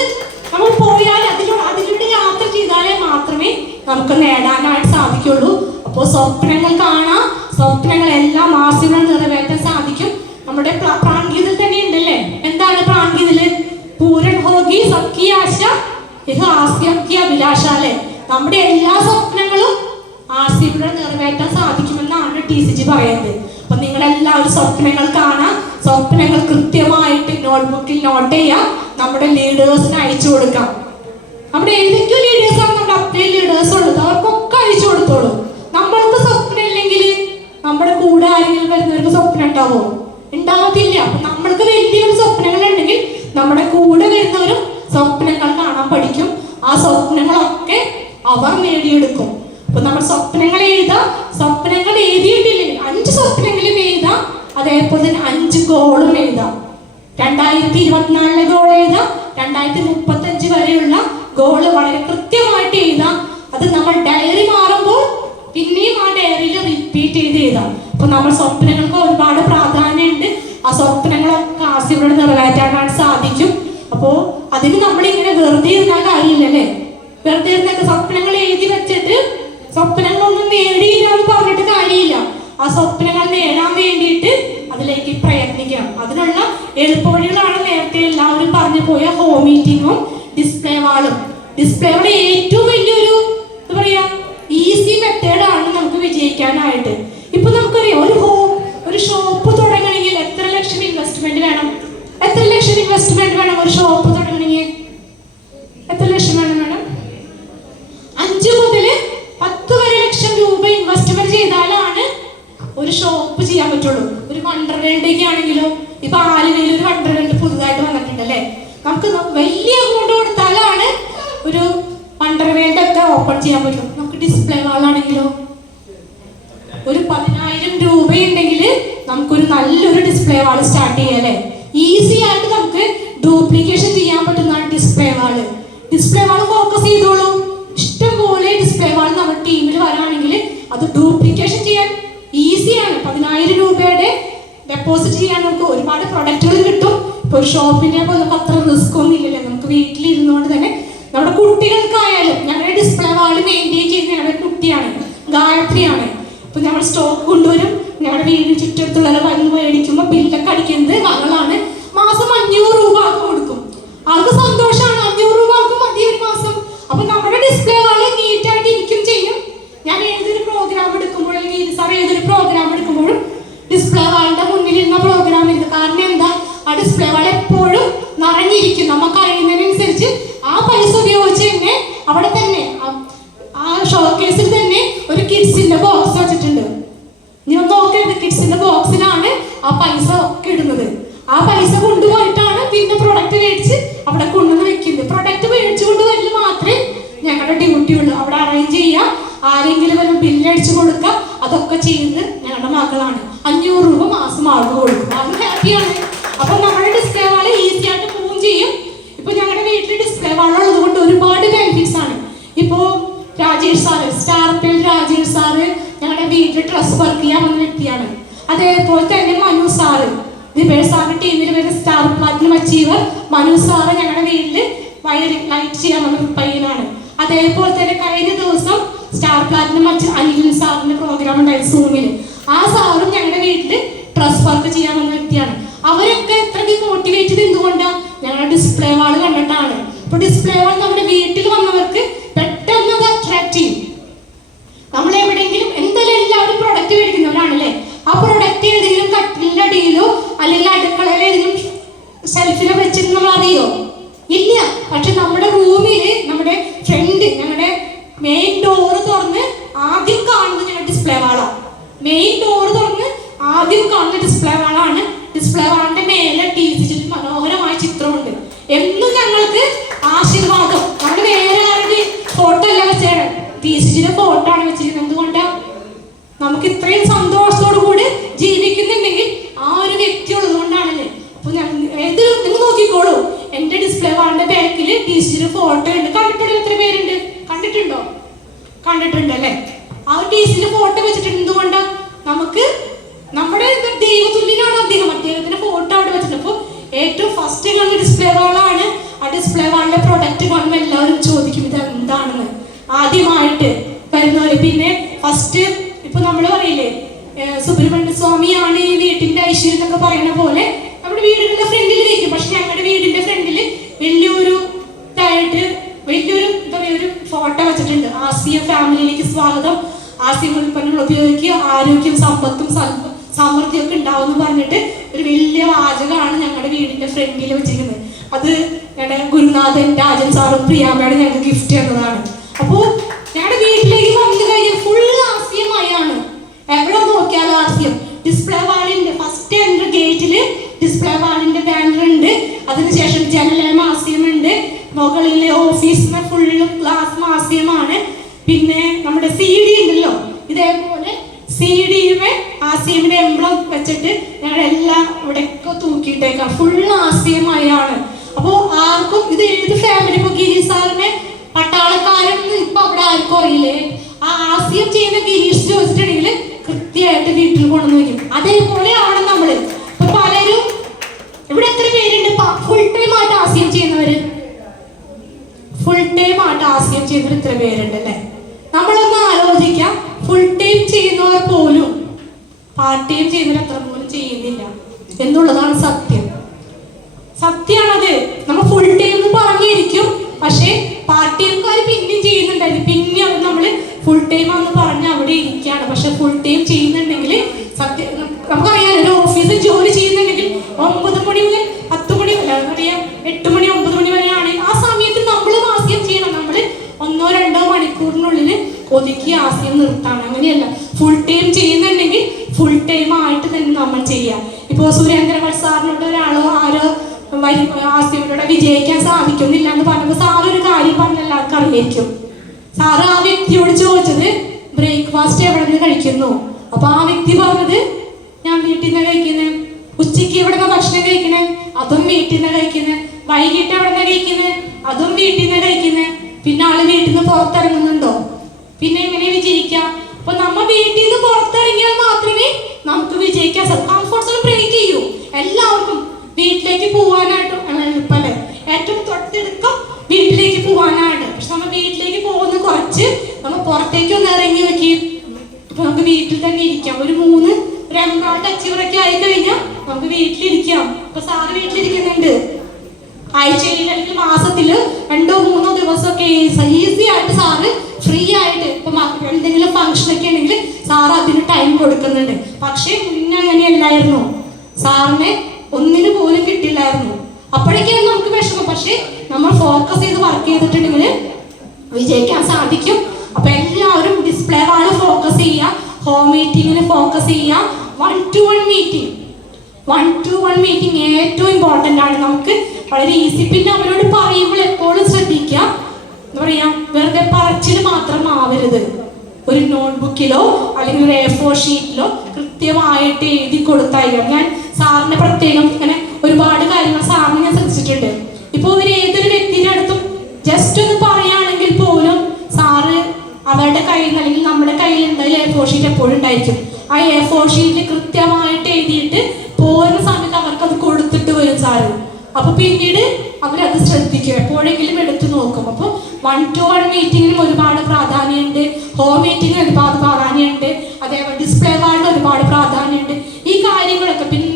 നമ്മൾ പോയാൽ അതിലൂടെ യാത്ര ചെയ്താലേ മാത്രമേ നമുക്ക് നേടാനായിട്ട് സാധിക്കുള്ളൂ. അപ്പോൾ സ്വപ്നങ്ങൾ കാണാം, സ്വപ്നങ്ങളെല്ലാം ആശയങ്ങൾ നിറവേറ്റാൻ സാധിക്കും. നമ്മുടെ പ്രാൺഗീതിൽ തന്നെ ഉണ്ടല്ലേ, എന്താണ് പ്രാൺഗീതില്? പൂരൺ ഹോഗി സബ്കി ആശ ഇത് ആസ്യം കി അഭിലാഷാലേ. നമ്മുടെ എല്ലാ സ്വപ്നങ്ങളും ആശയങ്ങൾ നിറവേറ്റാൻ സാധിക്കുമെന്നാണ് TCG പറയുന്നത്. അപ്പൊ നിങ്ങളെല്ലാവരും സ്വപ്നങ്ങൾ കാണാം, സ്വപ്നങ്ങൾ കൃത്യമായിട്ട് നോട്ട്ബുക്കിൽ നോട്ട് ചെയ്യാം, നമ്മുടെ ലീഡേഴ്സിന് അയച്ചു കൊടുക്കാം. നമ്മുടെ ഏതൊക്കെയോ ലീഡേഴ്സാണ് നമ്മുടെ അപ്ലൈ ലീഡേഴ്സ് ഉള്ളത്, അവർക്കൊക്കെ അയച്ചു കൊടുത്തോളൂ. നമ്മൾക്ക് സ്വപ്നം ഇല്ലെങ്കിൽ നമ്മുടെ കൂടെ ആരെങ്കിലും വരുന്നവർക്ക് സ്വപ്നം ഉണ്ടാവോ? ഉണ്ടാവത്തില്ല. അപ്പൊ നമ്മൾക്ക് വലിയൊരു സ്വപ്നങ്ങൾ ഉണ്ടെങ്കിൽ നമ്മുടെ കൂടെ വരുന്നവരും സ്വപ്നങ്ങൾ കാണാൻ പഠിക്കും. ആ സ്വപ്നങ്ങളൊക്കെ അവർ നേടിയെടുക്കും. അപ്പൊ നമ്മൾ സ്വപ്നങ്ങൾ എഴുതാം. സ്വപ്നങ്ങൾ എഴുതിയിട്ടില്ലെങ്കിൽ 5 സ്വപ്നങ്ങളും എഴുതാം. അതേപോലെ തന്നെ 5 ഗോളും എഴുതാം. 2024 ഗോൾ എഴുതാം. 2035 വരെയുള്ള ഗോള് വളരെ കൃത്യമായിട്ട് എഴുതാം. അത് നമ്മൾ ഡയറി മാറുമ്പോൾ പിന്നെയും ആ ഡയറിയിൽ റിപ്പീറ്റ് ചെയ്ത് എഴുതാം. അപ്പൊ നമ്മൾ സ്വപ്നങ്ങൾക്ക് ഒരുപാട് പ്രാധാന്യമുണ്ട്. ആ സ്വപ്നങ്ങളൊക്കെ ആശയങ്ങളോട് നിറവേറ്റാനായിട്ട് സാധിക്കും. അപ്പോ അതിന് നമ്മളിങ്ങനെ വെറുതെ ഇരുന്നാൽ കാര്യമില്ലല്ലേ. വെറുതെ ഇരുന്നൊക്കെ സ്വപ്നങ്ങൾ എഴുതി വെച്ചിട്ട് സ്വപ്നങ്ങളൊന്നും നേടിയില്ല എന്ന് പറഞ്ഞിട്ട് കാര്യമില്ല. ആ സ്വപ്നങ്ങൾ നേടാൻ വേണ്ടിയിട്ട് അതിലേക്ക് പ്രയത്നിക്കണം. അതിനുള്ള എളുപ്പവഴികളാണ് നേരത്തെ എല്ലാവരും പറഞ്ഞു പോയ ഹോം മീറ്റിങ്ങും ഡിസ്പ്ലേ വാളും. ഡിസ്പ്ലേ വാൾ ഏറ്റവും വലിയൊരു എന്താ പറയാ ഈസി മെത്തേഡാണ് നമുക്ക് വിജയിക്കാനായിട്ട്. ഇപ്പൊ നമുക്കറിയാം, ഒരു ഷോപ്പ് തുടങ്ങണമെങ്കിൽ എത്ര ലക്ഷം ഇൻവെസ്റ്റ്മെന്റ് വേണം? എത്ര ലക്ഷം ഇൻവെസ്റ്റ്മെന്റ് വേണം ഒരു ഷോപ്പ് തുടങ്ങണമെങ്കിൽ? എത്ര ലക്ഷം വേണം മേഡം? 5 മുതൽ 10 വരെ ലക്ഷം രൂപ ഇൻവെസ്റ്റ്മെന്റ് ചെയ്താലാണ് ഒരു ഷോപ്പ് ചെയ്യാൻ പറ്റുള്ളൂ. ഒരു വണ്ടർ വേൾഡേക്ക് ആണെങ്കിലോ, ഇപ്പൊ ആലുവയിൽ ഒരു വണ്ടർ വേൾഡ് പുതുതായിട്ട് വന്നിട്ടുണ്ടല്ലേ, നമുക്ക് വലിയ എമൗണ്ട് കൊടുത്താലാണ് ഒരു വണ്ടർ വേൾഡ് ഒക്കെ ഓപ്പൺ ചെയ്യാൻ പറ്റും. നമുക്ക് ഡിസ്പ്ലേ വാളാണെങ്കിലോ ഒരു 10,000 രൂപ ഉണ്ടെങ്കിൽ നമുക്കൊരു നല്ലൊരു ഡിസ്പ്ലേ വാൾ സ്റ്റാർട്ട് ചെയ്യാം അല്ലേ. ഈസി ആയിട്ട് നമുക്ക് ഡ്യൂപ്ലിക്കേഷൻ ചെയ്യാൻ പറ്റുന്നതാണ് ഡിസ്പ്ലേ വാള്. ഡിസ്പ്ലേ വാൾ ഫോക്കസ് ചെയ്തോളൂ. ഇഷ്ടംപോലെ ഡിസ്പ്ലേ വാൾ നമ്മുടെ ടീമിൽ വരാണെങ്കിൽ അത് ഡ്യൂപ്ലിക്കേഷൻ ചെയ്യാൻ ഈസിയാണ്. 10,000 രൂപയുടെ ഡെപ്പോസിറ്റ് ചെയ്യാൻ നമുക്ക് ഒരുപാട് പ്രൊഡക്റ്റുകൾ കിട്ടും. ഇപ്പൊ ഒരു ഷോപ്പിന്റെ പോലെ അത്ര റിസ്ക് ഒന്നും ഇല്ലല്ലോ. നമുക്ക് വീട്ടിലിരുന്നുകൊണ്ട് തന്നെ നമ്മുടെ കുട്ടികൾക്കായാലും ഞങ്ങളുടെ ഡിസ്പ്ലേ വാൾ മെയിൻറ്റെയിൻ ചെയ്യുന്ന ഞങ്ങളുടെ കുട്ടിയാണ്, ഗായത്രിയാണ്. ഇപ്പൊ ഞങ്ങൾ സ്റ്റോക്ക് കൊണ്ടുവരും. ഞങ്ങളുടെ വീടിന് ചുറ്റടുത്തുള്ളവരെ വന്ന് മേടിക്കുമ്പോൾ ബില്ലൊക്കെ അടിക്കുന്നത് മകളാണ്. മാസം 500 രൂപ ആൾക്ക് കൊടുക്കും. ആൾക്ക് സന്തോഷമാണ്. 500 രൂപ ആൾക്ക് മതി ഒരു മാസം. അപ്പൊ നമ്മുടെ ഡിസ്പ്ലേ വാള് നീറ്റായിട്ട് ഇരിക്കും ചെയ്യും. ഞാൻ ഏതൊരു പ്രോഗ്രാം എടുക്കുമ്പോഴും, അല്ലെങ്കിൽ സാർ ഏതൊരു പ്രോഗ്രാം എടുക്കുമ്പോഴും ഡിസ്പ്ലേ വാളിന്റെ മുന്നിൽ ഇരുന്ന പ്രോഗ്രാം ഇരുന്നു. കാരണം എന്താ, ആ ഡിസ്പ്ലേ വാൾ എപ്പോഴും നിറഞ്ഞിരിക്കും. നമുക്ക് അറിയുന്നതിനനുസരിച്ച് ആ പൈസ ഉപയോഗിച്ച് തന്നെ അവിടെ തന്നെ ആ ഷോക്കേസിൽ തന്നെ ഒരു കിഡ്സിന്റെ ബോക്സ് വെച്ചിട്ടുണ്ട്. നീ നോക്കരുത്, കിഡ്സിന്റെ ബോക്സിലാണ് ആ പൈസ ഒക്കെ ഇടുന്നത്. ആ പൈസ കൊണ്ടുപോയിട്ടാണ് പിന്നെ പ്രൊഡക്റ്റ് മേടിച്ച് അവിടെ കൊണ്ടുവന്ന് വെക്കുന്നത്. പ്രൊഡക്റ്റ് മേടിച്ചു കൊണ്ടുവരല് മാത്രമേ ഞങ്ങളുടെ ഡ്യൂട്ടി ഉള്ളൂ. അവിടെ അറേഞ്ച് ചെയ്യുക, ആരെങ്കിലും ഒരു ബില്ല് അടിച്ചു കൊടുക്കുക, അതൊക്കെ ചെയ്യുന്നത് ഞങ്ങളുടെ മകളാണ്. 500 രൂപ മാസം ആൾക്ക് കൊടുക്കും. അത് ഹാപ്പിയാണ്. അപ്പൊ നമ്മുടെ ഡിസ്പ്ലേ വാള് ഈസി ആയിട്ട് മൂവ് ചെയ്യും. ഇപ്പൊ ഞങ്ങളുടെ വീട്ടിൽ ഡിസ്പ്ലേ വാളുള്ളത് കൊണ്ട് ഒരുപാട് ബെനിഫിറ്റ്സ് ആണ്. ഇപ്പോ രാജേഷ് സാറ്, സ്റ്റാർപ്പിൽ രാജേഷ് സാറ് ഞങ്ങളുടെ വീട്ടിൽ ഡ്രസ് വർക്ക് ചെയ്യാൻ വന്ന വ്യക്തിയാണ്. അതേപോലെ തന്നെ മനു സാറ്, ദിബേഷ് സാറിന്റെ ടീമിൽ വരുന്ന star platinum achiever Manu sir ഞങ്ങളുടെ വീട്ടിൽ വയറിംഗ് ലൈറ്റ് ചെയ്യാൻ വന്ന പയ്യനാണ്. അതേപോലെ തന്നെ കഴിഞ്ഞ ദിവസം സ്റ്റാർ പ്ലാറ്റിനം അനിൽ സാറിന്റെ പ്രോഗ്രാം ഉണ്ടായി സൂമിൽ. ആ സാറും ഞങ്ങളുടെ വീട്ടിൽ ഡ്രസ് വർക്ക് ചെയ്യാൻ വന്ന വ്യക്തിയാണ്. അവരൊക്കെ എത്രയ്ക്ക് മോട്ടിവേറ്റ് ചെയ്ത് എന്തുകൊണ്ടാണ്? ഞങ്ങളുടെ ഡിസ്പ്ലേ വാൾ കണ്ടിട്ടാണ്. ഇപ്പൊ ഡിസ്പ്ലേ വാൾ നമ്മുടെ വീട്ടിൽ വന്നവർക്ക് പെട്ടെന്ന് അത് അട്രാക്ട് ചെയ്യും. നമ്മൾ എവിടെയെങ്കിലും എന്തായാലും എല്ലാവരും പ്രൊഡക്റ്റ് മേടിക്കുന്നവരാണല്ലേ. ആ പ്രൊഡക്റ്റ് ഏതെങ്കിലും കട്ടിലിന്റെ അടിയിലോ അല്ലെങ്കിൽ അടുക്കളയിൽ ഏതെങ്കിലും ഷെൽഫിലോ വെച്ചിട്ട് നമ്മൾ അറിയോ? ഇല്ല. പക്ഷെ നമ്മുടെ റൂമില് നമ്മുടെ ഫ്രണ്ട് ഞങ്ങളുടെ മെയിൻ ഡോറ് തുറന്ന് ആദ്യം കാണുന്നത് ഞങ്ങളുടെ ഡിസ്പ്ലേ വാളാണ്. മെയിൻ ഡോറ് തുറന്ന് ആദ്യം കാണുന്ന ഡിസ്പ്ലേ വാളാണ്. ഡിസ്പ്ലേ വാളിന്റെ മേലെ ടി-ഷർട്ടിൽ മനോഹരമായ ചിത്രമുണ്ട്. എന്നും ഞങ്ങൾക്ക് ആശീർവാദം. നമ്മുടെ വേറെ ആരുടെ ഫോട്ടോ അല്ല വെച്ചേണ്, ടി-ഷർട്ടിന്റെ ഫോട്ടോ ആണ് വെച്ചിരിക്കുന്നത്. എന്തുകൊണ്ടാണ്? നമുക്ക് ഇത്രയും സന്തോഷത്തോടു കൂടി ജീവിക്കുന്നുണ്ടെങ്കിൽ ആ ഒരു വ്യക്തി ഉള്ളതുകൊണ്ടാണല്ലേ. അപ്പൊ ഏത് നിങ്ങൾ നോക്കിക്കോളൂ, എന്റെ ഡിസ്പ്ലേ വാളിന്റെ ബാക്കിൽ ടി-ഷർട്ടിന്റെ ഫോട്ടോ ഉണ്ട്. കണ്ടിട്ടുള്ള എത്ര പേരുണ്ട്? കണ്ടിട്ടുണ്ടോ? കണ്ടിട്ടുണ്ട് അല്ലേ. ആ ടി-ഷർട്ടിന്റെ ഫോട്ടോ വെച്ചിട്ടുണ്ട്. എന്തുകൊണ്ടാണ്? നമുക്ക് നമ്മുടെ ദൈവതുല്യനാണ് അദ്ദേഹം. അദ്ദേഹത്തിന്റെ ഫോട്ടോ അവിടെ വെച്ചിട്ടുണ്ട്. അപ്പൊ ഏറ്റവും ഫസ്റ്റ് കാണുന്ന ഡിസ്പ്ലേ വാളാണ്. ആ ഡിസ്പ്ലേ വാളിന്റെ പ്രൊഡക്റ്റ് കാണുമ്പോൾ എല്ലാവരും ചോദിക്കും ഇത് എന്താണെന്ന് ആദ്യമായിട്ട് വരുന്നവര്. പിന്നെ ഫസ്റ്റ് ഇപ്പൊ നമ്മൾ പറയില്ലേ, സുബ്രഹ്മണ്യ സ്വാമിയാണ് ഈ വീട്ടിന്റെ ഐശ്വര്യം എന്നൊക്കെ പറയുന്ന പോലെ നമ്മുടെ വീടിന്റെ ഫ്രണ്ടിൽ വെക്കും. പക്ഷെ ഞങ്ങളുടെ വീടിന്റെ ഫ്രണ്ടിൽ വലിയൊരു ഇതായിട്ട് വലിയൊരു എന്താ പറയുക ഒരു ഫോട്ടോ വെച്ചിട്ടുണ്ട്. ആസിയ ഫാമിലിയിലേക്ക് സ്വാഗതം, ആസിയ ഉൽപ്പന്നങ്ങൾ ഉപയോഗിക്കുക, ആരോഗ്യം സമ്പത്തും സമൃദ്ധിയൊക്കെ ഉണ്ടാവും എന്ന് പറഞ്ഞിട്ട് ഒരു വലിയ വാചകമാണ് ഞങ്ങളുടെ വീടിന്റെ ഫ്രണ്ടിൽ വെച്ചിരിക്കുന്നത്. അത് ഞങ്ങളുടെ ഗുരുനാഥൻ രാജൻ സാറും പ്രിയാമ്മയുടെ ഞങ്ങൾക്ക് ഗിഫ്റ്റ് തന്നതാണ്. അപ്പോൾ ഞങ്ങളുടെ വീട്ടിലേക്ക് വന്നു കഴിഞ്ഞാൽ ഫുൾ ആസ്യമായാണ്. എവിടെ നോക്കിയാലും ആസ്യം. ഡിസ്പ്ലേ വാളിന്റെ ഫസ്റ്റ് എൻട്രി ഗേറ്റില് ഡിസ്പ്ലേ വാളിന്റെ ബാനർ ഉണ്ട്. അതിനുശേഷം ജനലേമ ആസ്യമുണ്ട്. മുകളിലെ ഓഫീസിന് ഫുള്ളും ഗ്ലാസ് ആസ്യമാണ്. പിന്നെ നമ്മുടെ CD ഉണ്ടല്ലോ, ഇതേപോലെ CD-യുമേ ആസിയമിന്റെ എംബ്ലം വെച്ചിട്ട് ഞങ്ങളെല്ലാം ഇവിടെയൊക്കെ തൂക്കിയിട്ടേക്കാം. ഫുൾ ആസിയമായാണ്. അപ്പോ ആർക്കും ഇത് ഏത് ഫാമിലി, ഇപ്പൊ ഗിരീഷ് സാറിനെ പട്ടാളക്കാരൻ ഇപ്പൊ അവിടെ ആർക്കും അറിയില്ലേ. ആ ആസിയം ചെയ്യുന്ന ഗിരീഷ് ചോദിച്ചിട്ടുണ്ടെങ്കിൽ കൃത്യമായിട്ട് വീട്ടിൽ കൊണ്ടുവന്ന് വയ്ക്കും. അതേപോലെ ആണ് നമ്മള്. ഇപ്പൊ പലരും ഇവിടെ എത്ര പേരുണ്ട് ഫുൾ ടൈം ആയിട്ട് ആസിയം ചെയ്യുന്നവര്? ഫുൾ ടൈം ആയിട്ട് ആസിയം ചെയ്യുന്നവർ ഇത്ര പേരുണ്ട് അല്ലേ. നമ്മളൊന്ന് ആലോചിക്കാം, ഫുൾ ടൈം ചെയ്യുന്നവർ പോലും പാർട്ട് ടൈം ചെയ്യുന്നവർ അത്ര പോലും ചെയ്യുന്നില്ല എന്നുള്ളതാണ് സത്യം. സത്യമാണത്. നമ്മൾ ഫുൾ ടൈം എന്ന് പറഞ്ഞിരിക്കും, പക്ഷെ പാർട്ട് ടൈംക്കാർ പിന്നെയും ചെയ്യുന്നുണ്ടായിരുന്നു. പിന്നെ അവർ നമ്മള് ഫുൾ ടൈം ആണെന്ന് പറഞ്ഞ് അവിടെ ഇരിക്കുകയാണ്. പക്ഷെ ഫുൾ ടൈം ചെയ്യുന്നുണ്ടെങ്കിൽ സത്യം നമുക്കറിയാം, ഒരു ഓഫീസിൽ ജോലി ചെയ്യുന്നുണ്ടെങ്കിൽ 9 മണി മുതൽ 10 മണി അറിയാം 8 മണി 9 മണി വരെയാണ്. ആ സമയത്ത് നമ്മൾ ആസ്യം ചെയ്യണം. നമ്മൾ 1-2 മണിക്കൂറിനുള്ളിൽ ഒതുക്കി ആസ്യം നിർത്താണ്. അങ്ങനെയല്ല, ഫുൾ ടൈം ചെയ്യുന്നുണ്ടെങ്കിൽ ഫുൾ ടൈം ആയിട്ട് തന്നെ നമ്മൾ ചെയ്യാം. ഇപ്പോ സുരേന്ദ്രഭട്ട് സാറിനോട് ഒരാളോ ആരോ ആസ്യമിലൂടെ വിജയിക്കാൻ സാധിക്കുന്നില്ല എന്ന് പറഞ്ഞപ്പോൾ സാറ് ഒരു കാര്യം പറഞ്ഞ എല്ലാവർക്കും അറിയായിരിക്കും. സാറ് ആ വ്യക്തിയോട് ചോദിച്ചത് ബ്രേക്ക്ഫാസ്റ്റ് എവിടെ നിന്ന് കഴിക്കുന്നു? അപ്പൊ ആ വ്യക്തി പറഞ്ഞത് ഞാൻ വീട്ടിൽ നിന്ന് കഴിക്കുന്നത്. ഉച്ചയ്ക്ക് എവിടെ നിന്ന് ഭക്ഷണം കഴിക്കുന്നത്? അതും വീട്ടിൽ നിന്ന് കഴിക്കുന്നത്. വൈകിട്ട് എവിടെ നിന്ന് കഴിക്കുന്നത്? അതും വീട്ടിൽ നിന്ന് കഴിക്കുന്നത്. പിന്നെ ആള് വീട്ടിൽ നിന്ന് പുറത്തിറങ്ങുന്നുണ്ടോ? പിന്നെ എങ്ങനെ വിജയിക്കാം? അപ്പൊ നമ്മ വീട്ടിൽ നിന്ന് പുറത്തിറങ്ങിയാൽ മാത്രമേ നമുക്ക് വിജയിക്കാൻ സാധിക്കും. കംഫർട്ട് സോൺ ബ്രേക്ക് ചെയ്യൂ. എല്ലാവർക്കും വീട്ടിലേക്ക് പോകാനായിട്ട് എളുപ്പമല്ലേ, ഏറ്റവും തൊട്ടടുക്കം വീട്ടിലേക്ക് പോകാനായിട്ട്. പക്ഷെ നമ്മൾ വീട്ടിലേക്ക് പോകുന്ന കുറച്ച് നമ്മൾ പുറത്തേക്ക് ഒന്ന് ഇറങ്ങി നോക്കി. ഇപ്പൊ നമുക്ക് വീട്ടിൽ തന്നെ ഇരിക്കാം. ഒരു 3 എംബ്രോയിഡറി അച്ചീവറൊക്കെ ആയി കഴിഞ്ഞാൽ നമുക്ക് വീട്ടിലിരിക്കാം. ഇപ്പൊ സാറ് വീട്ടിലിരിക്കുന്നുണ്ട്. ആഴ്ചയിൽ അല്ലെങ്കിൽ മാസത്തിൽ 2-3 ദിവസമൊക്കെ ഈസി ആയിട്ട് സാറ് ഫ്രീ ആയിട്ട് ഇപ്പൊ എന്തെങ്കിലും ഫംഗ്ഷൻ ഒക്കെ ഉണ്ടെങ്കിൽ സാറ് അതിന് ടൈം കൊടുക്കുന്നുണ്ട്. പക്ഷെ മുന്നേ അങ്ങനെയല്ലായിരുന്നു. സാറിനെ ഒന്നിനു പോലും കിട്ടില്ലായിരുന്നു. അപ്പോഴേക്കാണ് നമുക്ക് വിഷമം. പക്ഷെ നമ്മൾ ഫോക്കസ് ചെയ്ത് വർക്ക് ചെയ്തിട്ടുണ്ടെങ്കിൽ വിജയിക്കാൻ സാധിക്കും. അപ്പൊ എല്ലാവരും ഡിസ്പ്ലേ വാള് ഫോക്കസ് ചെയ്യുക, ഹോം മീറ്റിങ്ങിന് ഫോക്കസ് ചെയ്യുക. 1-to-1 മീറ്റിംഗ് 1-to-1 മീറ്റിംഗ് ഏറ്റവും ഇമ്പോർട്ടൻ്റ് ആണ്. നമുക്ക് വളരെ ഈസി. പിന്നെ അവരോട് പറയുമ്പോൾ എപ്പോഴും ശ്രദ്ധിക്കുക, എന്താ പറയാ, വെറുതെ പറച്ചിൽ മാത്രം ആവരുത്. ഒരു നോട്ട്ബുക്കിലോ അല്ലെങ്കിൽ ഒരു A4 ഷീറ്റിലോ കൃത്യമായിട്ട് എഴുതി കൊടുത്തായിരിക്കും. ഞാൻ സാറിന് പ്രത്യേകം ഇങ്ങനെ ഒരുപാട് കാര്യങ്ങൾ സാറിന് ഞാൻ ശ്രദ്ധിച്ചിട്ടുണ്ട്. ഇപ്പോൾ ഏതൊരു വ്യക്തിയുടെ അടുത്തും ജസ്റ്റ് ഒന്ന് പറയുകയാണെങ്കിൽ പോലും സാറ് അവരുടെ കയ്യിൽ നിന്ന് അല്ലെങ്കിൽ നമ്മുടെ കയ്യിൽ എന്തായാലും A4 ഷീറ്റ് എപ്പോഴും ഉണ്ടായിരിക്കും. ആ A4 ഷീറ്റിൽ കൃത്യമായിട്ട് എഴുതിയിട്ട് പോകുന്ന സമയത്ത് അവർക്കത് കൊടുത്തിട്ട് വരും സാറ്. അപ്പൊ പിന്നീട് അവരത് ശ്രദ്ധിക്കും, എപ്പോഴെങ്കിലും എടുത്തു നോക്കും. അപ്പോൾ 1-to-1 മീറ്റിങ്ങിനും ഒരുപാട് പ്രാധാന്യമുണ്ട്, ഹോം മീറ്റിങ്ങിന് ഒരുപാട് പ്രാധാന്യമുണ്ട്, അതേപോലെ ഡിസ്പ്ലേ വാർഡിന് ഒരുപാട് പ്രാധാന്യമുണ്ട്. ഈ കാര്യങ്ങളൊക്കെ പിന്നെ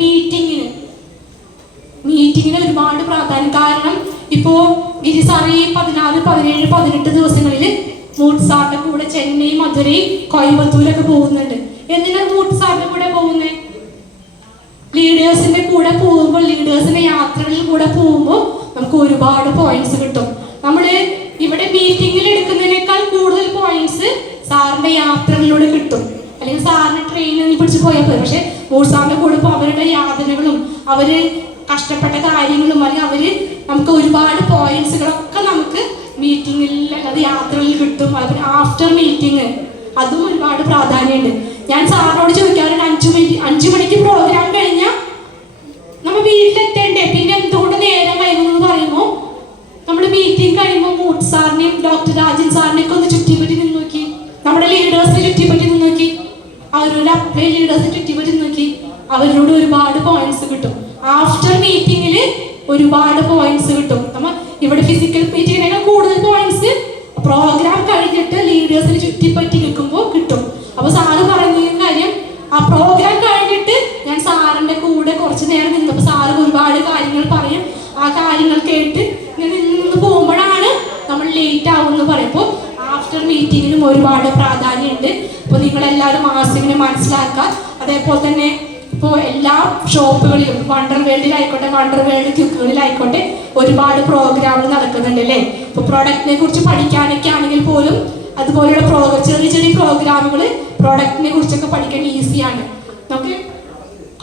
മീറ്റിങ്ങിന് ഒരുപാട് പ്രാധാന്യം. കാരണം ഇപ്പോ ഗിരി സാർ ഈ 16, 17, 18 ദിവസങ്ങളിൽ മൂട്ട് സാറിന്റെ കൂടെ ചെന്നൈ, മധുരൈ, കോയമ്പത്തൂരൊക്കെ പോകുന്നുണ്ട്. എന്തിനാണ് മൂട്ട് സാറിന്റെ കൂടെ പോകുന്നത്? ലീഡേഴ്സിന്റെ കൂടെ പോകുമ്പോൾ, ലീഡേഴ്സിന്റെ യാത്രകളിൽ കൂടെ പോകുമ്പോൾ നമുക്ക് ഒരുപാട് പോയിന്റ്സ് കിട്ടും. നമ്മള് ഇവിടെ മീറ്റിംഗിൽ എടുക്കുന്നതിനേക്കാൾ കൂടുതൽ പോയിന്റ്സ് സാറിന്റെ യാത്രകളിലൂടെ കിട്ടും. അല്ലെങ്കിൽ സാറിന് ട്രെയിനിൽ പിടിച്ച് പോയാൽ പോയി. പക്ഷെ മൂട്ട് സാറിന്റെ കൂടെ ഇപ്പോൾ അവരുടെ യാതനകളും അവര് കഷ്ടപ്പെട്ട കാര്യങ്ങളും അല്ലെങ്കിൽ അവര് നമുക്ക് ഒരുപാട് പോയിന്റ്സുകളൊക്കെ നമുക്ക് മീറ്റിങ്ങിൽ അല്ലാതെ യാത്രകളിൽ കിട്ടും. അതുപോലെ ആഫ്റ്റർ മീറ്റിംഗ് അതും ഒരുപാട് പ്രാധാന്യമുണ്ട്. ഞാൻ സാറിനോട് ചോദിക്കാറുണ്ട്, 5 മണിക്ക് പ്രോഗ്രാം കഴിഞ്ഞാൽ നമ്മൾ വീട്ടിലെത്തേണ്ടേ, പിന്നെ എന്തുകൊണ്ട് നേരം വൈകുന്നു പറയുമ്പോൾ നമ്മുടെ മീറ്റിംഗ് കഴിയുമ്പോൾ മൂട്ട് സാറിനെയും ഡോക്ടർ രാജൻ സാറിനെയൊക്കെ ഒന്ന് ചുറ്റിപ്പറ്റി നിന്ന് നോക്കി, നമ്മുടെ ലീഡേഴ്സിനെ ചുറ്റിപ്പറ്റി നിന്ന് നോക്കി, അവരുടെ അപ്ലൈ ലീഡേഴ്സിനെ ചുറ്റിപ്പറ്റി നോക്കി, അവരോട് ഒരുപാട് പോയിന്റ്സ് കിട്ടും. ആഫ്റ്റർ മീറ്റിംഗിൽ ഒരുപാട് പോയിന്റ്സ് കിട്ടും. നമ്മൾ ഇവിടെ ഫിസിക്കൽ മീറ്റിങ്ങിനേക്കാൾ കൂടുതൽ പോയിന്റ്സ് പ്രോഗ്രാം കഴിഞ്ഞിട്ട് ലീഡേഴ്സിന് ചുറ്റിപ്പറ്റി നിൽക്കുമ്പോൾ കിട്ടും. അപ്പൊ സാറ് പറഞ്ഞ കാര്യം, ആ പ്രോഗ്രാം കഴിഞ്ഞിട്ട് ഞാൻ സാറിന്റെ കൂടെ കുറച്ച് നേരം നിന്നപ്പോൾ സാറ് ഒരുപാട് കാര്യങ്ങൾ പറയും. ആ കാര്യങ്ങൾ കേട്ട് ഇങ്ങനെ നിന്ന് പോകുമ്പോഴാണ് നമ്മൾ ലേറ്റ് ആവുമെന്ന് പറയുമ്പോൾ ആഫ്റ്റർ മീറ്റിങ്ങിനും ഒരുപാട് പ്രാധാന്യമുണ്ട്. അപ്പോൾ നിങ്ങളെല്ലാവരും ആസിമിനെ മനസ്സിലാക്കുക. അതേപോലെ തന്നെ ഇപ്പോൾ എല്ലാ ഷോപ്പുകളിലും വണ്ടർ വേൾഡിലായിക്കോട്ടെ, വണ്ടർ വേൾഡ് ക്യൂക്കുകളിലായിക്കോട്ടെ ഒരുപാട് പ്രോഗ്രാമുകൾ നടക്കുന്നുണ്ട് അല്ലേ. ഇപ്പോൾ പ്രൊഡക്റ്റിനെ കുറിച്ച് പഠിക്കാനൊക്കെ ആണെങ്കിൽ പോലും അതുപോലെയുള്ള ചെറിയ ചെറിയ പ്രോഗ്രാമുകൾ പ്രോഡക്റ്റിനെ കുറിച്ചൊക്കെ പഠിക്കാൻ ഈസിയാണ്. നമുക്ക്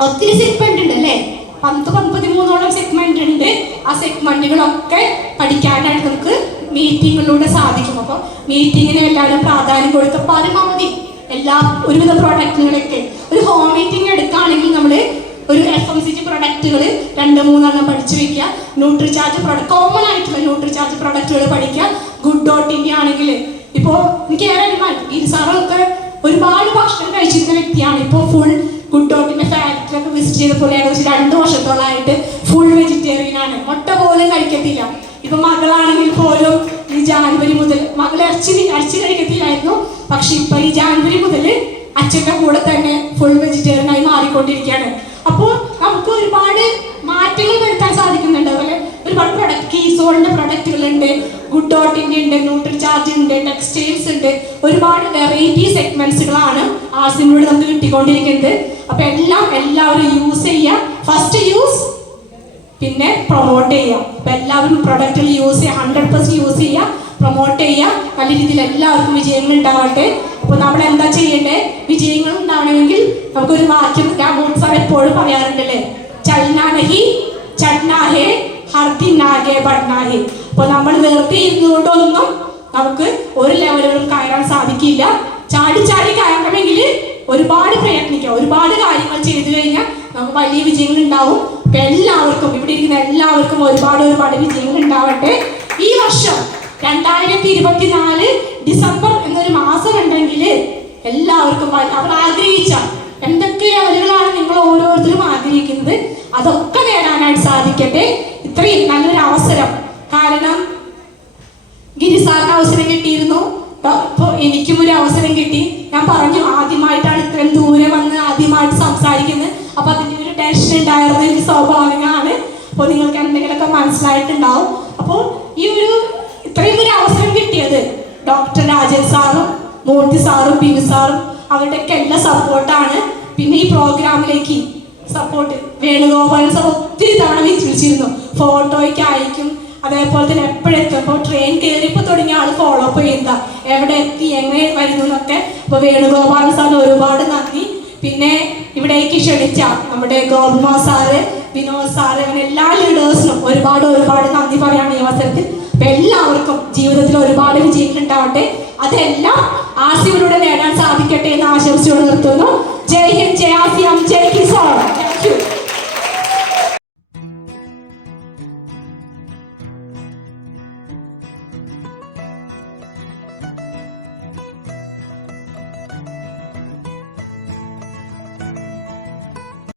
ഒത്തിരി സെഗ്മെന്റ് ഉണ്ട് അല്ലേ, 13 സെഗ്മെന്റ് ഉണ്ട്. ആ സെഗ്മെന്റുകളൊക്കെ പഠിക്കാനായിട്ട് നമുക്ക് മീറ്റിങ്ങിലൂടെ സാധിക്കും. അപ്പോൾ മീറ്റിങ്ങിന് എല്ലാവരും പ്രാധാന്യം കൊടുക്കുക, പരമാവധി ഒരുവിധ പ്രോഡക്റ്റുകളൊക്കെ. ഒരു ഹോം മീറ്റിംഗ് എടുക്കുകയാണെങ്കിൽ നമ്മൾ ഒരു FMCG പ്രൊഡക്റ്റുകൾ 2-3 പഠിച്ചു വെക്കുക. ന്യൂട്രിചാർജ് പ്രൊഡക്റ്റ്, കോമൺ ആയിട്ടുള്ള ന്യൂട്രിചാർജ് പ്രൊഡക്റ്റുകൾ പഠിക്കുക. Good.in ആണെങ്കിൽ ഇപ്പോൾ എനിക്ക് ഏറെ ഈ സാറൊക്കെ ഒരുപാട് ഭക്ഷണം കഴിച്ചിരുന്ന വ്യക്തിയാണ്. ഇപ്പോൾ ഫുൾ Good.in ഫാക്ടറി ഒക്കെ വിസിറ്റ് ചെയ്തപ്പോൾ ഏകദേശം 2 വർഷത്തോളമായിട്ട് ഫുൾ വെജിറ്റേറിയൻ ആണ്, മുട്ട പോലും കഴിക്കത്തില്ല. ഇപ്പൊ മകളാണെങ്കിൽ പോലും ഈ ജാനുവരി മുതൽ മകൾ ഇറച്ചി കഴിക്കത്തില്ലായിരുന്നു. പക്ഷെ ഇപ്പൊ ഈ ജാനുവരി മുതൽ അച്ഛൻ്റെ കൂടെ തന്നെ ഫുൾ വെജിറ്റേറിയൻ ആയി മാറിക്കൊണ്ടിരിക്കുകയാണ്. അപ്പോൾ നമുക്ക് ഒരുപാട് മാറ്റങ്ങൾ വരുത്താൻ സാധിക്കുന്നുണ്ട്. അതുപോലെ ഒരുപാട് പ്രൊഡക്റ്റ്, കീസോളിന്റെ പ്രൊഡക്റ്റുകളുണ്ട്, Good.in ഉണ്ട്, ന്യൂട്രിചാർജ് ഉണ്ട്, ടെക്സ്റ്റൈൽസ് ഉണ്ട്. ഒരുപാട് വെറൈറ്റി സെഗ്മെന്റ്സുകളാണ് ആസിമിലൂടെ നമുക്ക് കിട്ടിക്കൊണ്ടിരിക്കുന്നത്. അപ്പൊ എല്ലാവരും യൂസ് ചെയ്യുക. ഫസ്റ്റ് യൂസ്, പിന്നെ പ്രൊമോട്ട് ചെയ്യുക. അപ്പൊ എല്ലാവരും പ്രൊഡക്റ്റുകൾ യൂസ് ചെയ്യുക, 100% യൂസ് ചെയ്യുക, പ്രൊമോട്ട് ചെയ്യുക. നല്ല രീതിയിൽ എല്ലാവർക്കും വിജയങ്ങൾ ഉണ്ടാവട്ടെ. അപ്പോൾ നമ്മൾ എന്താ ചെയ്യേണ്ടത്? വിജയങ്ങൾ ഉണ്ടാവണമെങ്കിൽ നമുക്കൊരു വാക്യം ഞാൻ മൂട്ട് സാർ എപ്പോഴും പറയാറുണ്ടല്ലേ, ചൽനാ നഹി ചട്നാ ഹേ ഹർ ദിൻ ആഗേ ബഡ്നാ ഹേ. അപ്പോൾ നമ്മൾ വെറുതെ ഇരുന്നുകൊണ്ടൊന്നും നമുക്ക് ഒരു ലെവലുകളും കയറാൻ സാധിക്കില്ല. ചാടി കയറണമെങ്കിൽ ഒരുപാട് പ്രയത്നിക്കുക, ഒരുപാട് കാര്യങ്ങൾ ചെയ്തു കഴിഞ്ഞാൽ നമുക്ക് വലിയ വിജയങ്ങൾ ഉണ്ടാവും. അപ്പൊ എല്ലാവർക്കും, ഇവിടെ ഇരിക്കുന്ന എല്ലാവർക്കും ഒരുപാട് വിജയങ്ങൾ ഉണ്ടാവട്ടെ. ഈ വർഷം 2024 ഡിസംബർ എന്നൊരു മാസം ഉണ്ടെങ്കിൽ എല്ലാവർക്കും അവർ ആഗ്രഹിച്ച എന്തൊക്കെ ലെവലുകളാണ് നിങ്ങൾ ഓരോരുത്തരും ആഗ്രഹിക്കുന്നത് അതൊക്കെ നേടാനായിട്ട് സാധിക്കട്ടെ. ഇത്രയും നല്ലൊരു അവസരം, കാരണം ഗിരി സാറിന് അവസരം കിട്ടിയിരുന്നു, ഇപ്പോൾ എനിക്കും ഒരു അവസരം കിട്ടി. ഞാൻ പറഞ്ഞു ആദ്യമായിട്ടാണ് ഇത്രയും ദൂരെ വന്ന് ആദ്യമായിട്ട് സംസാരിക്കുന്നത്. അപ്പൊ അതിൻ്റെ ഒരു ടെൻഷൻ ഉണ്ടായിരുന്നു, എനിക്ക് സ്വാഭാവികമാണ്. അപ്പോൾ നിങ്ങൾക്ക് എന്തെങ്കിലുമൊക്കെ മനസ്സിലായിട്ടുണ്ടാവും. അപ്പോൾ ഇത്രയും ഒരു അവസരം കിട്ടിയത് ഡോക്ടർ രാജൻ സാറും മൂർത്തി സാറും ബിനു സാറും അവരുടെയൊക്കെ എല്ലാ സപ്പോർട്ടാണ്. പിന്നെ ഈ പ്രോഗ്രാമിലേക്ക് സപ്പോർട്ട് വേണുഗോപാലൻ സാർ ഒത്തിരി തവണ വിളിച്ചിരുന്നു, ഫോട്ടോയ്ക്ക് അയക്കും. അതേപോലെ തന്നെ എപ്പോഴെത്തും, ഇപ്പോൾ ട്രെയിൻ കയറിയപ്പോൾ തുടങ്ങിയ ആൾ ഫോളോ അപ്പ് ചെയ്യുക, എവിടെ എത്തി, എങ്ങനെ വരുന്നു എന്നൊക്കെ. അപ്പോൾ വേണുഗോപാലൻ സാറിന് ഒരുപാട് നന്ദി. പിന്നെ ഇവിടേക്ക് ക്ഷണിച്ച നമ്മുടെ ഗോപകുമാർ സാറ്, വിനോദ് സാറ്, അങ്ങനെ എല്ലാ ലീഡേഴ്സിനും ഒരുപാട് നന്ദി പറയാണ് ഈ അവസരത്തിൽ. അപ്പൊ എല്ലാവർക്കും ജീവിതത്തിൽ ഒരുപാട് വിജയങ്ങൾ ഉണ്ടാവട്ടെ. അതെല്ലാം ആസിമിലൂടെ നേടാൻ സാധിക്കട്ടെ എന്ന് ആശംസിച്ചുകൊണ്ട് നിർത്തുന്നു. ജയ് ഹിന്ദ്, ജയ് ആസിയാം, ജയ് കിസാൻ. Thank U.